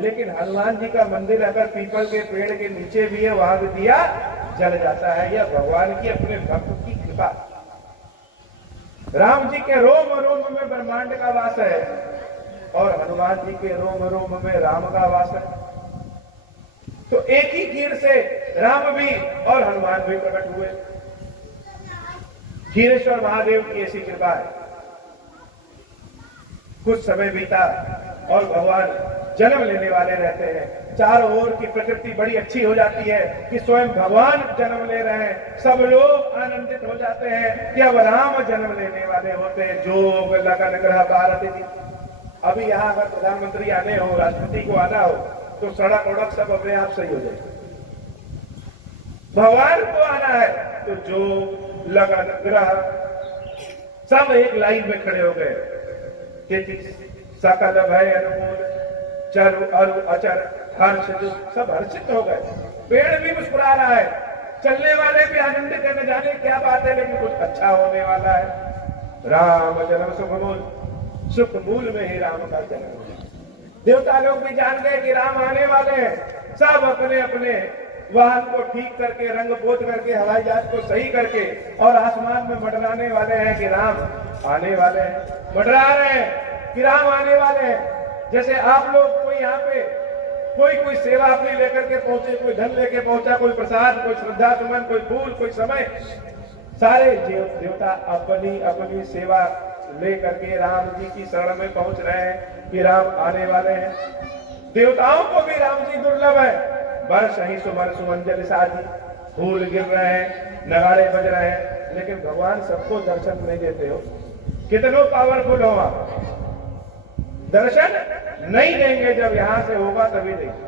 लेकिन हनुमान जी का मंदिर अगर पीपल के पेड़ के नीचे भी है वहां भी दिया जल जाता है। यह भगवान की अपने भक्त की कृपा। राम जी के रोम रोम में ब्रह्मांड का वास है और हनुमान जी के रोम रोम में राम का वास है। तो एक ही खीर से राम भी और हनुमान भी प्रकट हुए। खीरेश्वर महादेव की ऐसी कृपा है। कुछ समय बीता और भगवान जन्म लेने वाले रहते हैं। चारों ओर की प्रकृति बड़ी अच्छी हो जाती है कि स्वयं भगवान जन्म ले रहे हैं। सब लोग आनंदित हो जाते हैं कि अब राम जन्म लेने वाले होते हैं। जोग लगन ग्रह भारत जी। अभी यहाँ अगर प्रधानमंत्री आने हो, राष्ट्रपति को आना हो, तो सड़क उड़क सब अपने आप सही हो जाएगी। भगवान को आना है तो जो लगन ग्रह सब एक लाइन में खड़े हो गए। सकल भय अनुकूल चरु अरु अचर हर्ष सब हर्षित हो गए। पेड़ भी मुस्कुरा रहा है, चलने वाले भी आनंदित है। न जाने क्या बात है, लेकिन कुछ अच्छा होने वाला है। राम जन्म सुख मूल में ही राम का जन्म। देवता लोग भी जान गए कि राम आने वाले हैं। सब अपने अपने वाहन को ठीक करके, रंग पोत करके, हवाई जहाज को सही करके और आसमान में मंडराने वाले हैं कि राम आने वाले हैं। मंडरा रहे हैं कि राम आने वाले हैं। जैसे आप लोग कोई यहाँ पे कोई सेवा अपनी लेकर के पहुंचे, कोई धन लेके पहुंचा, कोई प्रसाद, कोई श्रद्धा सुमन, कोई फूल, कोई समय, सारे देवता अपनी अपनी सेवा लेकर के राम जी की शरण में पहुंच रहे हैं कि राम आने वाले हैं। देवताओं को भी राम जी दुर्लभ है। वर्ष ही सुमन सुमंजल साजी, फूल गिर रहे हैं, नगाड़े बज रहे हैं, लेकिन भगवान सबको दर्शन नहीं देते हो। कितनों पावरफुल हो आप, दर्शन नहीं देंगे। जब यहां से होगा तभी देंगे।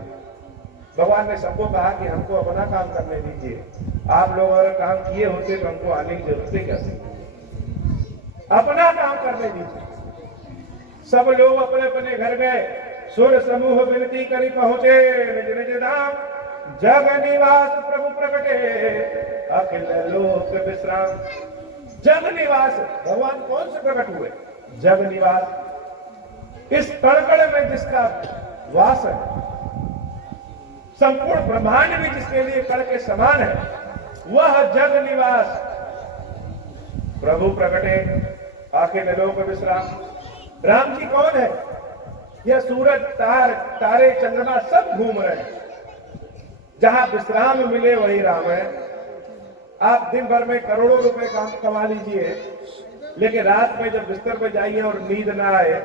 भगवान ने सबको कहा कि हमको अपना काम करने दीजिए। आप लोग अगर काम किए होते तो हमको आने की जरूरत क्या थी। अपना काम करने दीजिए। सब लोग अपने अपने घर गए। सुर समूह विनती करी पहुंचे निज निज धाम। जग निवास प्रभु प्रकटे अखिल लोक विश्राम। जग निवास भगवान कौन से प्रकट हुए? जग निवास, इस कणकण में जिसका वास है, संपूर्ण ब्रह्मांड भी जिसके लिए कण के समान है, वह जग निवास प्रभु प्रकटे अखिल लोक विश्राम। राम जी कौन है? यह सूरज तारे चंद्रमा सब घूम रहे हैं। जहां विश्राम मिले वही राम है। आप दिन भर में करोड़ों रुपए कमा लीजिए, लेकिन रात में जब बिस्तर पे जाइए और नींद ना आए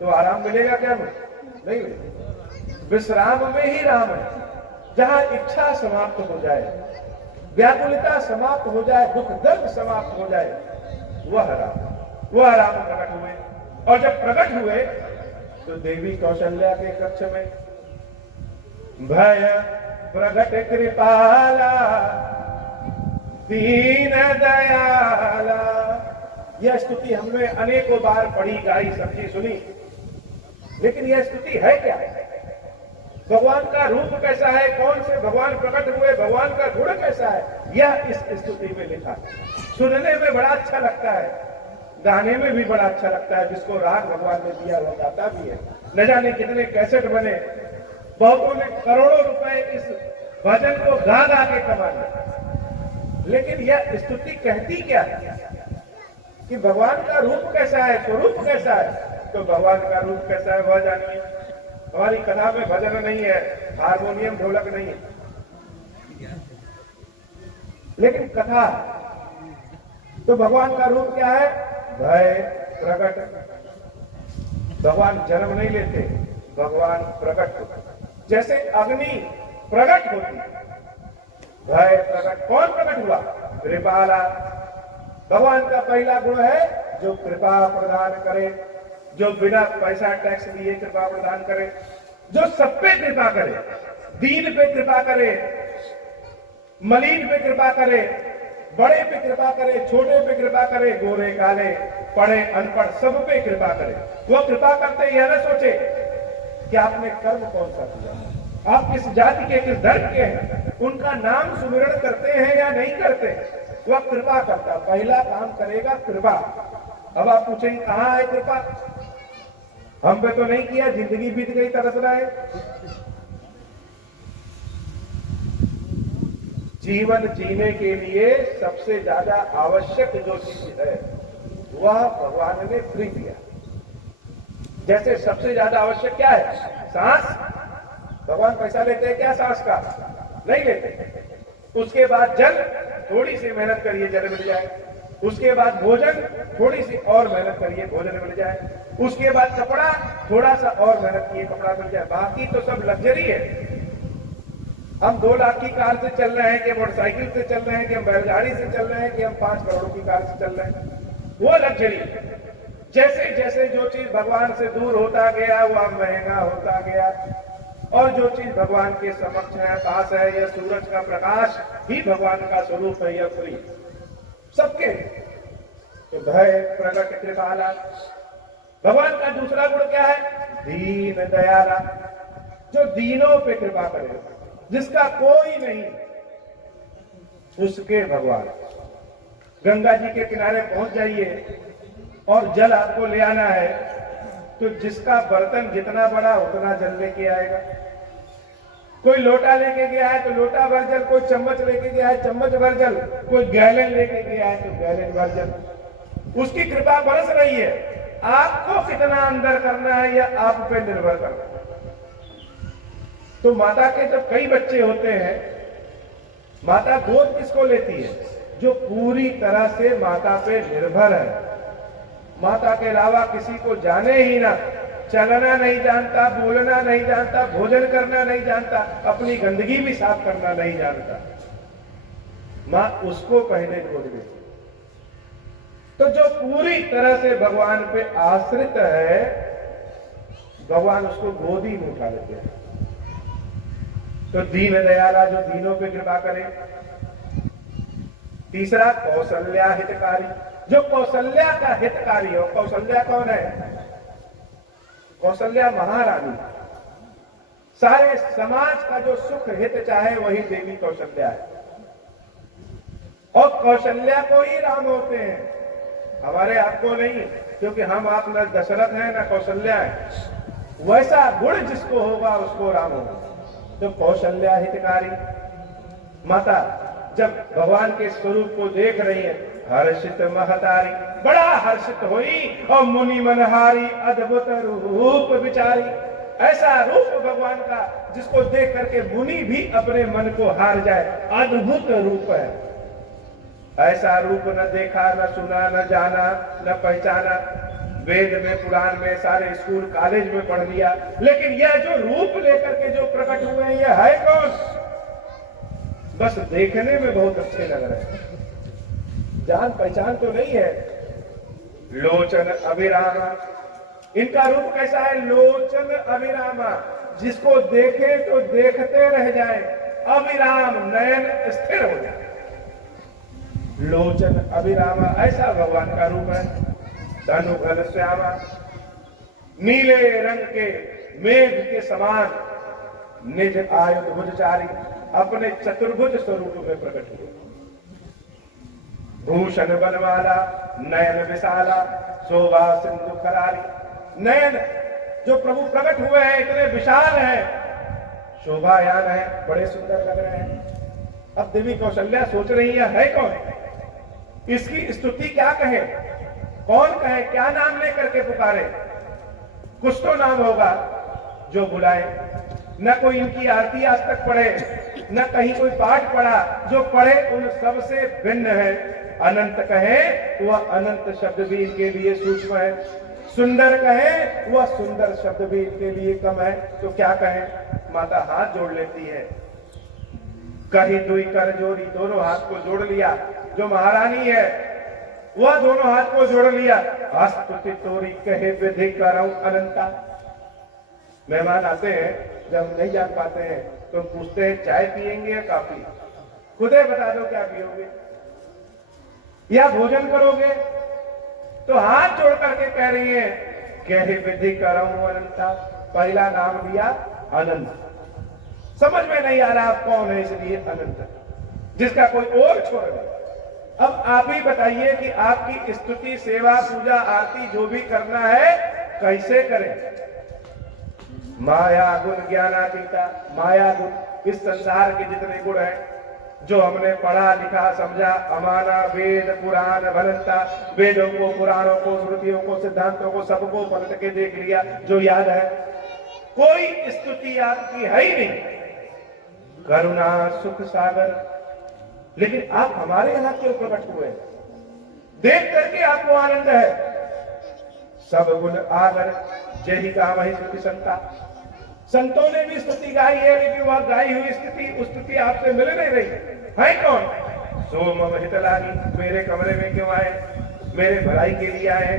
तो आराम मिलेगा क्या? नहीं मिलेगा। विश्राम में ही राम है। जहां इच्छा समाप्त हो जाए, व्याकुलता समाप्त हो जाए, दुख दर्द समाप्त हो जाए, वह राम प्रकट हुए। और जब प्रकट हुए तो देवी कौशल्या के कक्ष में भय प्रगट कृपाला दीन दयाला। यह स्तुति हमने अनेकों बार पढ़ी, गाई, समझी, सुनी, लेकिन यह स्तुति है क्या? भगवान का रूप कैसा है? कौन से भगवान प्रकट हुए? भगवान का गुण कैसा है? यह इस स्तुति में लिखा है। सुनने में बड़ा अच्छा लगता है, गाने में भी बड़ा अच्छा लगता है। जिसको राग भगवान ने दिया वो गाता भी है। न जाने कितने कैसेट बने, बहुतों ने करोड़ों रुपए इस भजन को गा गा के कमा लिया। लेकिन यह स्तुति कहती क्या है कि भगवान का रूप कैसा है, स्वरूप कैसा है? तो भगवान का रूप कैसा है वह जानिए। हमारी कथा में भजन नहीं है, हारमोनियम ढोलक नहीं है, लेकिन कथा। तो भगवान का रूप क्या है? भय प्रकट। भगवान जन्म नहीं लेते, भगवान प्रकट होते। जैसे अग्नि प्रकट होती, भय प्रकट। कौन प्रकट हुआ? कृपाला। भगवान का पहला गुण है जो कृपा प्रदान करे, जो बिना पैसा टैक्स दिए कृपा प्रदान करे, जो सब पे कृपा करे, दीन पे कृपा करे, मलिन पे कृपा करे, बड़े पे कृपा करे, छोटे पे कृपा करे, गोरे काले, पढ़े अनपढ़, सब पे कृपा करे। वो कृपा करते यह न सोचे कि आपने कर्म कौन सा किया, आप किस जाति के, किस धर्म के हैं, उनका नाम सुमिरण करते हैं या नहीं करते। वह कृपा करता, पहला काम करेगा कृपा। अब आप पूछेंगे कहां है कृपा? हम पे तो नहीं किया, जिंदगी बीत गई, तरस रहा है। जीवन जीने के लिए सबसे ज्यादा आवश्यक जो चीज है वह भगवान ने फ्री दिया। जैसे सबसे ज्यादा आवश्यक क्या है? सांस। भगवान पैसा लेते हैं क्या सांस का? नहीं लेते। उसके बाद जल, थोड़ी सी मेहनत करिए जल मिल जाए। उसके बाद भोजन, थोड़ी सी और मेहनत करिए भोजन मिल जाए। उसके बाद कपड़ा, थोड़ा सा और मेहनत किए कपड़ा मिल जाए, बाकी तो सब लग्जरी है। हम 2 लाख की कार से चल रहे हैं कि मोटरसाइकिल से चल रहे हैं कि हम बैलगाड़ी से चल रहे हैं कि हम 5 करोड़ की कार से चल रहे हैं, वो लग्जरी। जैसे जैसे जो चीज भगवान से दूर होता गया वो अब महंगा होता गया, और जो चीज भगवान के समक्ष है, पास है, यह सूरज का प्रकाश ही भगवान का स्वरूप है, यह फ्री सबके। तो भय प्रगट कृपाला, भगवान का दूसरा गुण क्या है? दीन दयाला, जो दीनों पे कृपा करे, जिसका कोई नहीं उसके भगवान। गंगा जी के किनारे पहुंच जाइए और जल आपको ले आना है, तो जिसका बर्तन जितना बड़ा उतना जल लेके आएगा। कोई लोटा लेके गया है तो लोटा भर जल, कोई चम्मच लेके गया है चम्मच भर जल, कोई गैलन लेके गया है तो गैलन भर जल। उसकी कृपा बरस रही है, आपको कितना अंदर करना है यह आप पे निर्भर करता है। तो माता के जब कई बच्चे होते हैं, माता गोद किसको लेती है? जो पूरी तरह से माता पे निर्भर है, माता के अलावा किसी को जाने ही ना, चलना नहीं जानता, बोलना नहीं जानता, भोजन करना नहीं जानता, अपनी गंदगी भी साफ करना नहीं जानता, मां उसको पहले गोद लेती। तो जो पूरी तरह से भगवान पे आश्रित है, भगवान उसको गोदी में उठा लेते हैं। तो दीन दयाला, जो दीनों पे कृपा करे। तीसरा कौशल्या हितकारी, जो कौशल्या का हितकारी हो। कौशल्या कौन है? कौशल्या महारानी, सारे समाज का जो सुख हित चाहे वही देवी कौशल्या है। और कौशल्या को ही राम होते हैं, हमारे आपको नहीं, क्योंकि हम आप न दशरथ हैं न कौशल्या है। वैसा गुण जिसको होगा उसको राम होगा। तो कौशल्या हितकारी माता जब भगवान के स्वरूप को देख रही है, हर्षित महतारी, बड़ा हर्षित हुई और मुनि मनहारी अद्भुत रूप विचारी। ऐसा रूप भगवान का जिसको देख करके मुनि भी अपने मन को हार जाए, अद्भुत रूप है। ऐसा रूप न देखा, न सुना, न जाना, न पहचाना। वेद में, पुराण में, सारे स्कूल कॉलेज में पढ़ लिया, लेकिन यह जो रूप लेकर के जो प्रकट हुए हैं, यह है कौन? बस देखने में बहुत अच्छे लग रहे हैं, जान पहचान तो नहीं है। लोचन अभिरामा, इनका रूप कैसा है? लोचन अभिरामा, जिसको देखे तो देखते रह जाए, अभिराम नयन स्थिर हो जाए। लोचन अभिरामा, ऐसा भगवान का रूप है। तनु घन श्यामा, नीले रंग के मेघ के समान, निज आयुध भुजचारी, अपने चतुर्भुज स्वरूप में प्रकट हुए। भूषण बनवाला, नयन विशाला, शोभा सिंधु करारी। नयन जो प्रभु प्रकट हुए हैं इतने विशाल हैं, शोभायान है, बड़े सुंदर लग रहे हैं। अब देवी कौशल्या सोच रही है कौन? इसकी स्तुति क्या कहे, कौन कहे, क्या नाम लेकर के पुकारे? कुछ तो नाम होगा जो बुलाए। न कोई इनकी आरती आज तक पढ़े, न कहीं कोई पाठ पढ़ा, जो पढ़े उन सबसे भिन्न है। अनंत कहे वह अनंत शब्द भी इनके लिए सूक्ष्म है, सुंदर कहे वह सुंदर शब्द भी इनके लिए कम है। तो क्या कहें? माता हाथ जोड़ लेती है। कही दुई कर जोड़ी, दोनों हाथ को जोड़ लिया। जो महारानी है वह दोनों हाथ को जोड़ लिया। स्तुति तोरी कहे विधि करऊं अनंता। मेहमान आते हैं, जब नहीं जान पाते हैं तो पूछते हैं चाय पिएंगे या कॉफी? खुदे बता दो क्या पियोगे या भोजन करोगे? तो हाथ जोड़ करके कह रही है कहे विधि करऊं अनंता। पहला नाम लिया अनंत। समझ में नहीं आ रहा आप कौन है, इसलिए अनंत, जिसका कोई और छोड़ नहीं। अब आप ही बताइए कि आपकी स्तुति, सेवा, पूजा, आरती जो भी करना है कैसे करें? माया गुण ज्ञानातीता, माया गुण, इस संसार के जितने गुण हैं जो हमने पढ़ा लिखा समझा, अमाना, वेद पुराण भनंता, वेदों को, पुराणों को, स्मृतियों को, सिद्धांतों को सबको पलट के देख लिया, जो याद है। कोई स्तुति आपकी है ही नहीं। करुणा सुख सागर, लेकिन आप हमारे यहां क्यों प्रकट हुए? देख करके आपको आनंद है। सब गुण आगर जय ही का वही स्तुति संता। संतों ने भी स्तुति गाई है, लेकिन वह गाई हुई स्तुति उस स्तुति आपसे मिल नहीं रही है। कौन? सो मम हितलानी, मेरे कमरे में क्यों आए? मेरे भलाई के लिए आए।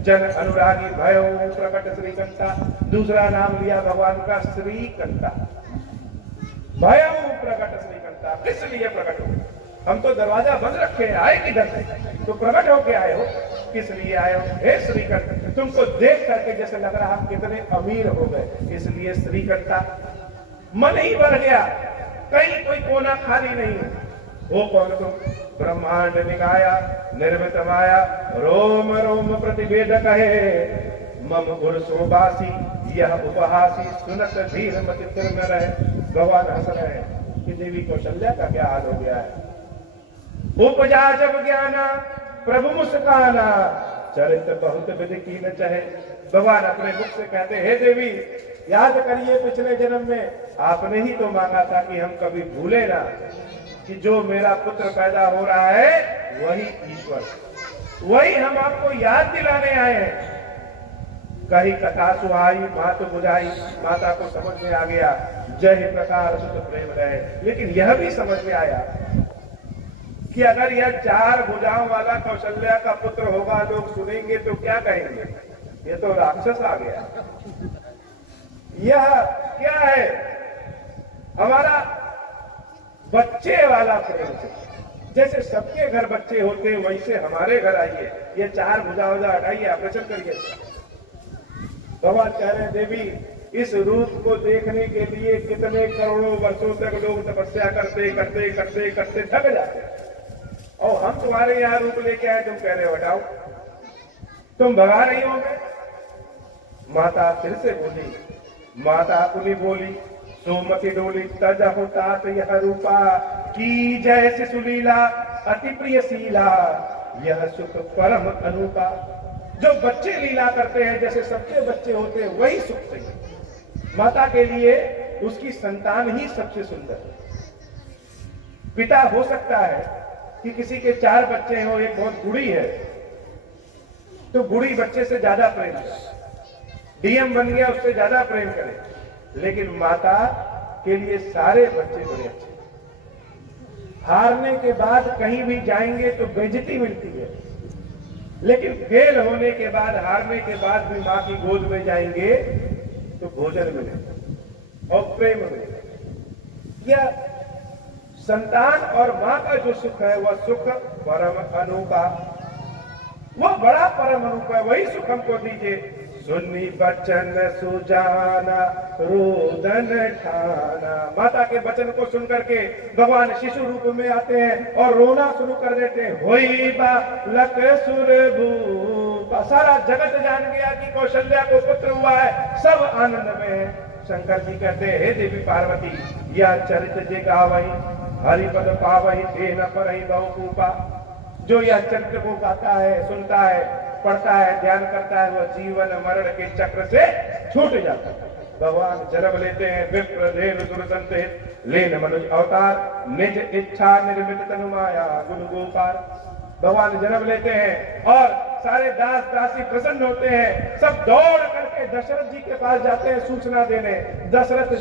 जन अनुरागी भयो प्रकट श्रीकंठा, दूसरा नाम लिया भगवान का श्रीकंठा। भयो प्रकट श्रीकंठा, किस लिए प्रकट हो? हम तो दरवाजा बंद रखे हैं, आए किधर से? तो प्रकट होके आए हो, किस लिए आए हो? हे श्रीकंठ, तुमको देख करके जैसे लग रहा आप कितने अमीर हो गए, इसलिए श्रीकंठा। मन ही भर गया, कहीं कोई कोना खाली नहीं। वो कौन? तुम ब्रह्मांड निकाया निर्मित माया, रोम रोम प्रतिवेदक है। मम गुर सोबासी यह उपहासी, सुनत धीर मति तिल न रहे। भगवान हंस रहे हैं कि देवी कौशल्या का क्या हाल हो गया है। उपजा जब ज्ञाना प्रभु मुस्काना, चरित्र बहुत विधि की न चाहे। भगवान अपने मुख से कहते, हे देवी याद करिए पिछले जन्म में आपने ही तो मांगा था कि हम कभी भूले ना कि जो मेरा पुत्र पैदा हो रहा है वही ईश्वर, वही हम आपको याद दिलाने आए हैं। कही कथा सुहाई मात बुझाई, माता को समझ में आ गया जय प्रकार सुत प्रेम रहे। लेकिन यह भी समझ में आया कि अगर यह 4 भुजाओं वाला कौशल्या का पुत्र होगा, लोग सुनेंगे तो क्या कहेंगे? ये तो राक्षस आ गया। यह क्या है? हमारा बच्चे वाला प्रेम से, जैसे सबके घर बच्चे होते हैं वैसे हमारे घर आइए, ये 4 भुजा हटाइए, ऑपरेशन करिए। भगवान कह रहे हैं देवी इस रूप को देखने के लिए कितने करोड़ों वर्षों तक लोग तपस्या करते करते करते करते थक जाते, और हम तुम्हारे यहाँ रूप लेके आए, तुम कह रहे हो हटाओ, तुम भगा नहीं होगे। माता फिर से बोली, माता पुनि बोली, सोमति डोली तज होतात यह रूपा, की जैसे सुलीला अति प्रिय शीला, यह सुख परम अनूपा। जो बच्चे लीला करते हैं जैसे सबके बच्चे होते हैं वही सुख चाहिए। माता के लिए उसकी संतान ही सबसे सुंदर। पिता हो सकता है कि किसी के 4 बच्चे हो, एक बहुत बूढ़ी है तो बूढ़ी बच्चे से ज्यादा प्रेम करे, डीएम बन गया उससे ज्यादा प्रेम करे, लेकिन माता के लिए सारे बच्चे बड़े अच्छे। हारने के बाद कहीं भी जाएंगे तो बेइज्जती मिलती है, लेकिन फेल होने के बाद, हारने के बाद भी मां की गोद में जाएंगे तो भोजन मिलेगा और प्रेम मिलेगा। क्या संतान और मां का जो सुख है वह सुख परम अनूपा, वह बड़ा परम अनूपा है, वही सुख हमको दीजिए। सुनी बचन सुजाना रोदन ठाना, माता के वचन को सुनकर के भगवान शिशु रूप में आते हैं और रोना शुरू कर देते हैं। होई बा लक सुर भूपा, सारा जगत जान गया कि कौशल्या को पुत्र हुआ है, सब आनंद में है। शंकर जी कहते हैं, हे देवी पार्वती यह चरित्र जे गावई, हरिपद पावई देह न परई बहुकूपा। जो यह चरित्र को गाता है, सुनता है, पढ़ता है, ध्यान करता है, वह जीवन मरण के चक्र से छूट जाता है। भगवान जन्म लेते हैं विप्र देव दुर्दंत लेन मनुष्य अवतार, निज इच्छा निर्मित तनु माया गुण गोपाल। भगवान जन्म लेते हैं और सारे दास दासी प्रसन्न होते हैं, सब दौड़ करके दशरथ जी के पास जाते हैं सूचना देने। दशरथ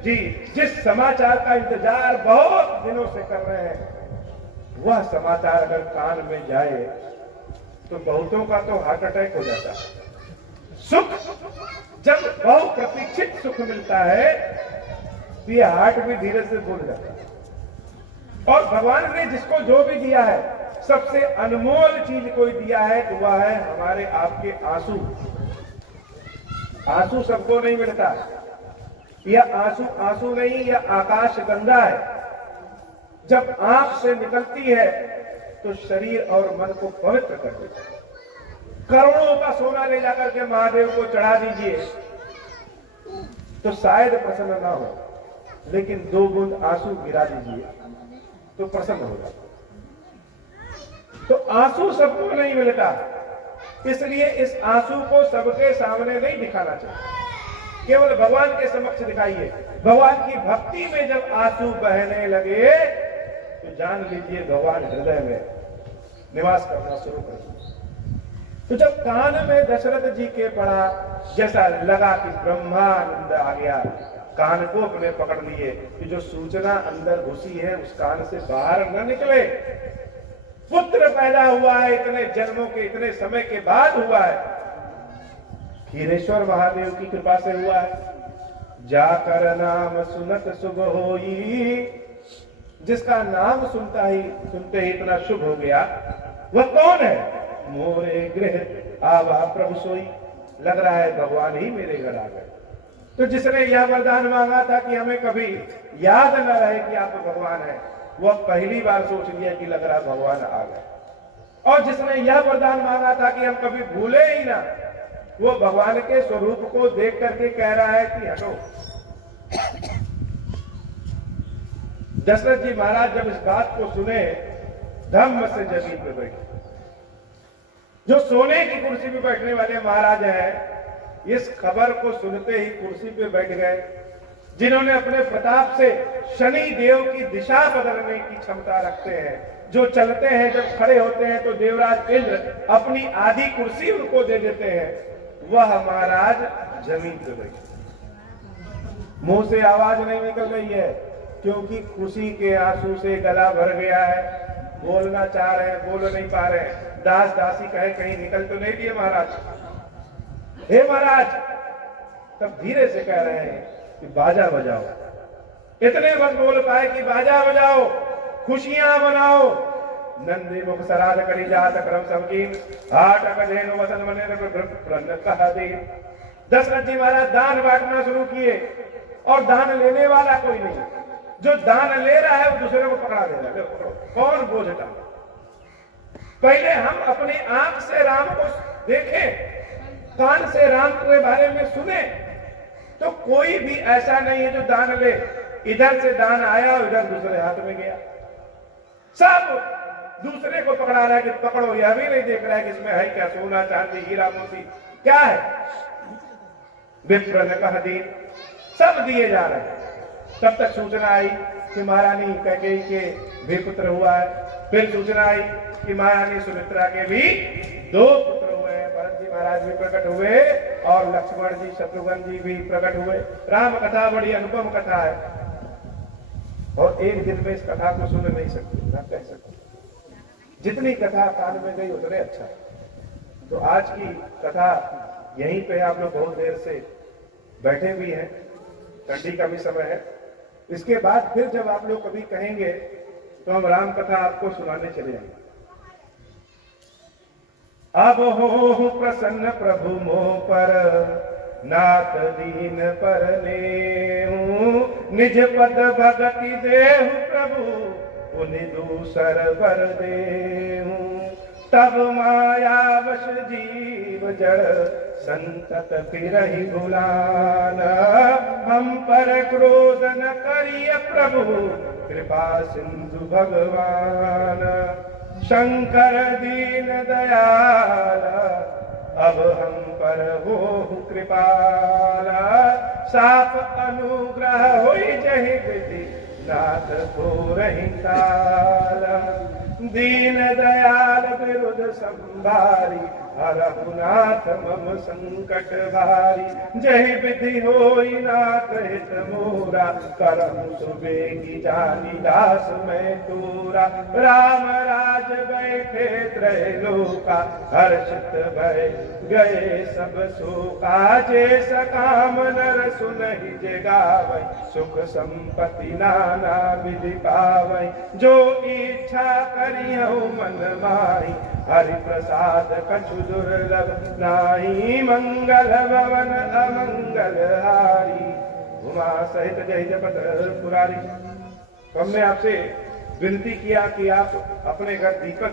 जी जिस समाचार का इंतजार बहुत दिनों से कर रहे हैं, वह समाचार अगर कान में जाए तो बहुतों का तो हार्ट अटैक हो जाता है। सुख जब बहु प्रतीक्षित सुख मिलता है तो यह हार्ट भी धीरे से बोल जाता है। और भगवान ने जिसको जो भी दिया है, सबसे अनमोल चीज कोई दिया है तो वह है हमारे आपके आंसू। आंसू सबको नहीं मिलता, यह आंसू आंसू नहीं, यह आकाश गंगा है। जब आंख से निकलती है तो शरीर और मन को पवित्र कर देती है। करोड़ों का सोना ले जाकर के महादेव को चढ़ा दीजिए तो शायद प्रसन्न ना हो, लेकिन 2 बूंद आंसू गिरा दीजिए तो प्रसन्न हो जाता। तो आंसू सबको नहीं मिलता, इसलिए इस आंसू को सबके सामने नहीं दिखाना चाहिए, केवल भगवान के समक्ष दिखाइए। भगवान की भक्ति में जब आंसू बहने लगे तो जान लीजिए भगवान हृदय में निवास करना शुरू कर दिया। तो जब कान में दशरथ जी के पड़ा, जैसा लगा कि ब्रह्मानंद आ गया, कान को अपने पकड़ लिए कि जो सूचना अंदर घुसी है उस कान से बाहर न निकले। पुत्र पैदा हुआ है, इतने जन्मों के इतने समय के बाद हुआ है, खीरेश्वर महादेव की कृपा से हुआ है। जाकर नाम सुनत शुभ होई, जिसका नाम सुनते ही इतना शुभ हो गया, वह कौन है? मोरे गृह आवा प्रभु सोई। लग रहा है भगवान ही मेरे घर आ गए। तो जिसने यह वरदान मांगा था कि हमें कभी याद न रहे कि आप भगवान हैं, वह पहली बार सोच लिया कि लग रहा भगवान आ गए। और जिसने यह वरदान मांगा था कि हम कभी भूले ही ना, वो भगवान के स्वरूप को देख करके कह रहा है कि हटो। दशरथ जी महाराज जब इस बात को सुने, धम्म से जमीन पर बैठे। जो सोने की कुर्सी पे बैठने वाले महाराज हैं, इस खबर को सुनते ही कुर्सी पे बैठ गए। जिन्होंने अपने प्रताप से शनि देव की दिशा बदलने की क्षमता रखते हैं, जो चलते हैं, जब खड़े होते हैं तो देवराज इंद्र अपनी आधी कुर्सी उनको दे देते हैं, वह महाराज जमीन पे बैठे। मुंह से आवाज नहीं निकल रही है, क्योंकि खुशी के आंसू से गला भर गया है। बोलना चाह रहे हैं, बोल नहीं पा रहे हैं। दास दासी कहे कहीं निकल तो नहीं दिए महाराज। हे महाराज, तब धीरे से कह रहे हैं कि बाजा बजाओ। इतने बस बोल पाए कि बाजा बजाओ, खुशियां मनाओ। नंदी मुख सराध करी जात क्रम सबकीन, हाट अकधेनु वसन मने प्रन्न कहा दे। दशरथ जी महाराज दान बांटना शुरू किए, और दान लेने वाला कोई नहीं। जो दान ले रहा है वो दूसरे को पकड़ा दे रहा है। कौन बोझ डाल? पहले हम अपनी आंख से राम को देखें, कान से राम के बारे में सुने, तो कोई भी ऐसा नहीं है जो दान ले। इधर से दान आया, उधर दूसरे हाथ में गया। सब दूसरे को पकड़ा रहा है कि पकड़ो। यह भी नहीं देख रहा है कि इसमें है क्या, सोना चांदी हीरा मोती क्या है। विप्र ने कहा दी, सब दिए जा रहे हैं। तब तक सूचना आई कि महारानी कैकेयी के भी पुत्र हुआ है। फिर सूचना आई कि महारानी सुमित्रा के भी 2 पुत्र हुए हैं। भरत जी महाराज भी प्रकट हुए और लक्ष्मण जी शत्रुघ्न जी भी प्रकट हुए। राम कथा बड़ी अनुपम कथा है, और एक दिन में इस कथा को सुन नहीं सकते, ना कह सकते। जितनी कथा कान में गई उतने अच्छा है। तो आज की कथा यहीं पे आप लोग बहुत देर से बैठे भी हैं, ठंडी का भी समय है। इसके बाद फिर जब आप लोग कभी कहेंगे तो हम राम कथा आपको सुनाने चले जाएंगे। अब हो प्रसन्न प्रभु मोह पर, नाथ दीन पर नेहु। निज पद भगति देहु प्रभु, उनि दूसर बर देहु। तब माया वश जीव जड़, संतत फिरहि भुलान। हम पर क्रोध न करिय प्रभु, कृपा सिंधु भगवान। शंकर दीन दयाल, अब हम पर हो कृपाला। साप अनुग्रह होई जहि विधि, नाथ थोरहि काल। दीन दयाल विरुद्ध संभारी, हरहु नाथ मम संकट भारी। जहि विधि होई नाथ हित मोरा, करहु सुबेगी जानी दास मैं तोरा। राम राज बैठे त्रैलोका, हर्षित भय गए सब शोका। जे सकाम नर सुनहि जे गावै, सुख संपत्ति नाना विधि पावै। जो इच्छा करियहु मन माही, हरि प्रसाद कछु दुर्लभ नाही। मंगल भवन अमंगल हारी, उमा सहित जय जपत पुरारी। हमने आपसे विनती किया कि आप अपने घर दीपक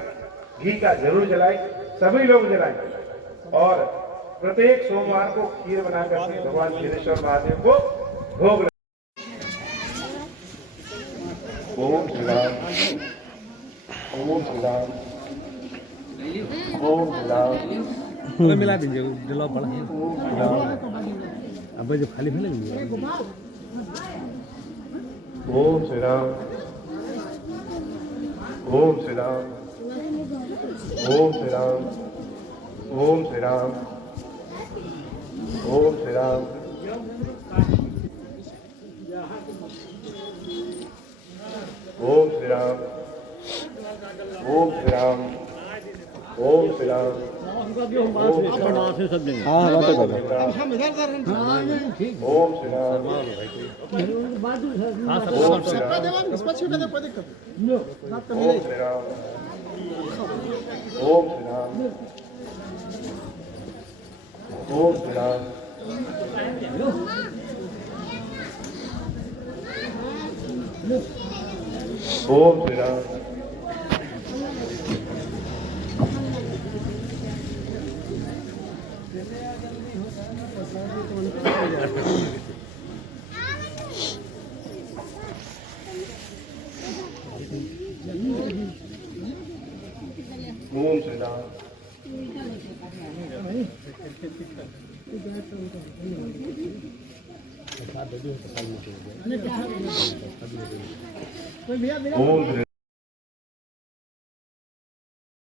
घी का जरूर जलाएं, सभी लोग जलाएं, और प्रत्येक सोमवार को खीर बनाकर के भगवान खीरेश्वर महादेव को भोग लगाएं। ओम श्री राम, ओम श्री राम, ओम श्री राम। मिला दीजिए जलाओ बड़ा अब जो खाली मिलेंगे। ओम श्री राम, ओम श्री राम, ओम श्री राम, ओम श्री राम ओम श्री राम ओम श्री राम ओम श्री राम ओम श्री राम हाँ बात कर ओम श्री राम ओम श्री राम ओम श्री राम ओम श्री राम ओम श्री राम ओम श्री राम ओम श्री राम ओम श्री